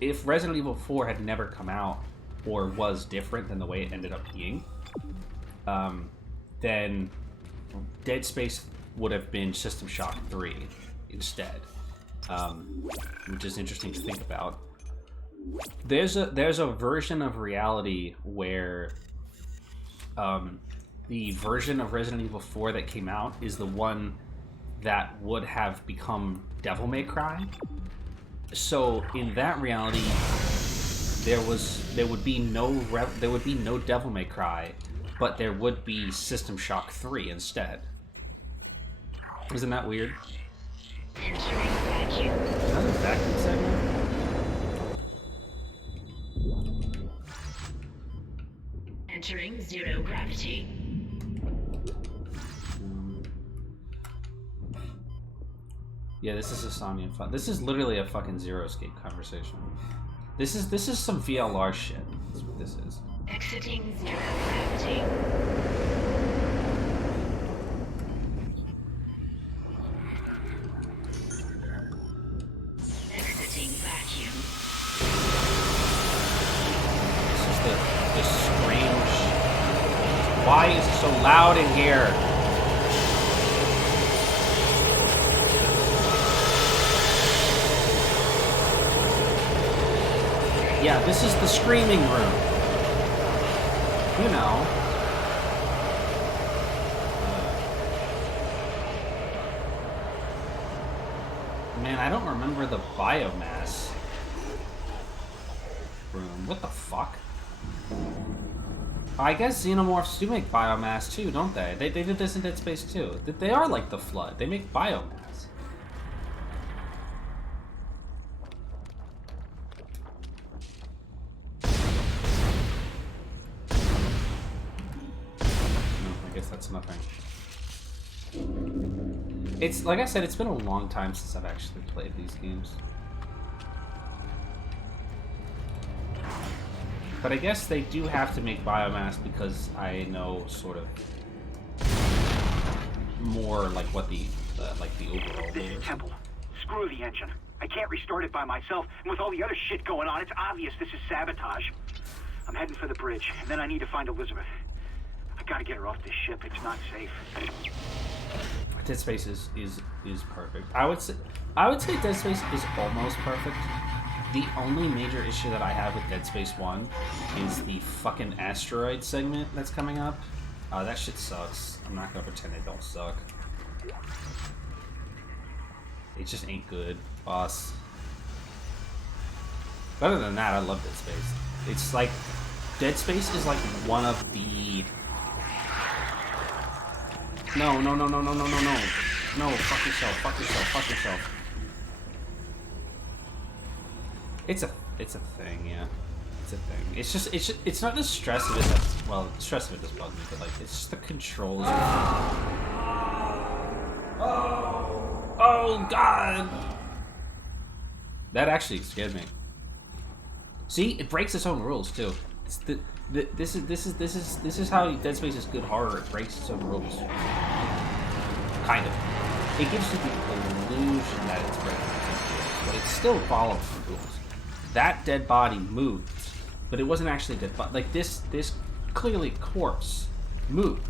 If Resident Evil 4 had never come out, or was different than the way it ended up being, then Dead Space would have been System Shock 3 instead, which is interesting to think about. There's a version of reality where the version of Resident Evil 4 that came out is the one that would have become Devil May Cry. So in that reality, there would be no Devil May Cry, but there would be System Shock 3 instead. Isn't that weird? Another vacuum segment? Entering zero gravity. Yeah, this is a Somnium fun. This is literally a fucking Zero Escape conversation. This is some VLR shit. That's what this is. Exiting zero gravity. Exiting vacuum. This is the strange. Why is it so loud in here? yeah, this is the screaming room. You know. Man, I don't remember the biomass room. What the fuck? I guess xenomorphs do make biomass too, don't they? They did this in Dead Space 2. They are like the Flood. They make biomass. I guess that's nothing. It's, like I said, it's been a long time since I've actually played these games. But I guess they do have to make biomass because I know sort of more like what the overall This is. is Temple. Screw the engine. I can't restart it by myself, and with all the other shit going on, it's obvious this is sabotage. I'm heading for the bridge, and then I need to find Elizabeth. I gotta get her off this ship. It's not safe. Dead Space is perfect. I would say Dead Space is almost perfect. The only major issue that I have with Dead Space 1 is the fucking asteroid segment that's coming up. That shit sucks. I'm not gonna pretend it don't suck. It just ain't good, boss. But other than that, I love Dead Space. It's like Dead Space is like one of the No, fuck yourself. It's a thing, yeah. It's a thing. It's not the stress of it that's, well, the stress of it does bug me, but like, it's just the controls. Oh, God! That actually scared me. See, it breaks its own rules, too. It's this is how Dead Space is good horror. It breaks its own rules. Kind of. It gives you the illusion that it's breaking its own rules, but it still follows the rules. That dead body moved, but it wasn't actually a dead body. Like this clearly corpse moved.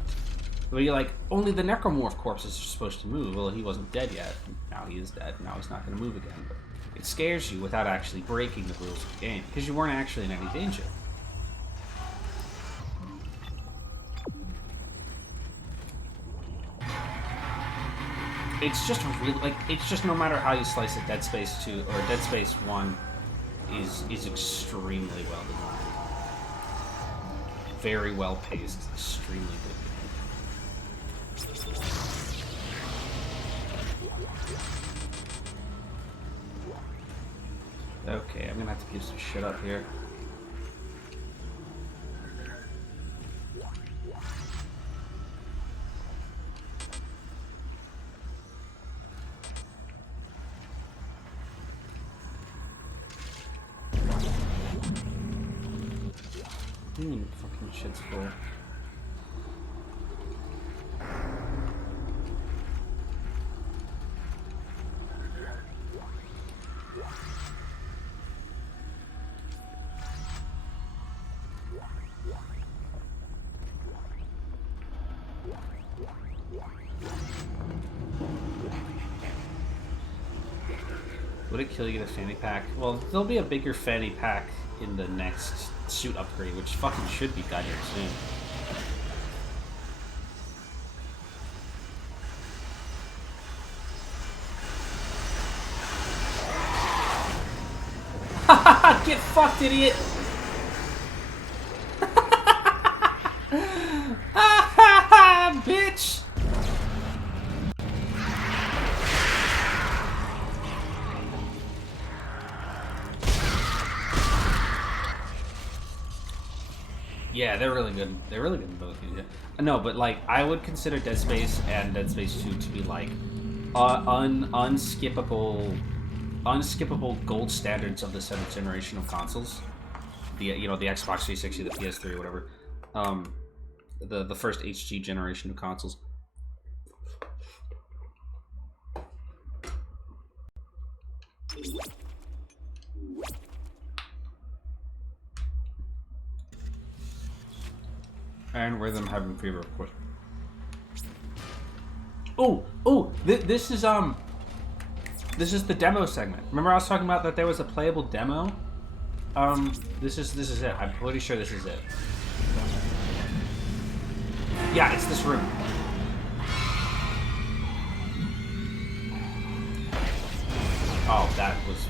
But you're like, only the necromorph corpses are supposed to move. Well, he wasn't dead yet. Now he is dead. Now he's not going to move again. But it scares you without actually breaking the rules of the game because you weren't actually in any danger. It's just really, like, it's just no matter how you slice it, Dead Space 2 or Dead Space 1 is extremely well designed. Very well paced, extremely good game. Okay, I'm gonna have to give some shit up here. Fucking shit's full. Would it kill you to get a fanny pack? Well, there'll be a bigger fanny pack in the next suit upgrade, which fucking should be goddamn soon. Haha! Get fucked, idiot! Bitch! Yeah, they're really good. They're really good in both games. No, but like, I would consider Dead Space and Dead Space 2 to be like unskippable gold standards of the 7th generation of consoles. The the Xbox 360, the PS3, or whatever. The first HG generation of consoles. And Rhythm Having Fever, of course. This is the demo segment. Remember I was talking about that there was a playable demo This is it. I'm pretty sure this is it. Yeah, it's this room. Oh, that was...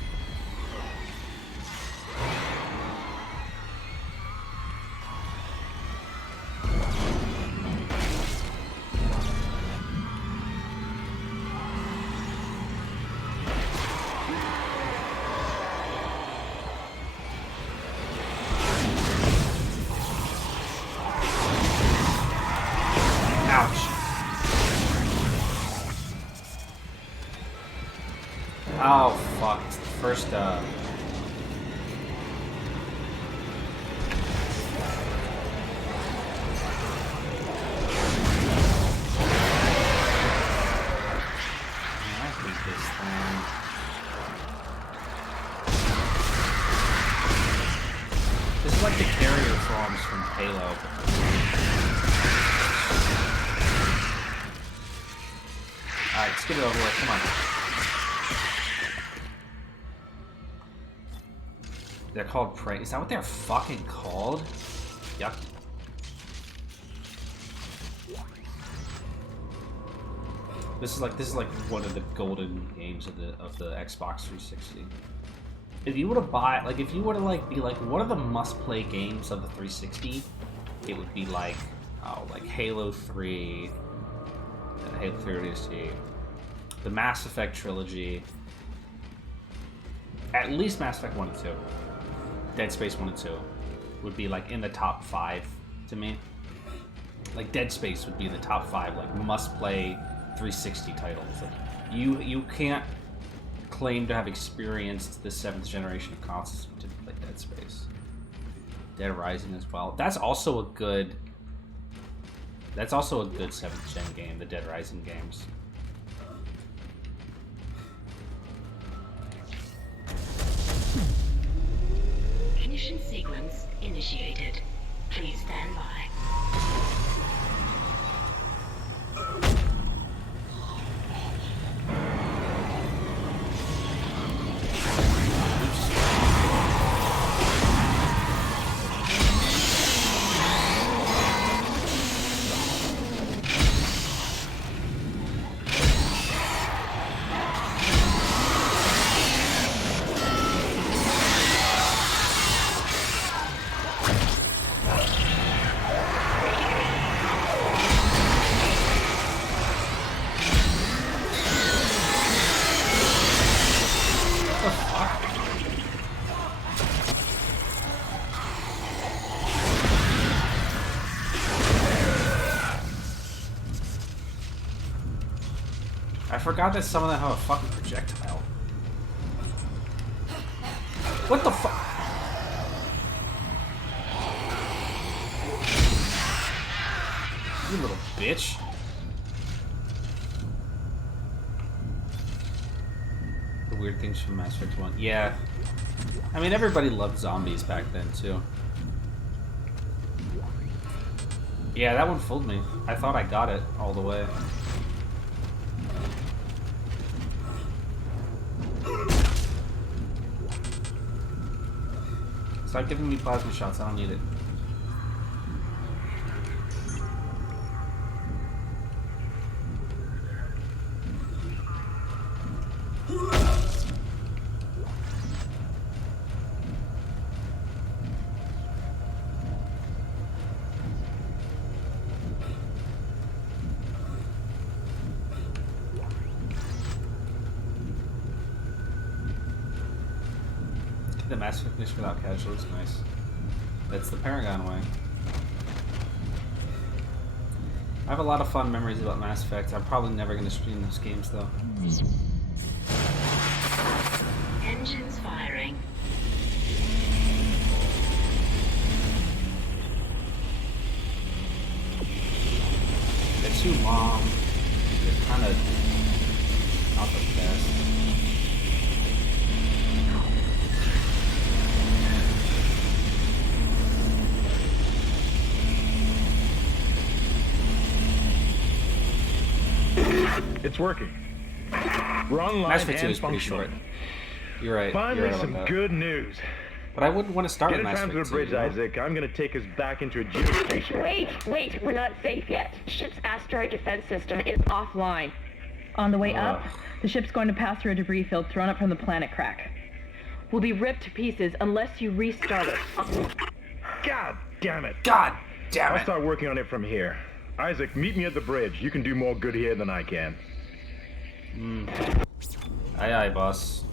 Oh, fuck. It's the first, I hate this thing. This is like the carrier forms from Halo. Alright, let's get it over with. Come on. They're called prey. Is that what they're fucking called? Yep. This is like one of the golden games of the Xbox 360. If you were to buy, like, if you were to like be like, what are the must-play games of the 360? It would be like, oh, like Halo 3, Halo 3 ODST, the Mass Effect trilogy, at least Mass Effect 1 and 2. Dead Space 1 and 2 would be like in the top 5 to me. Like Dead Space would be in the top 5 like must-play 360 titles. Like, you can't claim to have experienced the 7th generation of consoles to play Dead Space. Dead Rising as well. That's also a good 7th gen game, the Dead Rising games. Ignition sequence initiated. Please stand by. I forgot that some of them have a fucking projectile. What the fuck? You little bitch. The weird things from Mass Effect 1. Yeah. I mean, everybody loved zombies back then, too. Yeah, that one fooled me. I thought I got it all the way. Stop giving me plasma shots, I don't need it. The Mass Effect mission without casualties, nice. That's the Paragon way. I have a lot of fun memories about Mass Effect. I'm probably never going to stream those games, though. Engines firing. They're too long. They're kind of not the best. It's working. We're online Mass Effect 2 and is pretty short. functioning. You're right. Finally, You're right some about that. good news. But I wouldn't want to start Get with a Mass tram to the Effect 2, bridge, you know? Isaac. I'm gonna take us back into a geostation. Wait, we're not safe yet. Ship's asteroid defense system is offline. On the way up, the ship's going to pass through a debris field thrown up from the planet crack. We'll be ripped to pieces unless you restart it. God damn it. God damn it. I'll start working on it from here. Isaac, meet me at the bridge. You can do more good here than I can. Aye, aye, boss.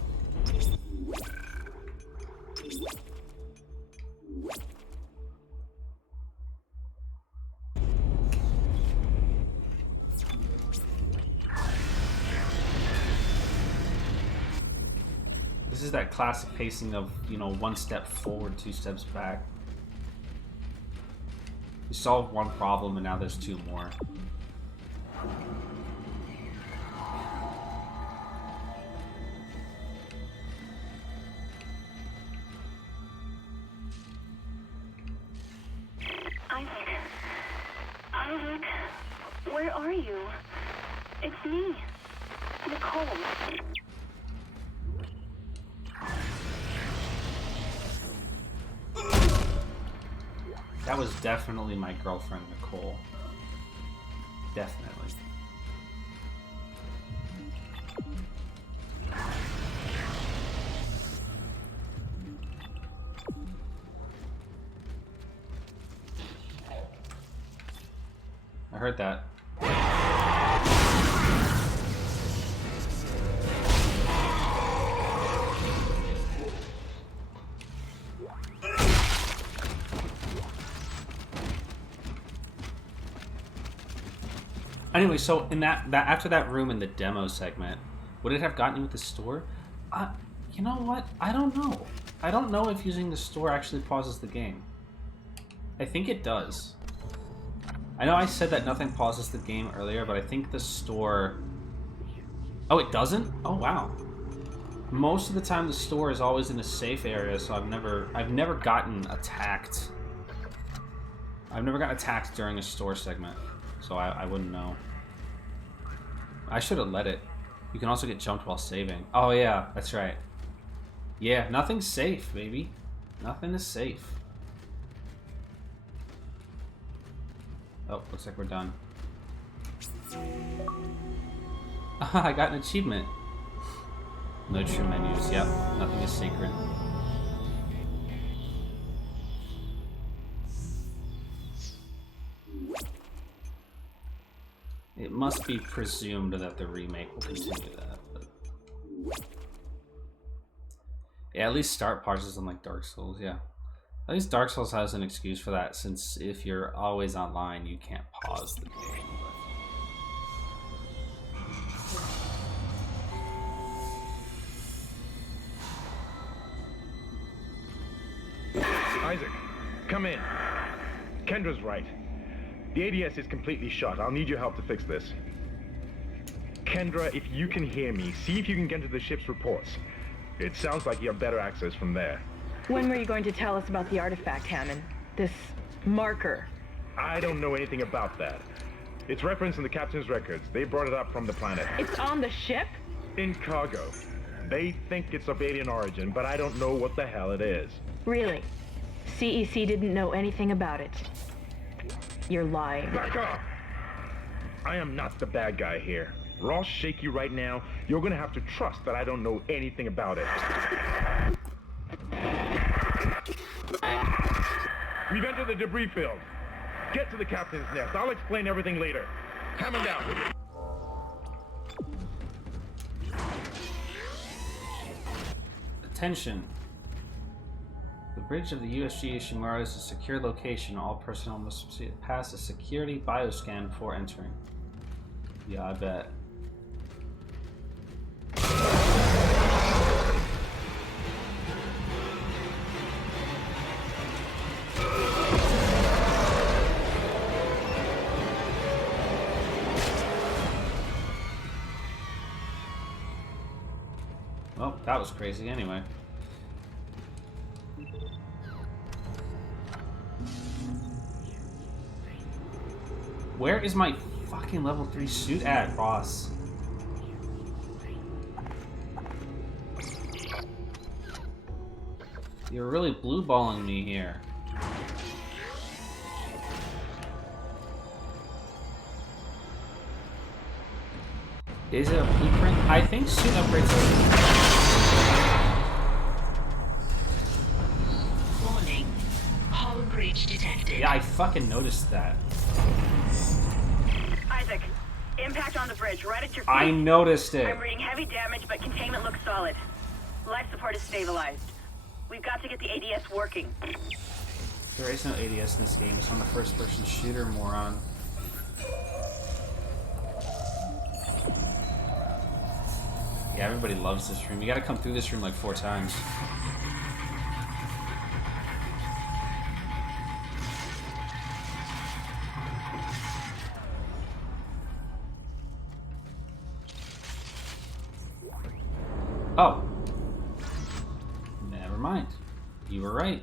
This is that classic pacing of, you know, 1 step forward, 2 steps back. You solved one problem and now there's 2 more. Isaac, where are you? It's me, Nicole. That was definitely my girlfriend, Nicole. Definitely. I heard that. Anyway, so in that after that room in the demo segment, would it have gotten you with the store? You know what? I don't know. I don't know if using the store actually pauses the game. I think it does. I know I said that nothing pauses the game earlier, but I think the store... Oh, it doesn't? Oh, wow. Most of the time the store is always in a safe area, so I've never gotten attacked. I've never gotten attacked during a store segment, so I wouldn't know. I should have let it. You can also get jumped while saving. Oh yeah, that's right. Yeah, nothing's safe, baby. Nothing is safe. Oh, looks like we're done. I got an achievement. No true menus. Yep, nothing is sacred. It must be presumed that the remake will continue that. But... yeah, at least start pauses unlike Dark Souls, yeah. At least Dark Souls has an excuse for that, since if you're always online, you can't pause the game. Isaac, come in. Kendra's right. The ADS is completely shut. I'll need your help to fix this. Kendra, if you can hear me, see if you can get to the ship's reports. It sounds like you have better access from there. When were you going to tell us about the artifact, Hammond? This marker? I don't know anything about that. It's referenced in the captain's records. They brought it up from the planet. It's on the ship? In cargo. They think it's of alien origin, but I don't know what the hell it is. Really? CEC didn't know anything about it. You're lying. Back off! I am not the bad guy here. We're all shaky right now. You're gonna have to trust that I don't know anything about it. We've entered the debris field. Get to the captain's nest. I'll explain everything later. Hammond down. Attention. The bridge of the USG Ishimura is a secure location. All personnel must pass a security bioscan before entering. Yeah, I bet. Well, that was crazy anyway. Where is my fucking level 3 suit at, boss? You're really blue balling me here. Is it a blueprint? I think suit upgrades are... Warning. Hull breach detected. Yeah, I fucking noticed that. Isaac, impact on the bridge, right at your feet. I noticed it. I'm reading heavy damage, but containment looks solid. Life support is stabilized. We've got to get the ADS working. There is no ADS in this game. It's on the first-person shooter, moron. Yeah, everybody loves this room. You gotta come through this room like 4 times. Oh. Never mind. You were right.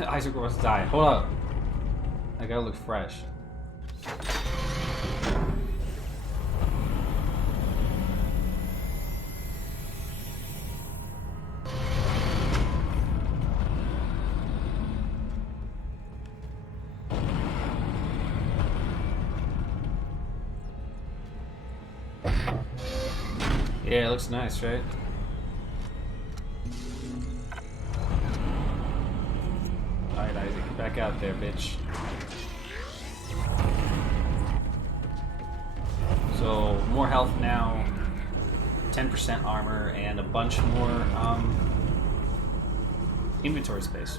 Isaac wants to die. Hold up. I gotta look fresh. Yeah, it looks nice, right? Alright, Isaac, get back out there, bitch. So, more health now, 10% armor, and a bunch more inventory space.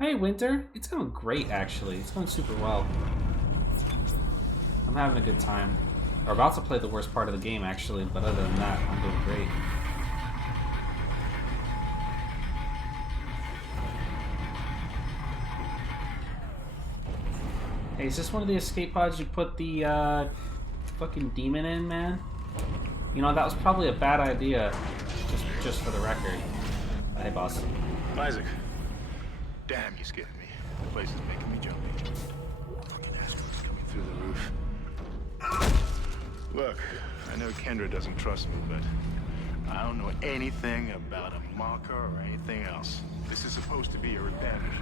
Hey, Winter. It's going great, actually. It's going super well. I'm having a good time. We're about to play the worst part of the game, actually, but other than that, I'm doing great. Hey, is this one of the escape pods you put the fucking demon in, man? You know, that was probably a bad idea, just for the record. Hey, boss. Isaac. Damn, you scared me. The place is making me jumpy. Fucking asteroids coming through the roof. Look, I know Kendra doesn't trust me, but I don't know anything about a marker or anything else. This is supposed to be a revenge.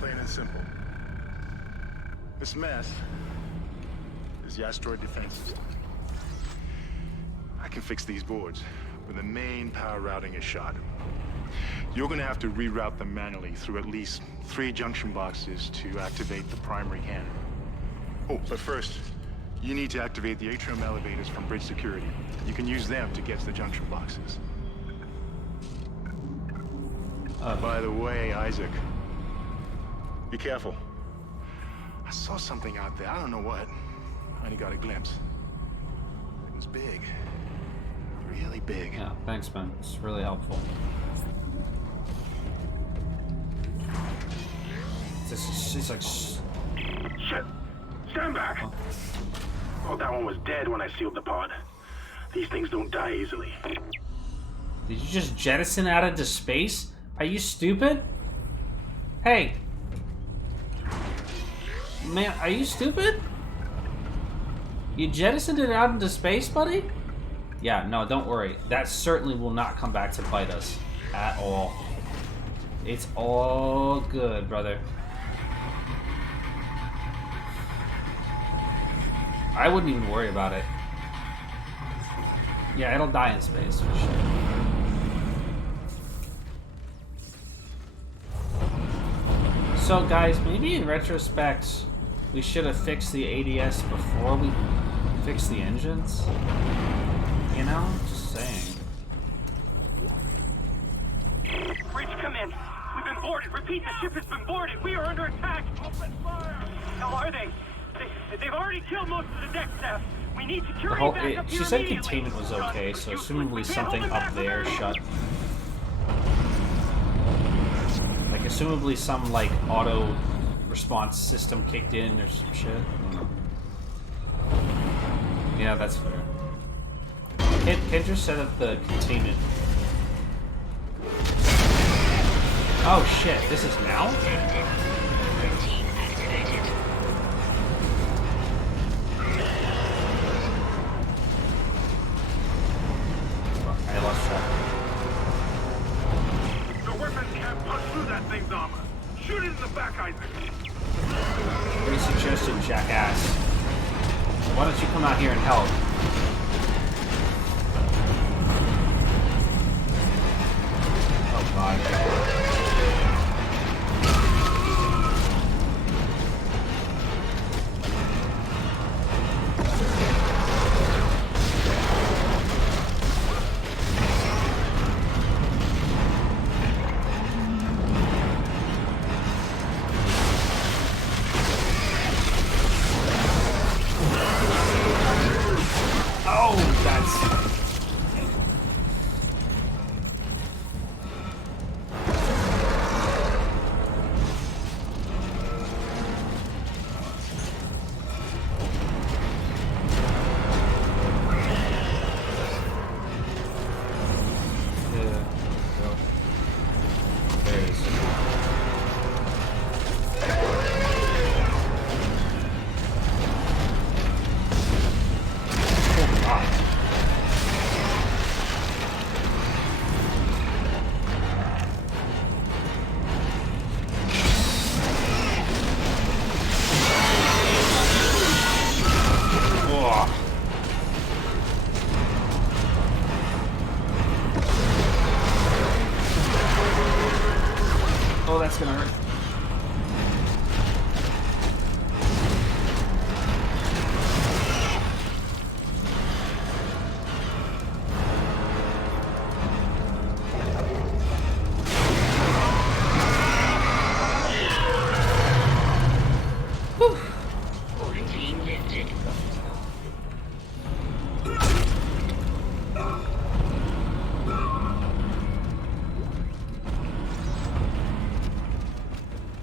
Plain and simple. This mess is the asteroid defense system. I can fix these boards when the main power routing is shot. You're gonna have to reroute them manually through at least 3 junction boxes to activate the primary cannon. Oh, but first, you need to activate the atrium elevators from bridge security. You can use them to get to the junction boxes. By the way, Isaac, be careful. I saw something out there. I don't know what. I only got a glimpse. It was big. Really big. Yeah, thanks, man. It's really helpful. It's like... Shit! Stand back! Oh, that one was dead when I sealed the pod. These things don't die easily. Did you just jettison out into space? Are you stupid? Hey! Man, are you stupid? You jettisoned it out into space, buddy? Yeah, no, don't worry. That certainly will not come back to bite us. At all. It's all good, brother. I wouldn't even worry about it. Yeah, it'll die in space, for sure. So guys, maybe in retrospect, we should have fixed the ADS before we fixed the engines. You know, just saying. Bridge, come in. We've been boarded. Repeat, the ship has been boarded. We are under attack. Open fire. How are they? They've already killed most of the deck staff. We need security back up here. She said containment was okay, so assumably something up there shut. Like, assumably some, like, auto response system kicked in or some shit. I don't know. Yeah, that's fair. Kendra set up the containment. Oh shit, this is now? I lost track. The weapons can't punch through that thing's armor. Shoot it in the back, Isaac. Pretty suggested, jackass. Why don't you come out here and help? Oh god. Oh, that's gonna hurt.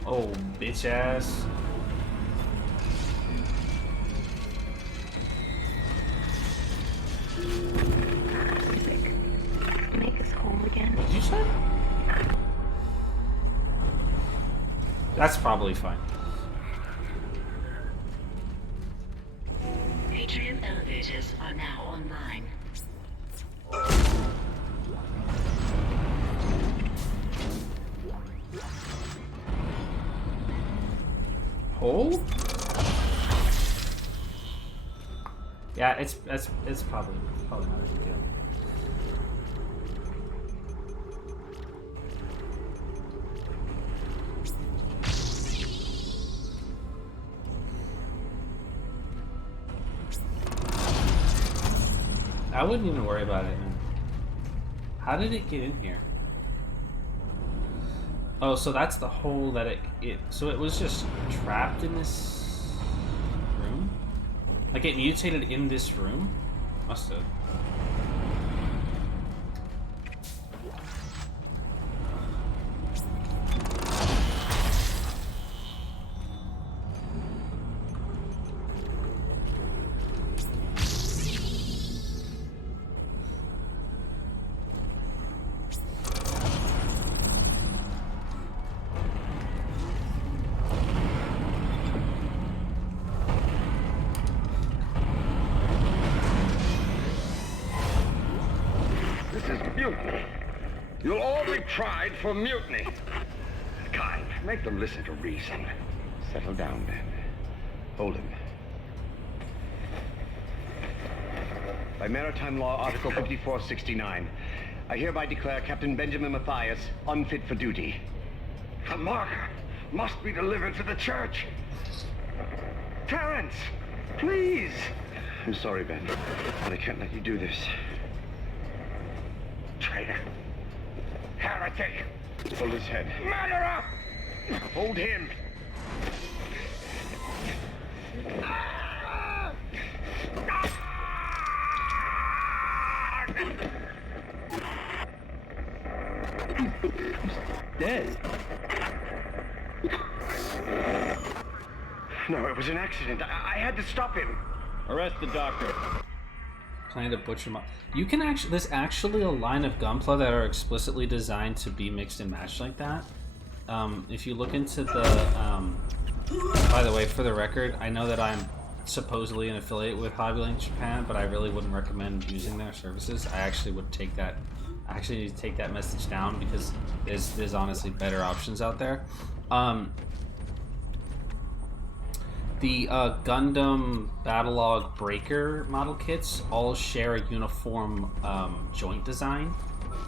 Oh, bitch ass. Make us whole again. What did you say? That's probably fine. Atrium elevators are now online. Oh? Yeah, it's probably not a big deal. I wouldn't even worry about it, man. How did it get in here? Oh, so that's the hole that so it was just trapped in this room? Like it mutated in this room? Must have. You'll all be tried for mutiny. Kind, make them listen to reason. Settle down, then. Hold him. By Maritime Law, Article 5469, I hereby declare Captain Benjamin Mathius unfit for duty. The marker! must be delivered to the church. Terrence, please. I'm sorry, Ben, but I can't let you do this. Traitor. Heretic. Pull his head. Murderer! Hold him. Dead. No, it was an accident. I had to stop him. Arrest the doctor. Plan to butcher my... You can actually... There's actually a line of Gunpla that are explicitly designed to be mixed and matched like that. If you look into the... by the way, for the record, I know that I'm supposedly an affiliate with Hobbylink Japan, but I really wouldn't recommend using their services. I actually would take that... I actually need to take that message down because there's honestly better options out there. The Gundam Battlelog Breaker model kits all share a uniform joint design,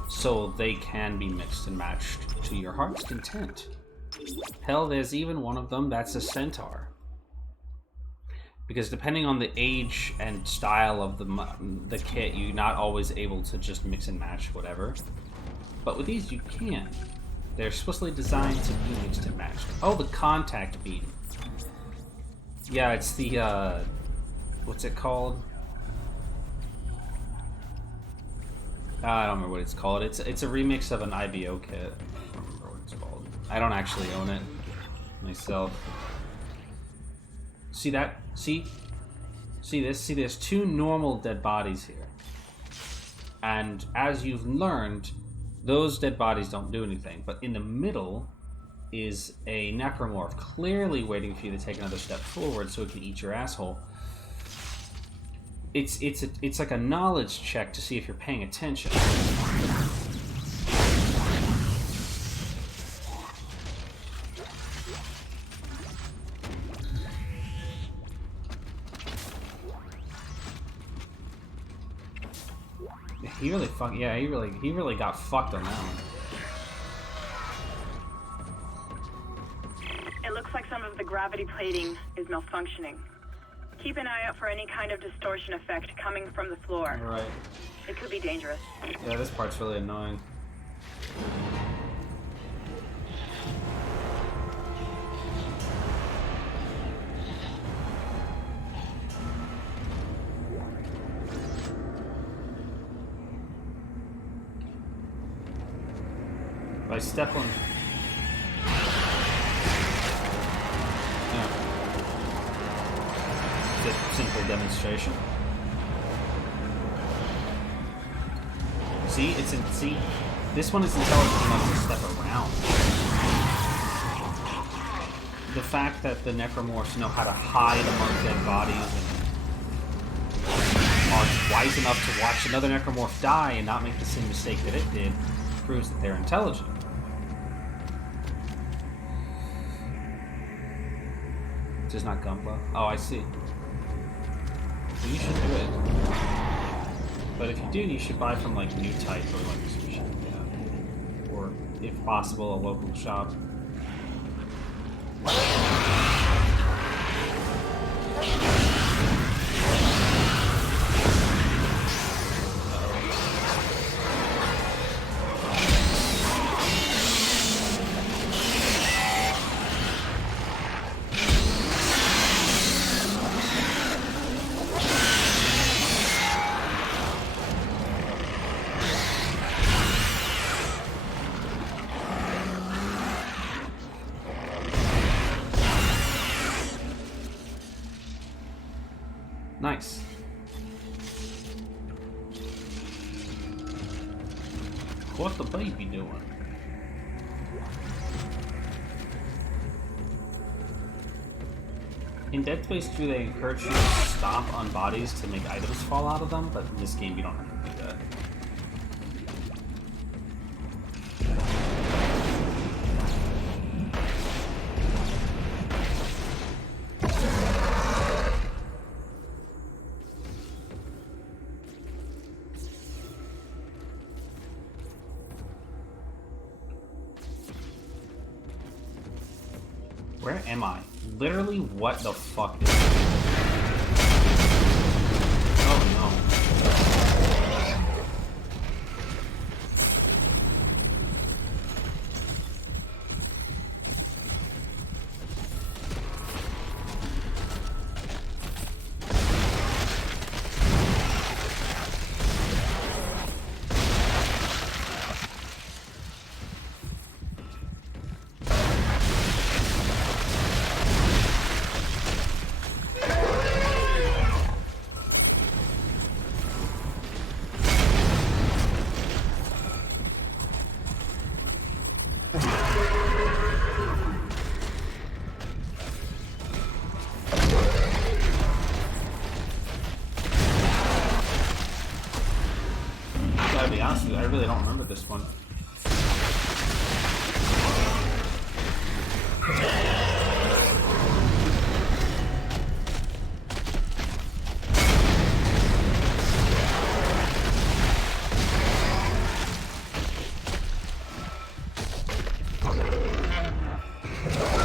so they can be mixed and matched to your heart's content. Hell, there's even one of them that's a centaur. Because depending on the age and style of the kit, you're not always able to just mix and match whatever. But with these, you can. They're explicitly designed to be mixed and matched. Oh, the contact beam. Yeah, it's the, what's it called? I don't remember what it's called. It's a remix of an IBO kit. I don't remember what it's called. I don't actually own it myself. See that? See this? See, there's two normal dead bodies here. And as you've learned, those dead bodies don't do anything. But in the middle is a necromorph, clearly waiting for you to take another step forward so it can eat your asshole. It's like a knowledge check to see if you're paying attention. He really he really got fucked on that one. It looks like some of the gravity plating is malfunctioning. Keep an eye out for any kind of distortion effect coming from the floor. Right. It could be dangerous. Yeah, this part's really annoying. By step on... Simple demonstration. See, see, this one is intelligent enough to step around. The fact that the necromorphs know how to hide among dead bodies and are wise enough to watch another necromorph die and not make the same mistake that it did proves that they're intelligent. Just not Gunpla. Oh, I see. Well, you should do it. But if you do, you should buy from like New Type or like some shit, yeah. Or if possible, a local shop. Nice. What's the baby doing? In Dead Space 2, they encourage you to stomp on bodies to make items fall out of them, but in this game, you don't have to do that. Where am I? Literally, what the fuck is this? Oh no. Gotta be honest with you, I really don't remember this one.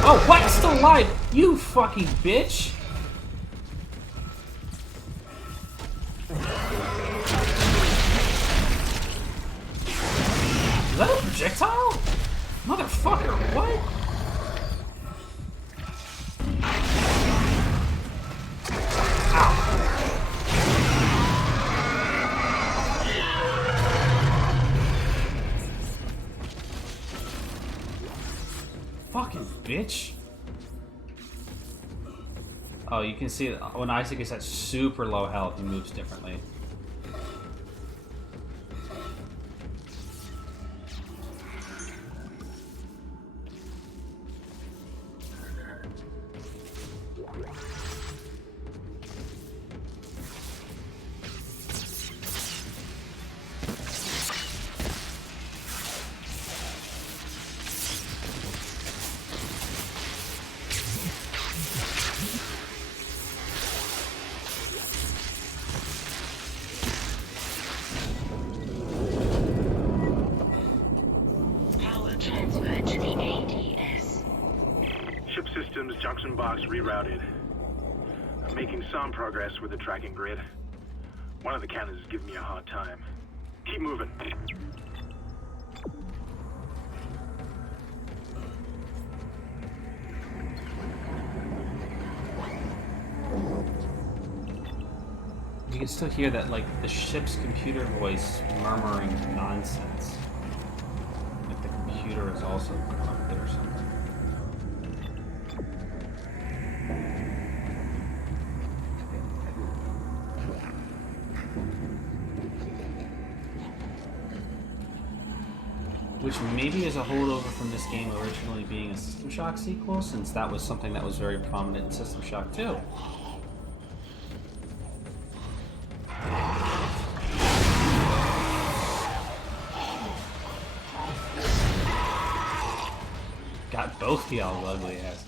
Oh, what? It's still alive! You fucking bitch! Is that a projectile? Motherfucker, what? Fucking bitch. Oh, you can see when Isaac is at super low health, he moves differently. Junction box rerouted. I'm making some progress with the tracking grid. One of the cannons is giving me a hard time. Keep moving. You can still hear that, like, the ship's computer voice murmuring nonsense. Like the computer is also corrupted or something. Which maybe is a holdover from this game originally being a System Shock sequel, since that was something that was very prominent in System Shock 2. Got both y'all ugly asses.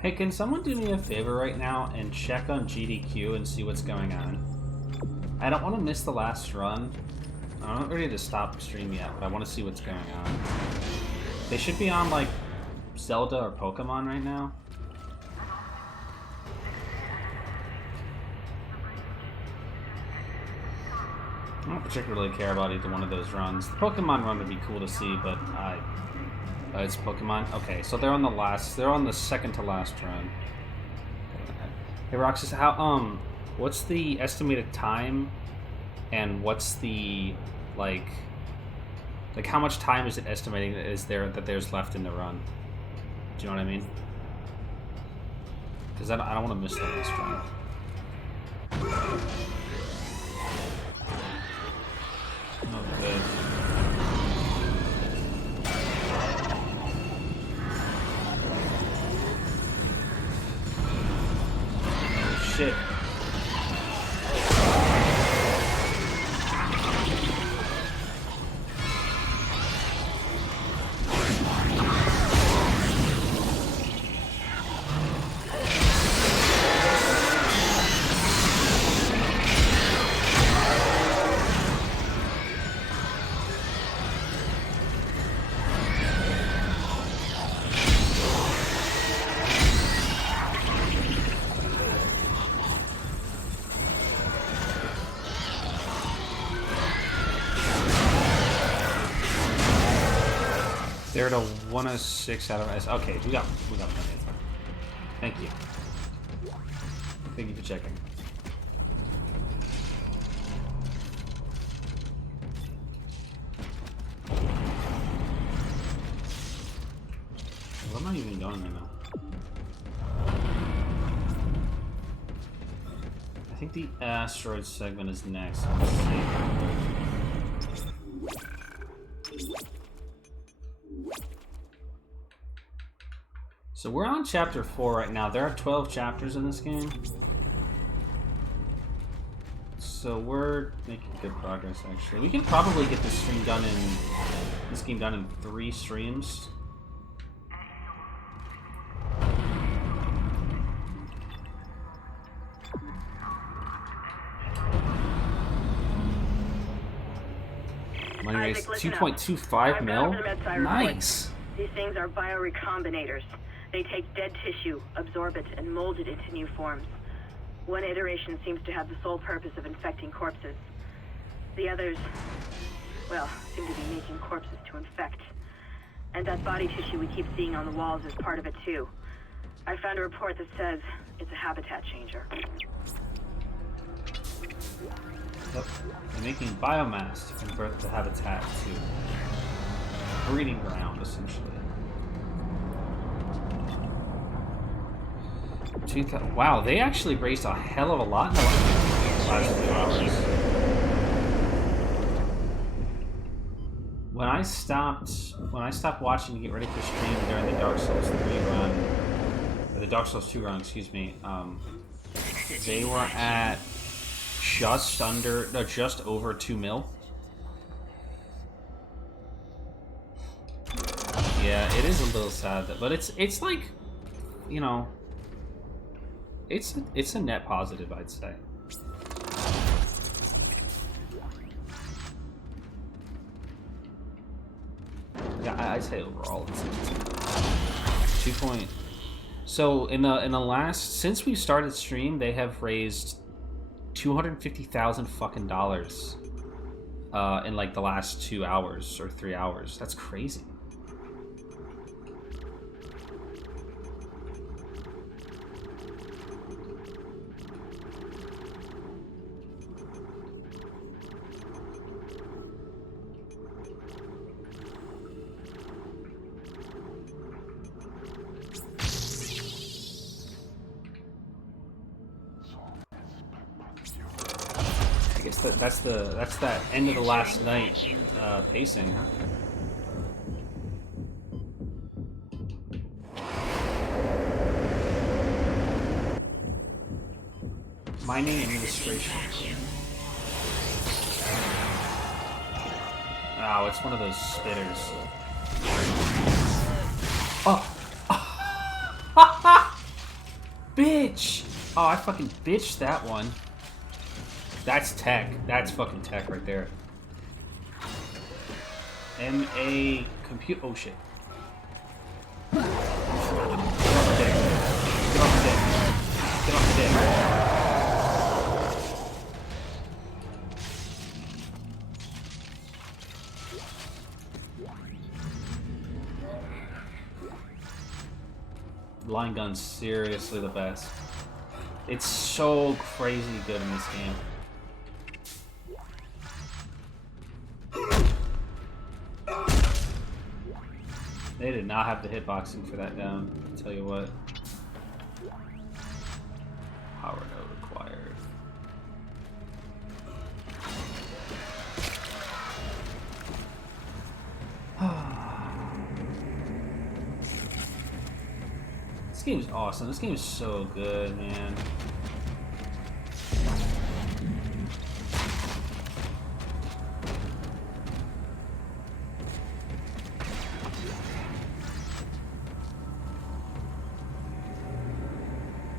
Hey, can someone do me a favor right now and check on GDQ and see what's going on? I don't want to miss the last run. I'm not ready to stop the stream yet, but I want to see what's going on. They should be on, like, Zelda or Pokemon right now. I don't particularly care about either one of those runs. The Pokemon run would be cool to see, but it's Pokemon? Okay, so they're on the second to last run. Hey Roxas, what's the estimated time and what's the, like how much time is it estimating that there's left in the run? Do you know what I mean? Because I don't want to miss the last run. Oh, good. Shit. at a 106 out of... Okay, we got plenty of time. Thank you. Thank you for checking. Well, I'm not even going right now. I think the asteroid segment is next. Let's see. So we're on chapter 4 right now. There are 12 chapters in this game. So we're making good progress, actually. We can probably get this game done in 3 streams. Money raised 2.25 mil. Nice. These things are biorecombinators. They take dead tissue, absorb it, and mold it into new forms. One iteration seems to have the sole purpose of infecting corpses. The others, well, seem to be making corpses to infect. And that body tissue we keep seeing on the walls is part of it too. I found a report that says it's a habitat changer. Yep. They're making biomass to convert the habitat to breeding ground, essentially. Wow, they actually raised a hell of a lot in the last few hours. When I stopped watching to get ready for stream during the Dark Souls 3 run, or the Dark Souls 2 run, excuse me, they were at just over 2 mil. Yeah, it is a little sad, but it's like, you know, it's a net positive, I'd say. Yeah, I'd say overall it's 2 point. So in the last, since we started stream, they have raised $250,000 fucking dollars in like the last 2 hours or 3 hours. That's crazy. I guess that's that end of the last night pacing, huh? Mining administration. Oh, it's one of those spitters. Oh! Bitch! Oh, I fucking bitched that one. That's tech. That's fucking tech right there. MA compute. Oh shit. Get off the deck. Get off the deck. Get off the deck. Line gun's seriously the best. It's so crazy good in this game. They did not have the hitboxing for that down, I'll tell you what. Power node required. This game is awesome. This game is so good, man.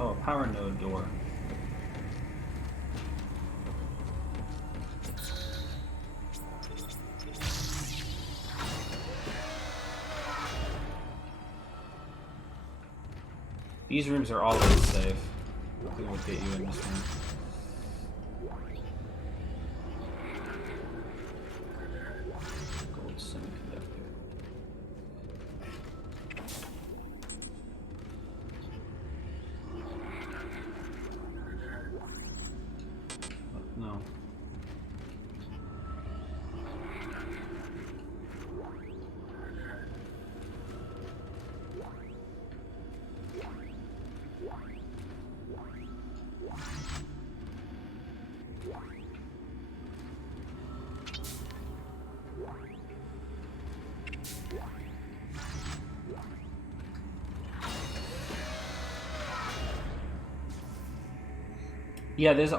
Oh, power node door. These rooms are always safe. We won't get you in this one. Gold semiconductor. Yeah, there's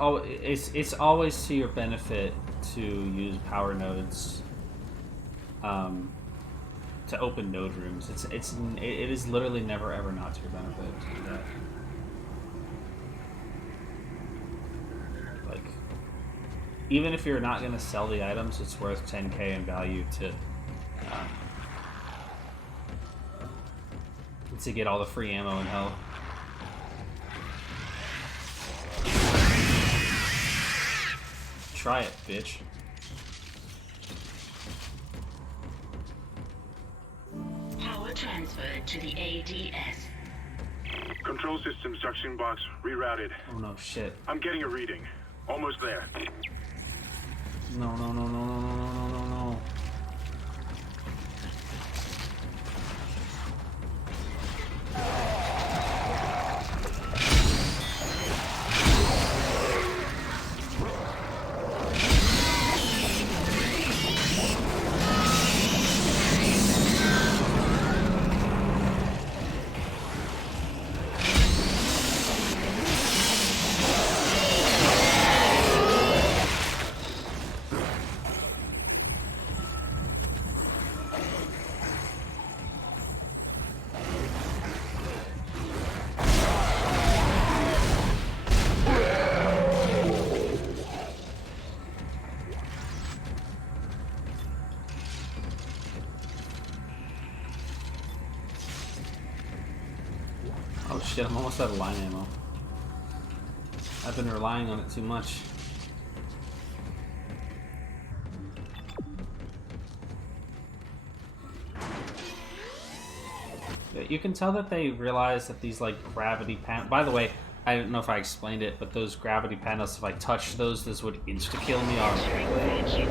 it's always to your benefit to use power nodes to open node rooms. It is literally never ever not to your benefit to do that. Like, even if you're not going to sell the items, it's worth 10k in value to get all the free ammo in hell. Try it, bitch. Power transferred to the ADS. Control system suction box rerouted. Oh no, shit. I'm getting a reading. Almost there. No, no, no, no, no, no, no, no, no. Oh shit, I'm almost out of line ammo. I've been relying on it too much. You can tell that they realize that these like gravity panels. By the way, I don't know if I explained it, but those gravity panels, if I touch those, this would insta-kill me automatically.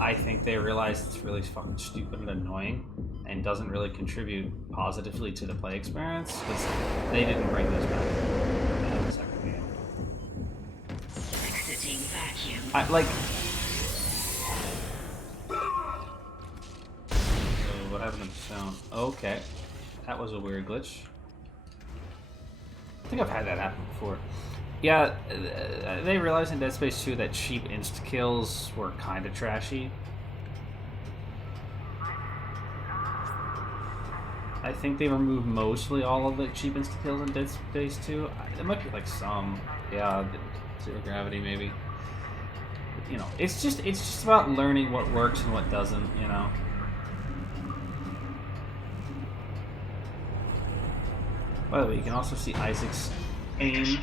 I think they realize it's really fucking stupid and annoying and doesn't really contribute positively to the play experience because they didn't bring those back in the second game. Exiting vacuum. I like. So what happened to the sound? Okay, that was a weird glitch. I think I've had that happen before. Yeah, they realized in Dead Space 2 that cheap insta-kills were kind of trashy. I think they removed mostly all of the cheap insta-kills in Dead Space 2. There might be like some, yeah, zero gravity maybe. But, you know, it's just about learning what works and what doesn't, you know. By the way, you can also see Isaac's aim.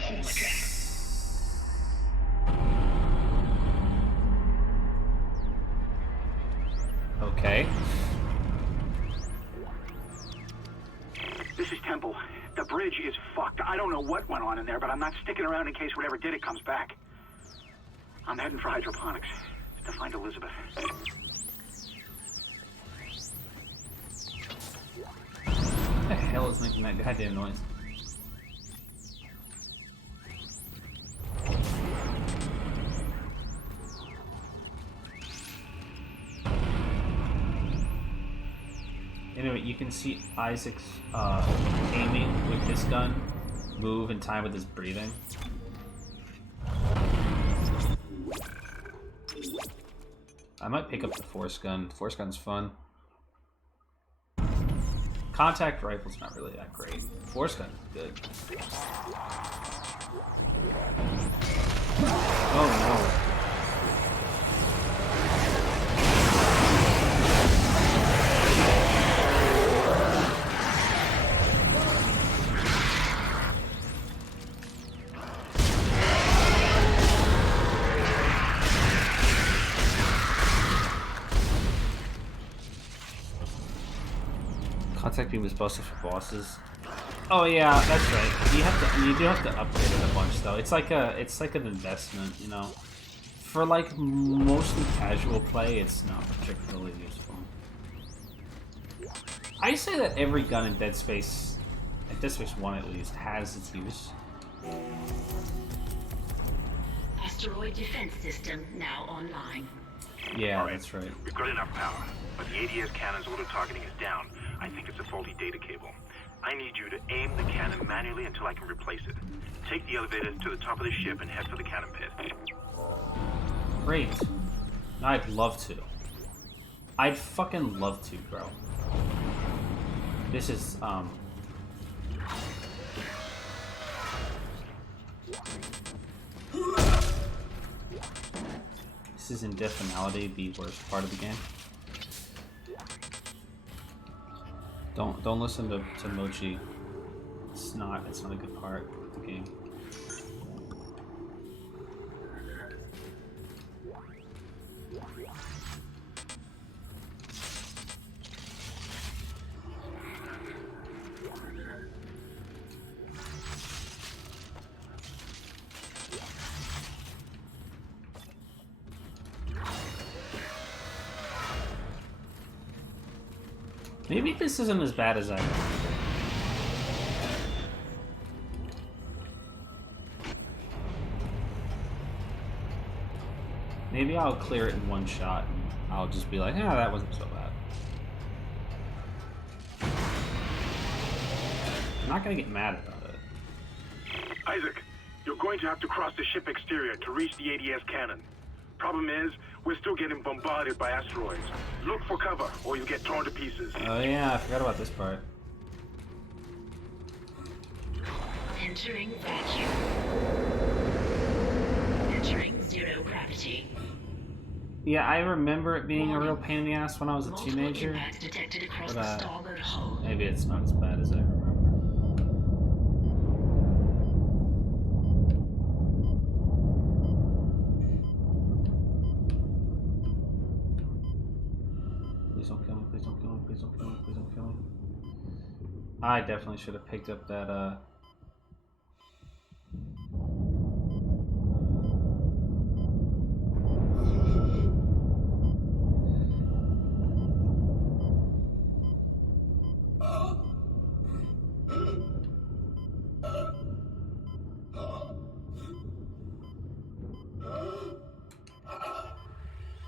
Okay. This is Temple. The bridge is fucked. I don't know what went on in there, but I'm not sticking around in case whatever did it comes back. I'm heading for hydroponics to find Elizabeth. What the hell is making that goddamn noise? Anyway, you can see Isaac's aiming with this gun move in time with his breathing. I might pick up the Force gun. The Force gun's fun. Contact rifle's not really that great. Force gun's good. Oh no. Contact beam was busted for bosses. Oh yeah, that's right. You do have to upgrade it a bunch though. It's like an investment, you know. For like mostly casual play, it's not particularly useful. I say that every gun in Dead Space 1 at least, has its use. Asteroid defense system now online. Yeah, that's right. We've got enough power, but the ADS cannon's auto-targeting is down. I think it's a faulty data cable. I need you to aim the cannon manually until I can replace it. Take the elevator to the top of the ship and head for the cannon pit. Great. I'd love to. I'd fucking love to, bro. This is, This is in Definality, the worst part of the game. Don't listen to Mochi. It's not a good part of the game. Maybe this isn't as bad as I remember. Maybe I'll clear it in one shot and I'll just be like, ah, that wasn't so bad. I'm not gonna get mad about it. Isaac, you're going to have to cross the ship exterior to reach the ADS cannon. Problem is, we're still getting bombarded by asteroids. Look for cover, or you'll get torn to pieces. Oh yeah, I forgot about this part. Entering vacuum. Entering zero gravity. Yeah, I remember it being a real pain in the ass when I was a teenager. Detected across But, the starboard hull. maybe it's not as bad as I remember. Please don't kill me, please don't kill me, please don't kill me, please don't kill me. I definitely should have picked up that,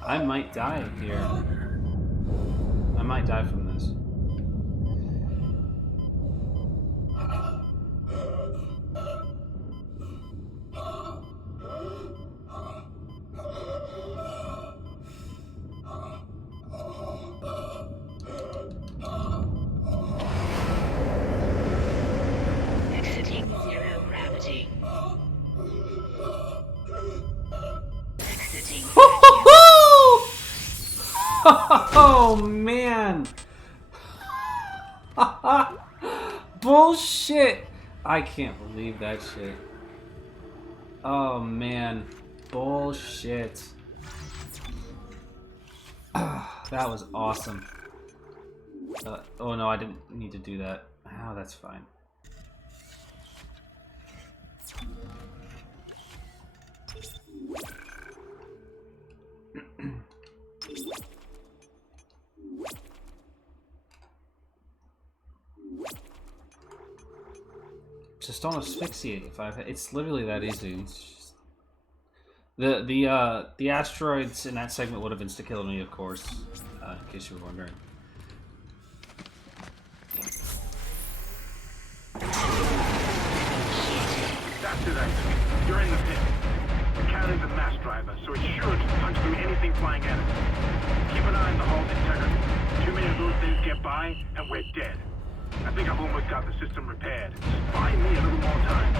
I might die here. I might die from this. Exiting zero gravity. Exiting. Oh man! Bullshit! I can't believe that shit. Oh man, bullshit. That was awesome. Oh no, I didn't need to do that. Oh, that's fine. Just don't asphyxiate if it's literally that easy. It's just... The asteroids in that segment would have insta-killed me, of course, in case you were wondering. That's it, Isaac. You're in the pit. The cannon's a mass driver, so it's sure to punch through anything flying at it. Keep an eye on the hull's integrity. Too many of those things get by, and we're dead. I think I've almost got the system repaired. Just buy me a little more time.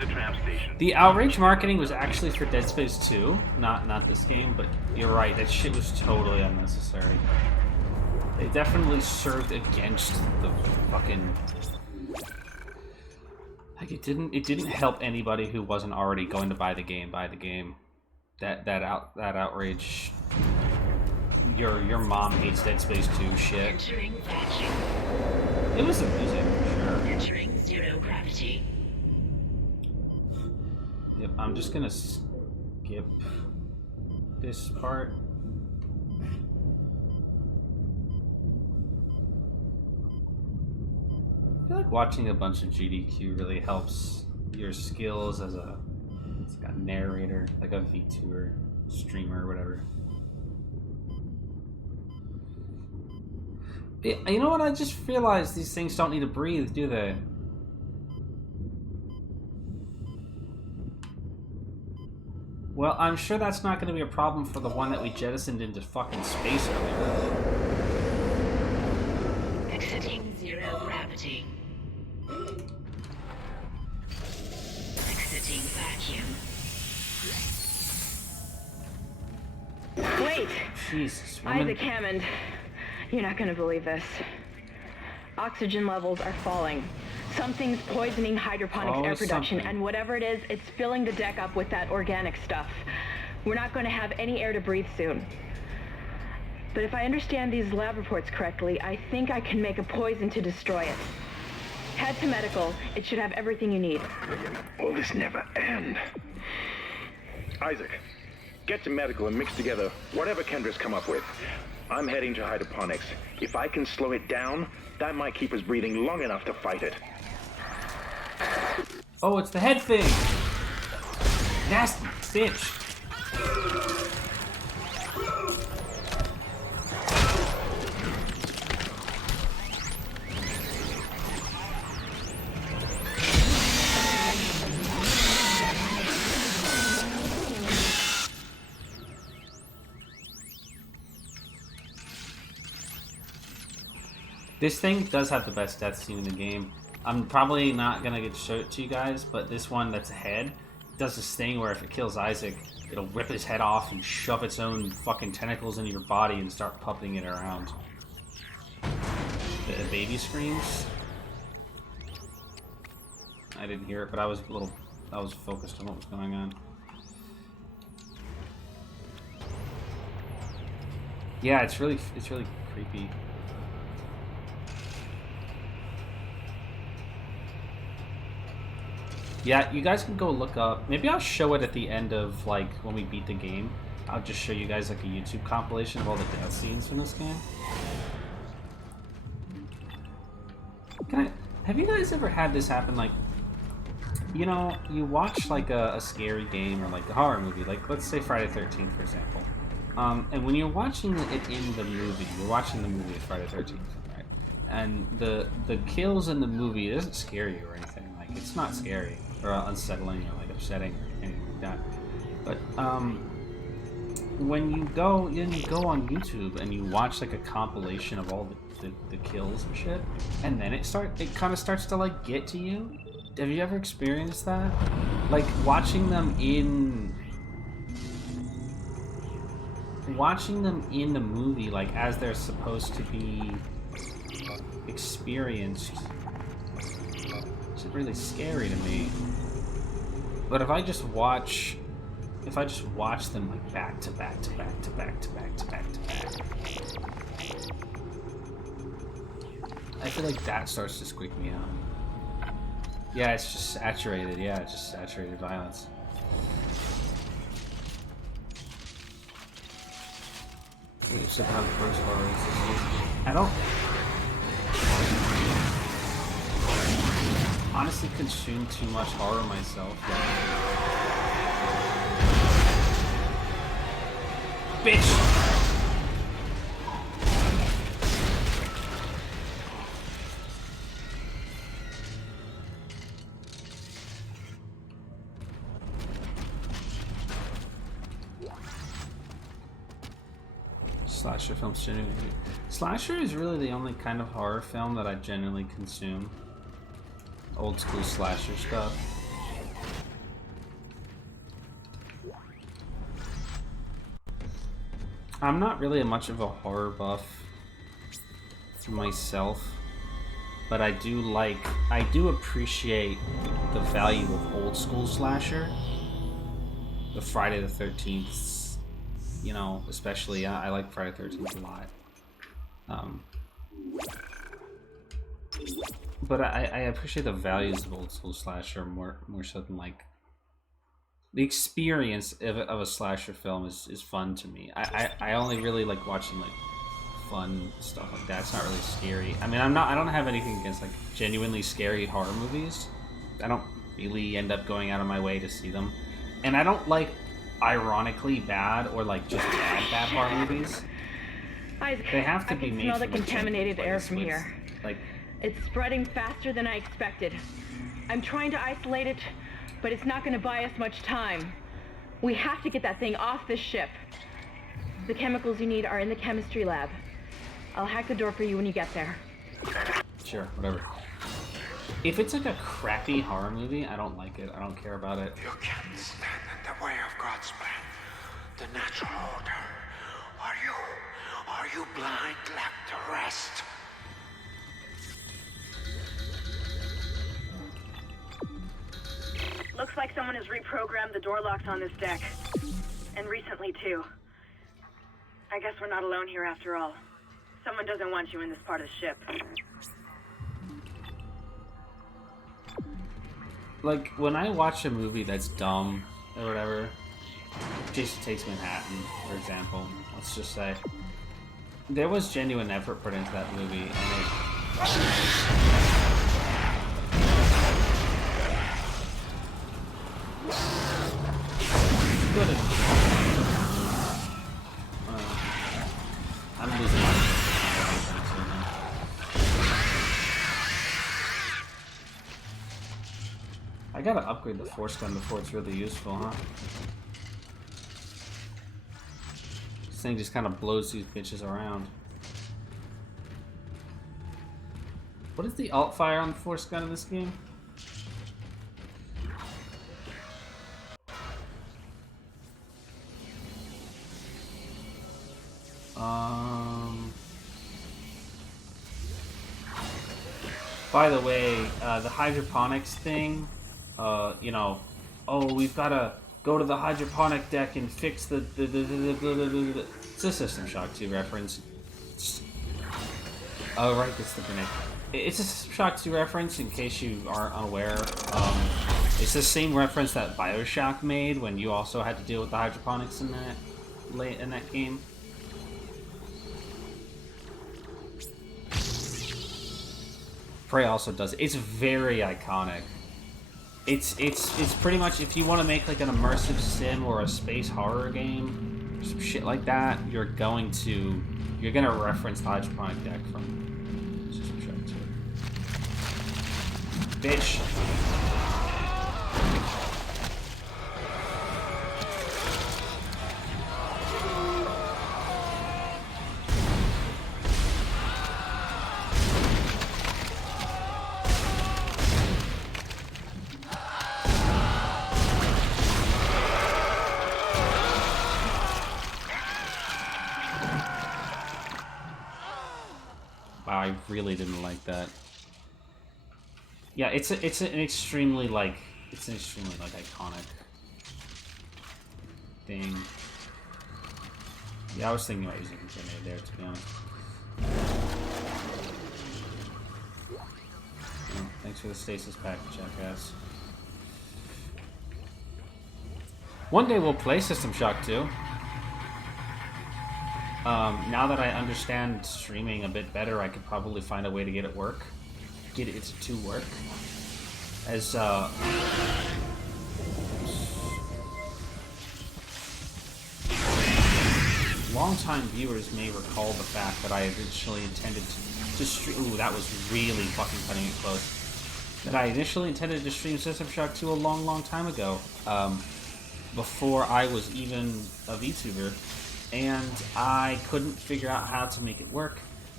the tram station. The outrage marketing was actually for Dead Space 2, not this game, but you're right, that shit was totally unnecessary. They definitely served against the fucking... Like, it didn't help anybody who wasn't already going to buy the game. That outrage... Your mom hates Dead Space 2 shit. It was amusing, for sure. Entering zero gravity. Yep, I'm just gonna skip this part. I feel like watching a bunch of GDQ really helps your skills as a narrator, like a VTuber, streamer, or whatever. You know what? I just realized these things don't need to breathe, do they? Well, I'm sure that's not going to be a problem for the one that we jettisoned into fucking space earlier. Exiting zero gravity. Exiting vacuum. Wait! Jesus, woman. Isaac Hammond. You're not gonna believe this. Oxygen levels are falling. Something's poisoning hydroponics air production, and whatever it is, it's filling the deck up with that organic stuff. We're not going to have any air to breathe soon. But if I understand these lab reports correctly, I think I can make a poison to destroy it. Head to medical. It should have everything you need. Will this never end? Isaac, get to medical and mix together whatever Kendra's come up with. I'm heading to hydroponics. If I can slow it down, that might keep us breathing long enough to fight it. Oh, it's the head thing! Nasty stench. This thing does have the best death scene in the game. I'm probably not gonna get to show it to you guys, but this one that's ahead does this thing where if it kills Isaac, it'll rip his head off and shove its own fucking tentacles into your body and start puppeting it around. The baby screams. I didn't hear it, but I was focused on what was going on. Yeah, it's really creepy. Yeah, you guys can go look up. Maybe I'll show it at the end of, like, when we beat the game. I'll just show you guys, like, a YouTube compilation of all the death scenes from this game. Have you guys ever had this happen? Like, you know, you watch, like, a scary game or, like, a horror movie. Like, let's say Friday the 13th, for example. And when you're watching it in the movie, you're watching the movie of Friday the 13th, right? And the kills in the movie, it doesn't scare you or anything. Like, it's not scary or unsettling or like upsetting or anything like that. But when you go on YouTube and you watch like a compilation of all the kills and shit, and then it kind of starts to like get to you. Have you ever experienced that? Like watching them in the movie, like as they're supposed to be experienced. It's really scary to me. But if I just watch them like back to back to back to back to back to back to back, I feel like that starts to squeak me out. Yeah, it's just saturated. Yeah, it's just saturated violence. It's about gross horror. I don't honestly consume too much horror myself. Bitch! Slasher films genuinely. Slasher is really the only kind of horror film that I genuinely consume. Old school slasher stuff. I'm not really much of a horror buff myself, but I do appreciate the value of old school slasher. The Friday the 13th, you know, especially, I like Friday the 13th a lot. But I appreciate the values of old school slasher more so than like the experience of a slasher film is fun to me. I only really like watching like fun stuff like that. It's not really scary. I mean, I don't have anything against like genuinely scary horror movies. I don't really end up going out of my way to see them, and I don't like ironically bad or like just bad horror movies. Isaac, They have to I be can made smell the from, like, contaminated air from with, here. like. It's spreading faster than I expected. I'm trying to isolate it, but it's not going to buy us much time. We have to get that thing off this ship. The chemicals you need are in the chemistry lab. I'll hack the door for you when you get there. Sure, whatever. If it's like a crappy horror movie, I don't like it. I don't care about it. You can't stand in the way of God's plan, the natural order. Are you blind left to rest? Looks like someone has reprogrammed the door locks on this deck. And recently, too. I guess we're not alone here after all. Someone doesn't want you in this part of the ship. Like, when I watch a movie that's dumb or whatever, Jason Takes Manhattan, for example, let's just say, there was genuine effort put into that movie, and I'm losing my I gotta upgrade the force gun before it's really useful, huh? This thing just kind of blows these bitches around. What is the alt fire on the force gun in this game? By the way, the hydroponics thing, you know, oh, we've got to go to the hydroponic deck and fix the it's a System Shock 2 reference. Oh, right, it's the grenade. It's a System Shock 2 reference, in case you aren't unaware. It's the same reference that BioShock made when you also had to deal with the hydroponics in that game. Prey also does it. It's very iconic. It's pretty much, if you want to make like an immersive sim or a space horror game, some shit like that, you're gonna reference the hydroponic deck from System Shock 2. Bitch. I really didn't like that. Yeah, it's an extremely like iconic thing. Yeah, I was thinking about using a grenade there, to be honest. Oh, thanks for the stasis pack, jackass. One day we'll play System Shock 2. Now that I understand streaming a bit better, I could probably find a way to get it to work. As, longtime viewers may recall the fact that I initially intended to stream... Ooh, that was really fucking cutting it close. That I initially intended to stream System Shock 2 a long, long time ago. Before I was even a VTuber. And I couldn't figure out how to make it work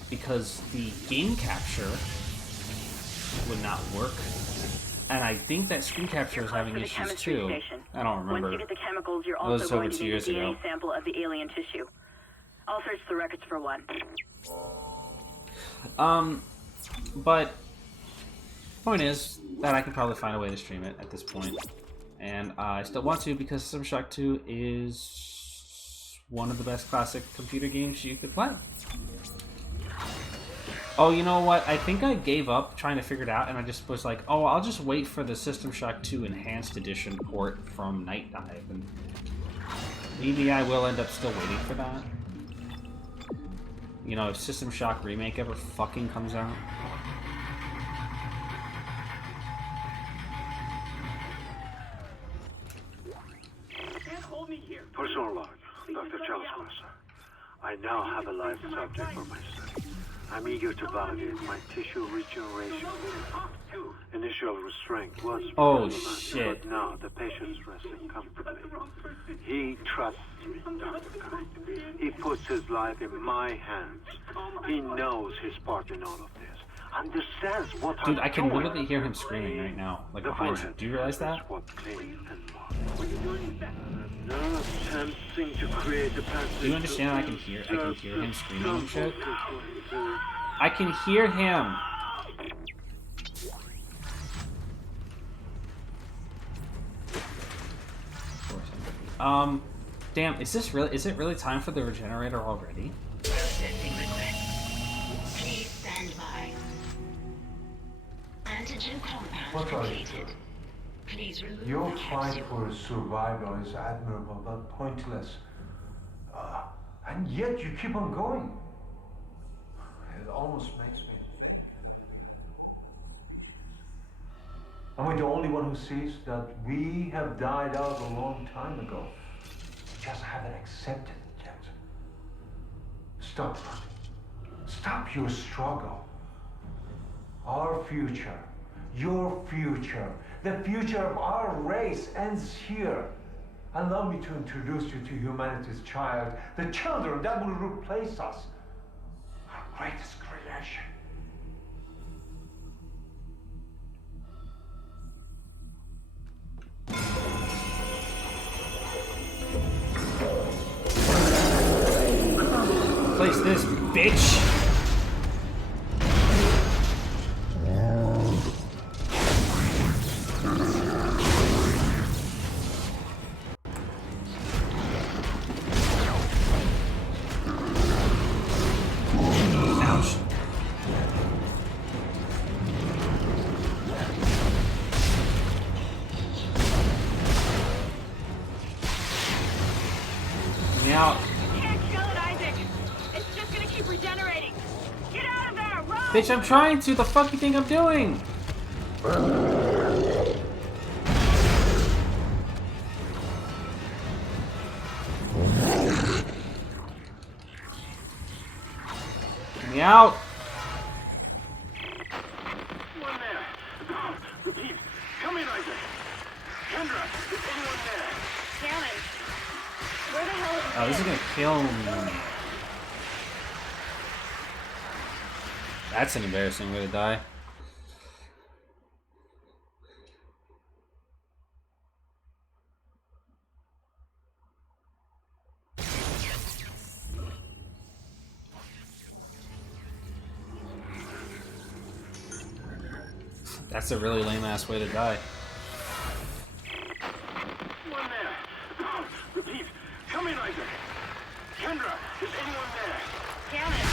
because the game capture would not work. And I think that screen capture is having issues too. I don't remember. Once you get the chemicals, you're That was also over going to 2 need a years DNA ago. sample of the alien tissue. I'll search the records for one. But point is that I can probably find a way to stream it at this point, and I still want to because System Shock 2 is one of the best classic computer games you could play. Oh, you know what? I think I gave up trying to figure it out, and I just was like, oh, I'll just wait for the System Shock 2 Enhanced Edition port from Night Dive, and maybe I will end up still waiting for that. You know, if System Shock Remake ever fucking comes out. Personal log, Dr. Charles Mercer. I now have a live subject for my study. I'm eager to validate my tissue regeneration. Initial restraint was problematic, shit. but now the patient's resting comfortably. He trusts me, Dr. Kine. He puts his life in my hands. He knows his part in all of this. Understands what Dude, I'm I can doing. literally hear him screaming right now, like behind you. Do you realize that? Attempting to create a passage. Do you understand? I can hear him screaming and shit. I can hear him. Damn, is it really time for the regenerator already? Processing request. Please stand by. Antigen compound What are you completed. Please remove Your the fight capsule. for survival is admirable but pointless. And yet you keep on going. It almost makes me think. Am I the only one who sees that we have died out a long time ago? We just haven't accepted it yet. Stop. Stop your struggle. Our future, your future, the future of our race ends here. Allow me to introduce you to humanity's child, the children that will replace us. Our greatest creation. Place this, bitch! Ouch. Now, Can't kill it, Isaac. It's just gonna keep regenerating. Get out of there, run! bitch, I'm trying to. The fuck you think I'm doing? Get me out. One there. Repeat. Come in, Isaac. Kendra, is anyone there? Cannon. Where the hell is Oh, this is gonna kill me. That's an embarrassing way to die. That's a really lame ass way to die. One there. Repeat. Come in, Isaac. Kendra, is anyone there? Cannon.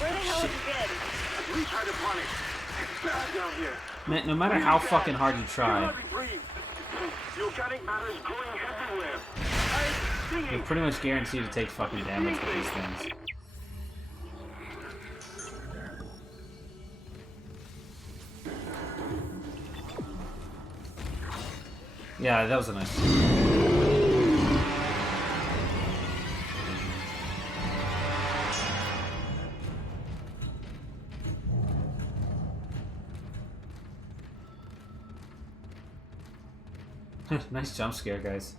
Where the hell have you been? We tried upon it. It's bad down here. Man, no matter how fucking hard you try, Cannot be breathed. The organic matter is growing everywhere. you're pretty much guaranteed to take fucking damage with these things. Yeah, that was a nice. Nice jump scare, guys.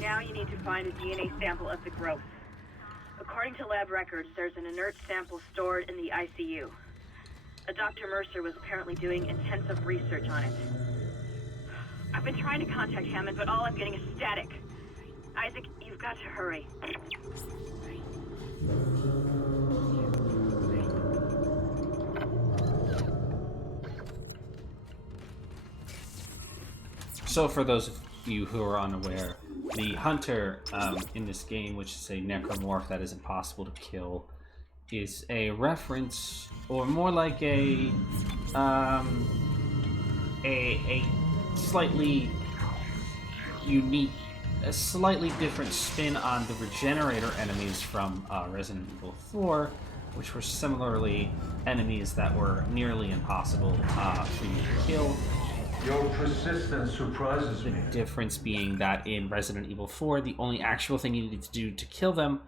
Now you need to find a DNA sample of the growth. According to lab records, there's an inert sample stored in the ICU. A Dr. Mercer was apparently doing intensive research on it. I've been trying to contact Hammond, but all I'm getting is static. Isaac, you've got to hurry. So for those of you who are unaware, the hunter in this game, which is a necromorph that is impossible to kill, is a reference, or more like a slightly unique, a slightly different spin on the Regenerator enemies from Resident Evil 4, which were similarly enemies that were nearly impossible for you to kill. Your persistence surprises me. The difference being that in Resident Evil 4, the only actual thing you needed to do to kill them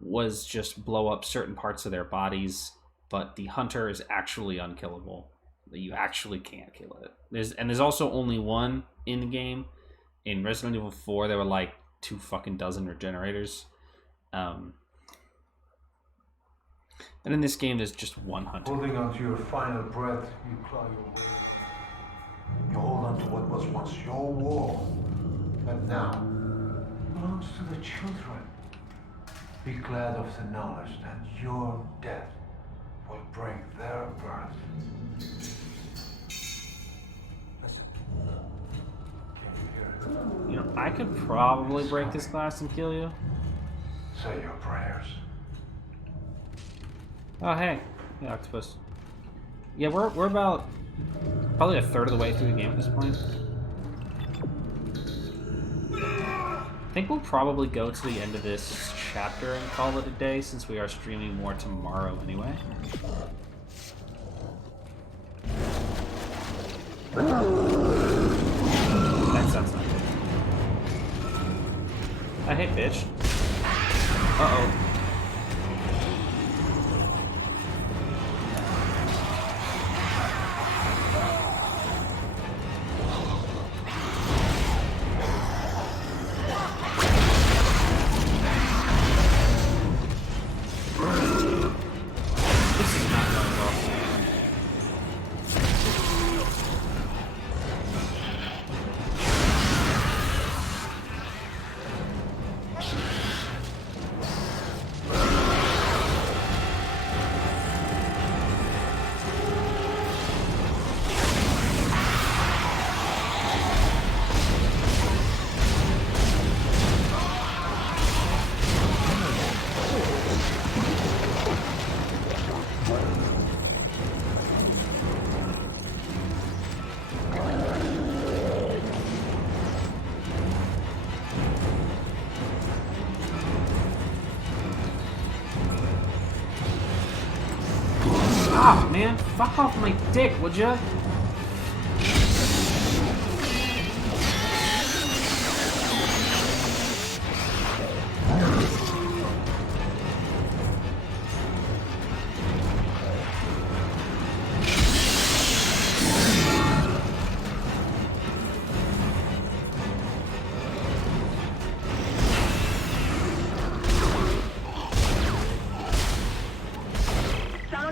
was just blow up certain parts of their bodies, but the hunter is actually unkillable. You actually can't kill it. There's also only one in the game. In Resident Evil 4, there were like 2 fucking dozen regenerators. And in this game, there's just one hunter. Holding on to your final breath, you claw your way. You hold on to what was once your world, but now belongs to the children. Be glad of the knowledge that your death will bring their birth. Listen. Can you hear it? You know, I could probably break this glass and kill you. Say your prayers. Oh, hey. Yeah, Octopus. Yeah, we're about probably a third of the way through the game at this point. I think we'll probably go to the end of this chapter and call it a day, since we are streaming more tomorrow anyway. That sounds not good. I hate bitch. Uh-oh. Stop, man. Fuck off my dick, would ya?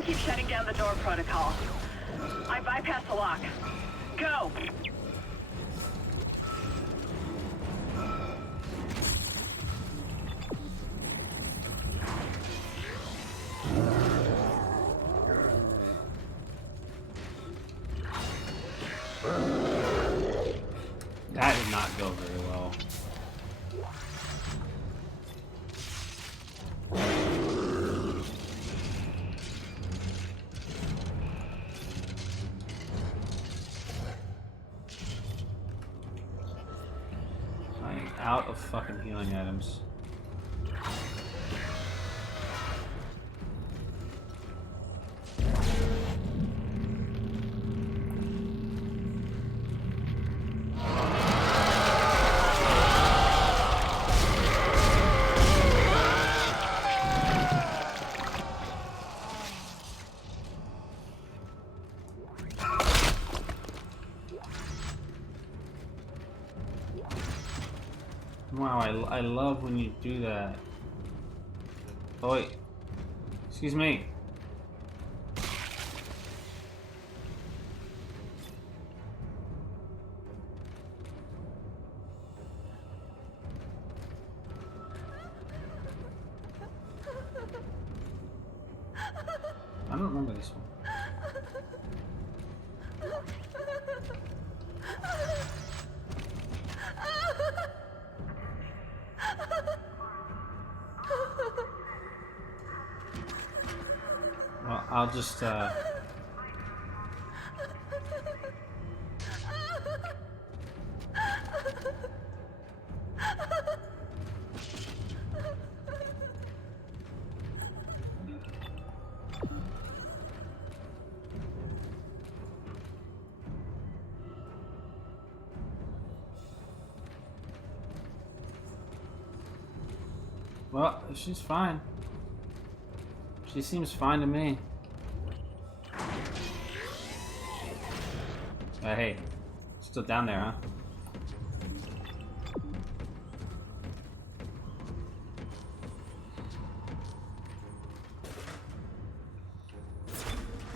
Keep shutting down the door protocol. I bypassed the lock. Go! That did not go very well. Out of fucking healing items. Wow, I love when you do that. Oh wait. Excuse me. remember this one. Well, I'll just, well, she's fine. She seems fine to me. Hey, still down there, huh?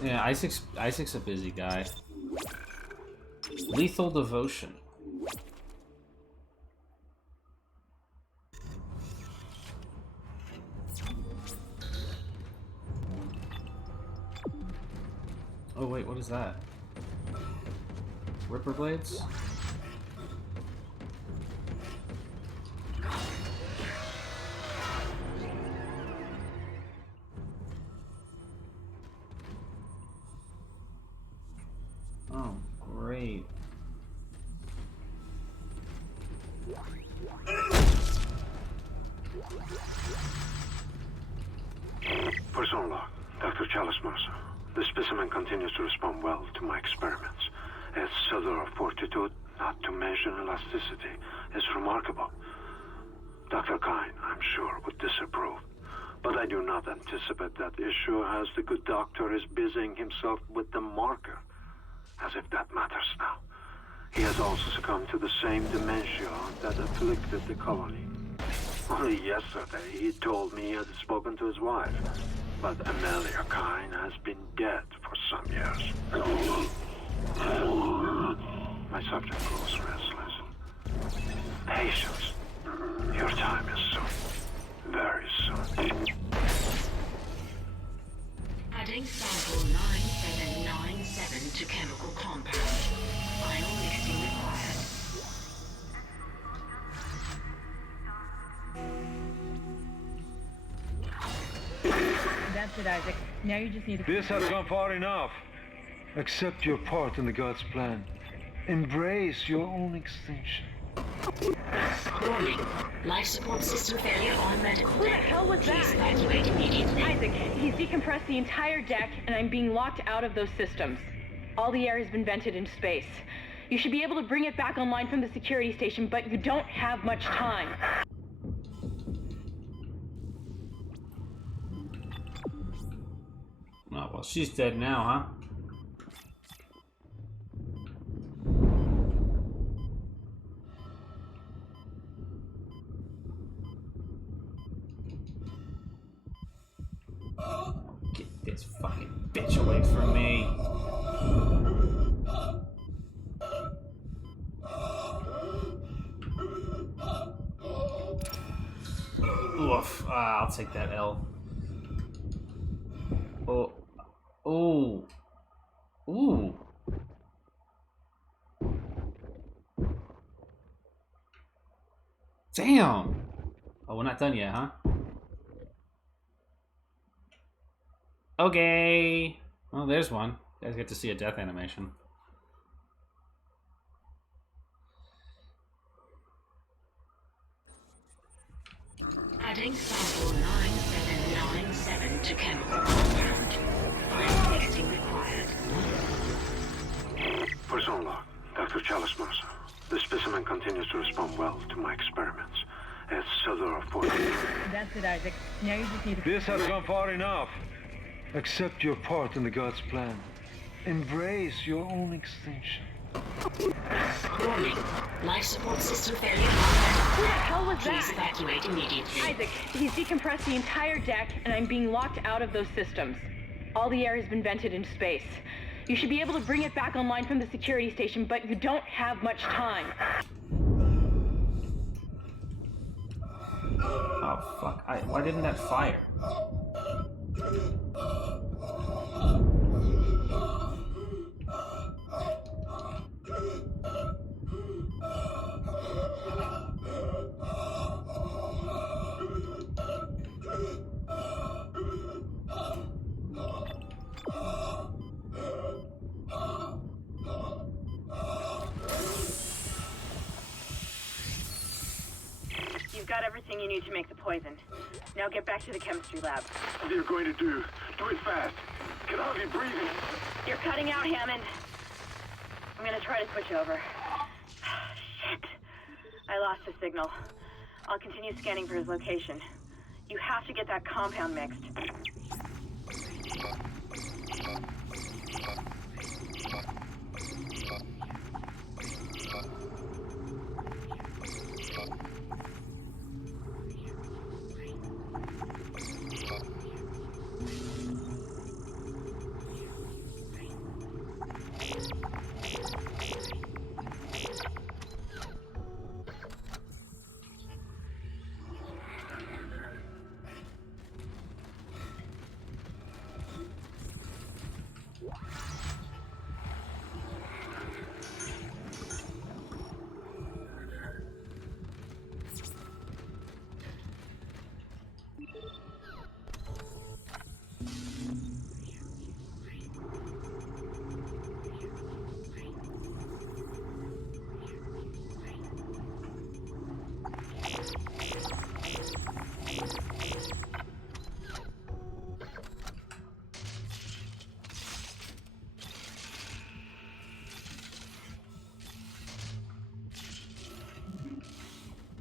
Yeah, Isaac's a busy guy. Lethal Devotion. Oh wait, what is that? Ripper blades? Oh, great. Persona log, Dr. Chalice Mercer. The specimen continues to respond well to my experiments. Its cellular fortitude, not to mention elasticity, is remarkable. Dr. Kine, I'm sure, would disapprove. But I do not anticipate that issue, as the good doctor is busying himself with the marker. As if that matters now. He has also succumbed to the same dementia that afflicted the colony. Only yesterday he told me he had spoken to his wife. But Amelia Kine has been dead for some years. My subject grows restless. Patience. Your time is soon. Very soon. Adding sample 9797 to chemical compound. Final mixing required. That's it, Isaac. Now you just need to... This has gone far enough. Accept your part in the God's plan. Embrace your own extinction. Warning. Life support system failure on medical deck. Who the hell was Please that? evacuate immediately. Isaac, he's decompressed the entire deck, and I'm being locked out of those systems. All the air has been vented into space. You should be able to bring it back online from the security station, but you don't have much time. Oh, well, she's dead now, huh? Get this fucking bitch away from me. Oof. I'll take that L. Oh. Oh. Ooh. Damn. Oh, we're not done yet, huh? Okay. Well, there's one. You guys get to see a death animation. Adding sample 9797 to chemical compound. Final mixing required. Persona log, Dr. Chalice Mercer. The specimen continues to respond well to my experiments. Its cellular fortitude. That's it, Isaac. Now you just need to... This has gone far enough. Accept your part in the God's plan. Embrace your own extinction. Warning. Life support system failure on Who the medical hell was deck. Please that? evacuate immediately. Isaac, he's decompressed the entire deck, and I'm being locked out of those systems. All the air has been vented into space. You should be able to bring it back online from the security station, but you don't have much time. Oh, fuck. Why didn't that fire? got everything you need to make the poison. Now get back to the chemistry lab. What are you going to do? Do it fast. Can hardly breathe. You're cutting out, Hammond. I'm gonna try to switch over. Shit. I lost the signal. I'll continue scanning for his location. You have to get that compound mixed.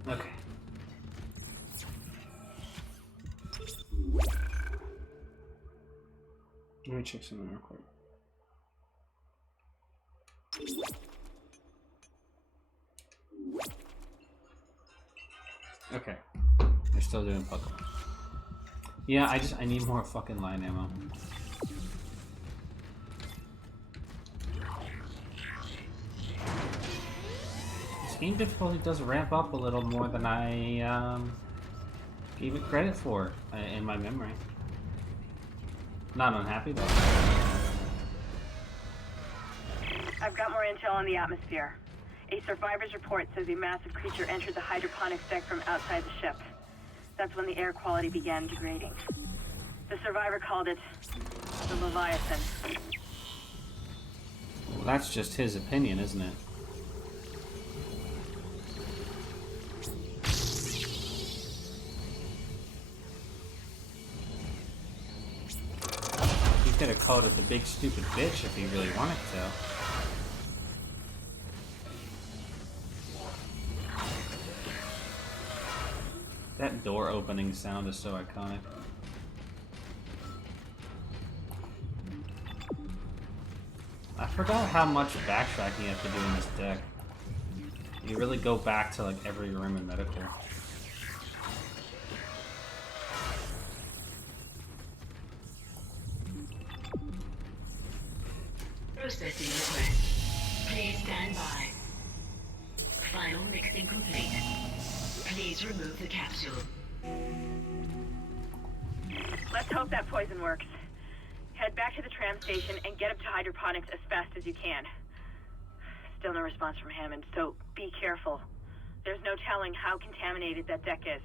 Okay. Let me check something real quick. Okay. They're still doing Pokemon. Yeah, I need more fucking line ammo. This game difficulty does ramp up a little more than I gave it credit for in my memory. Not unhappy though. I've got more intel on the atmosphere. A survivor's report says a massive creature entered the hydroponics deck from outside the ship. That's when the air quality began degrading. The survivor called it the Leviathan. Well, that's just his opinion, isn't it? He could have called it the big stupid bitch if he really wanted to. That door opening sound is so iconic. I forgot how much backtracking you have to do in this deck. You really go back to like every room in medical. Processing request. Please stand by. Final mixing complete. Please remove the capsule. Let's hope that poison works. Head back to the tram station and get up to hydroponics as fast as you can. Still no response from Hammond, so be careful. There's no telling how contaminated that deck is.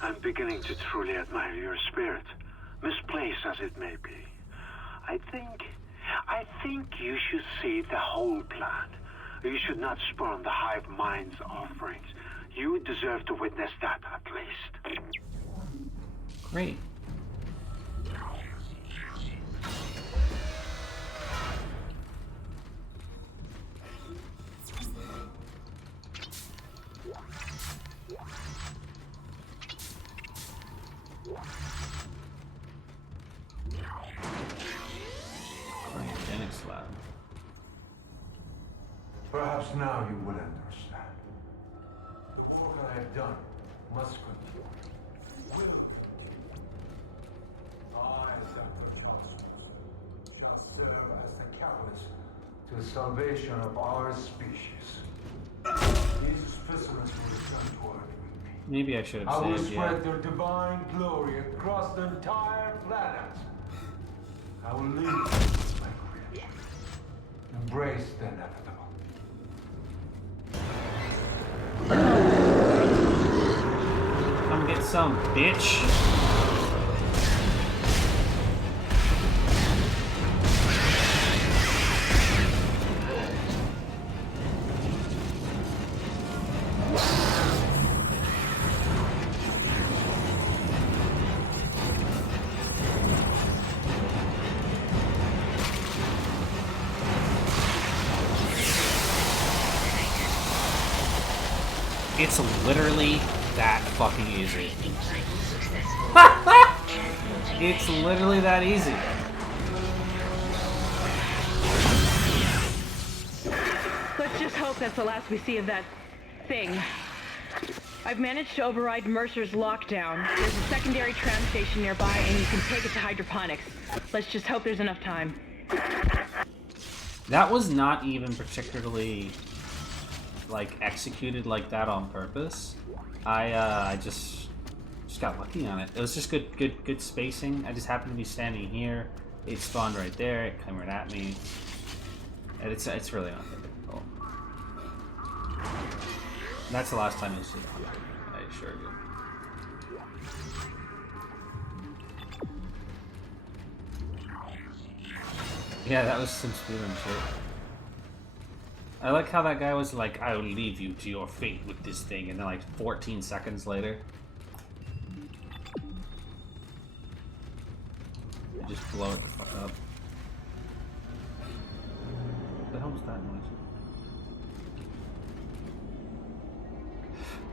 I'm beginning to truly admire your spirit, misplaced as it may be. I think you should see the whole plan. You should not spurn the hive mind's offerings. You deserve to witness that, at least. Great. Cryogenics lab. Perhaps now you will understand. The work I have done must continue. Will. I, Dr. Cosmos, shall serve as the catalyst to the salvation of our species. These specimens will return to Earth with me. Maybe I should have I will saved, spread yeah. their divine glory across the entire planet. I will lead my creation. Embrace the inevitable. Come get some, bitch. It's literally that fucking easy. It's literally that easy. Let's just hope that's the last we see of that thing. I've managed to override Mercer's lockdown. There's a secondary tram station nearby, and you can take it to hydroponics. Let's just hope there's enough time. That was not even particularly, like, executed like that on purpose. I just got lucky on it. It was just good spacing. I just happened to be standing here. It spawned right there. It came right at me. And it's really not that difficult. And that's the last time you'll see that. I assure you. Yeah, that was some speedrun shit. I like how that guy was like, "I will leave you to your fate with this thing," and then like 14 seconds later, you just blow it the fuck up. What the hell was that noise?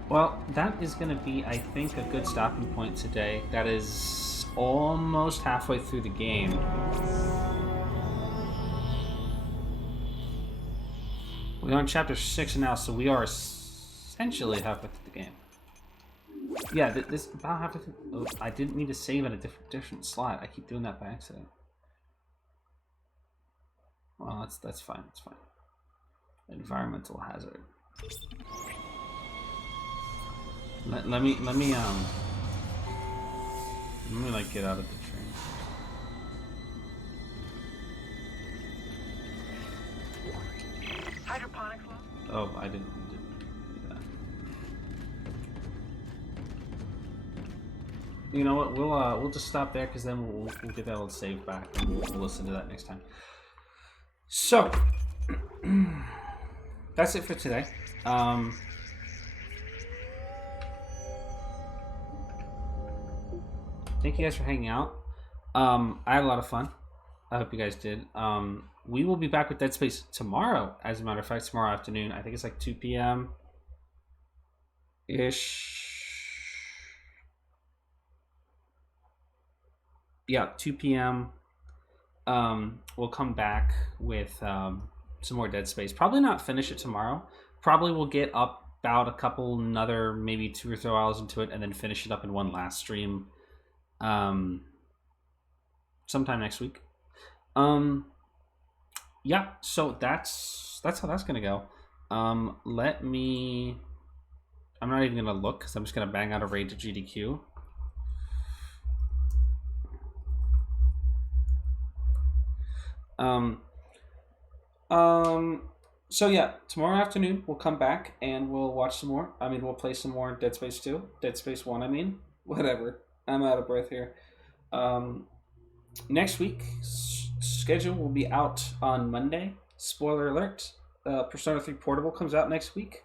Well, that is going to be, I think, a good stopping point today. That is almost halfway through the game. We're on chapter 6 now, so we are essentially halfway through the game. Yeah, this about halfway through. Oh, I didn't mean to save in a different slot. I keep doing that by accident. Well, that's fine. That's fine. Environmental hazard. Let me like get out of the train. Hydroponics lab? Oh, I didn't do that. You know what? We'll just stop there because then we'll get that old save back and we'll listen to that next time. So that's it for today. Thank you guys for hanging out. I had a lot of fun. I hope you guys did. We will be back with Dead Space tomorrow, as a matter of fact, tomorrow afternoon. I think it's like 2 p.m.-ish. Yeah, 2 p.m. We'll come back with some more Dead Space. Probably not finish it tomorrow. Probably we'll get up about another maybe 2 or 3 hours into it and then finish it up in one last stream. Sometime next week. Yeah, so that's how that's gonna go. I'm not even gonna look because I'm just gonna bang out a raid to GDQ. So yeah, tomorrow afternoon we'll come back and we'll watch some more. We'll play some more Dead Space 2, Dead Space 1. Whatever. I'm out of breath here. Next week schedule will be out on Monday. Spoiler alert: Persona 3 Portable comes out next week.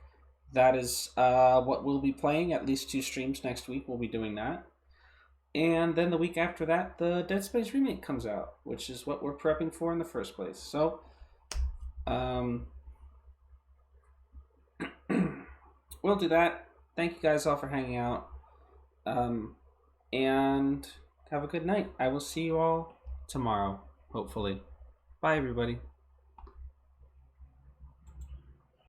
That is what we'll be playing. At least 2 streams next week. We'll be doing that. And then the week after that, the Dead Space remake comes out, which is what we're prepping for in the first place. So, we'll do that. Thank you guys all for hanging out. And have a good night. I will see you all tomorrow, hopefully. Bye, everybody.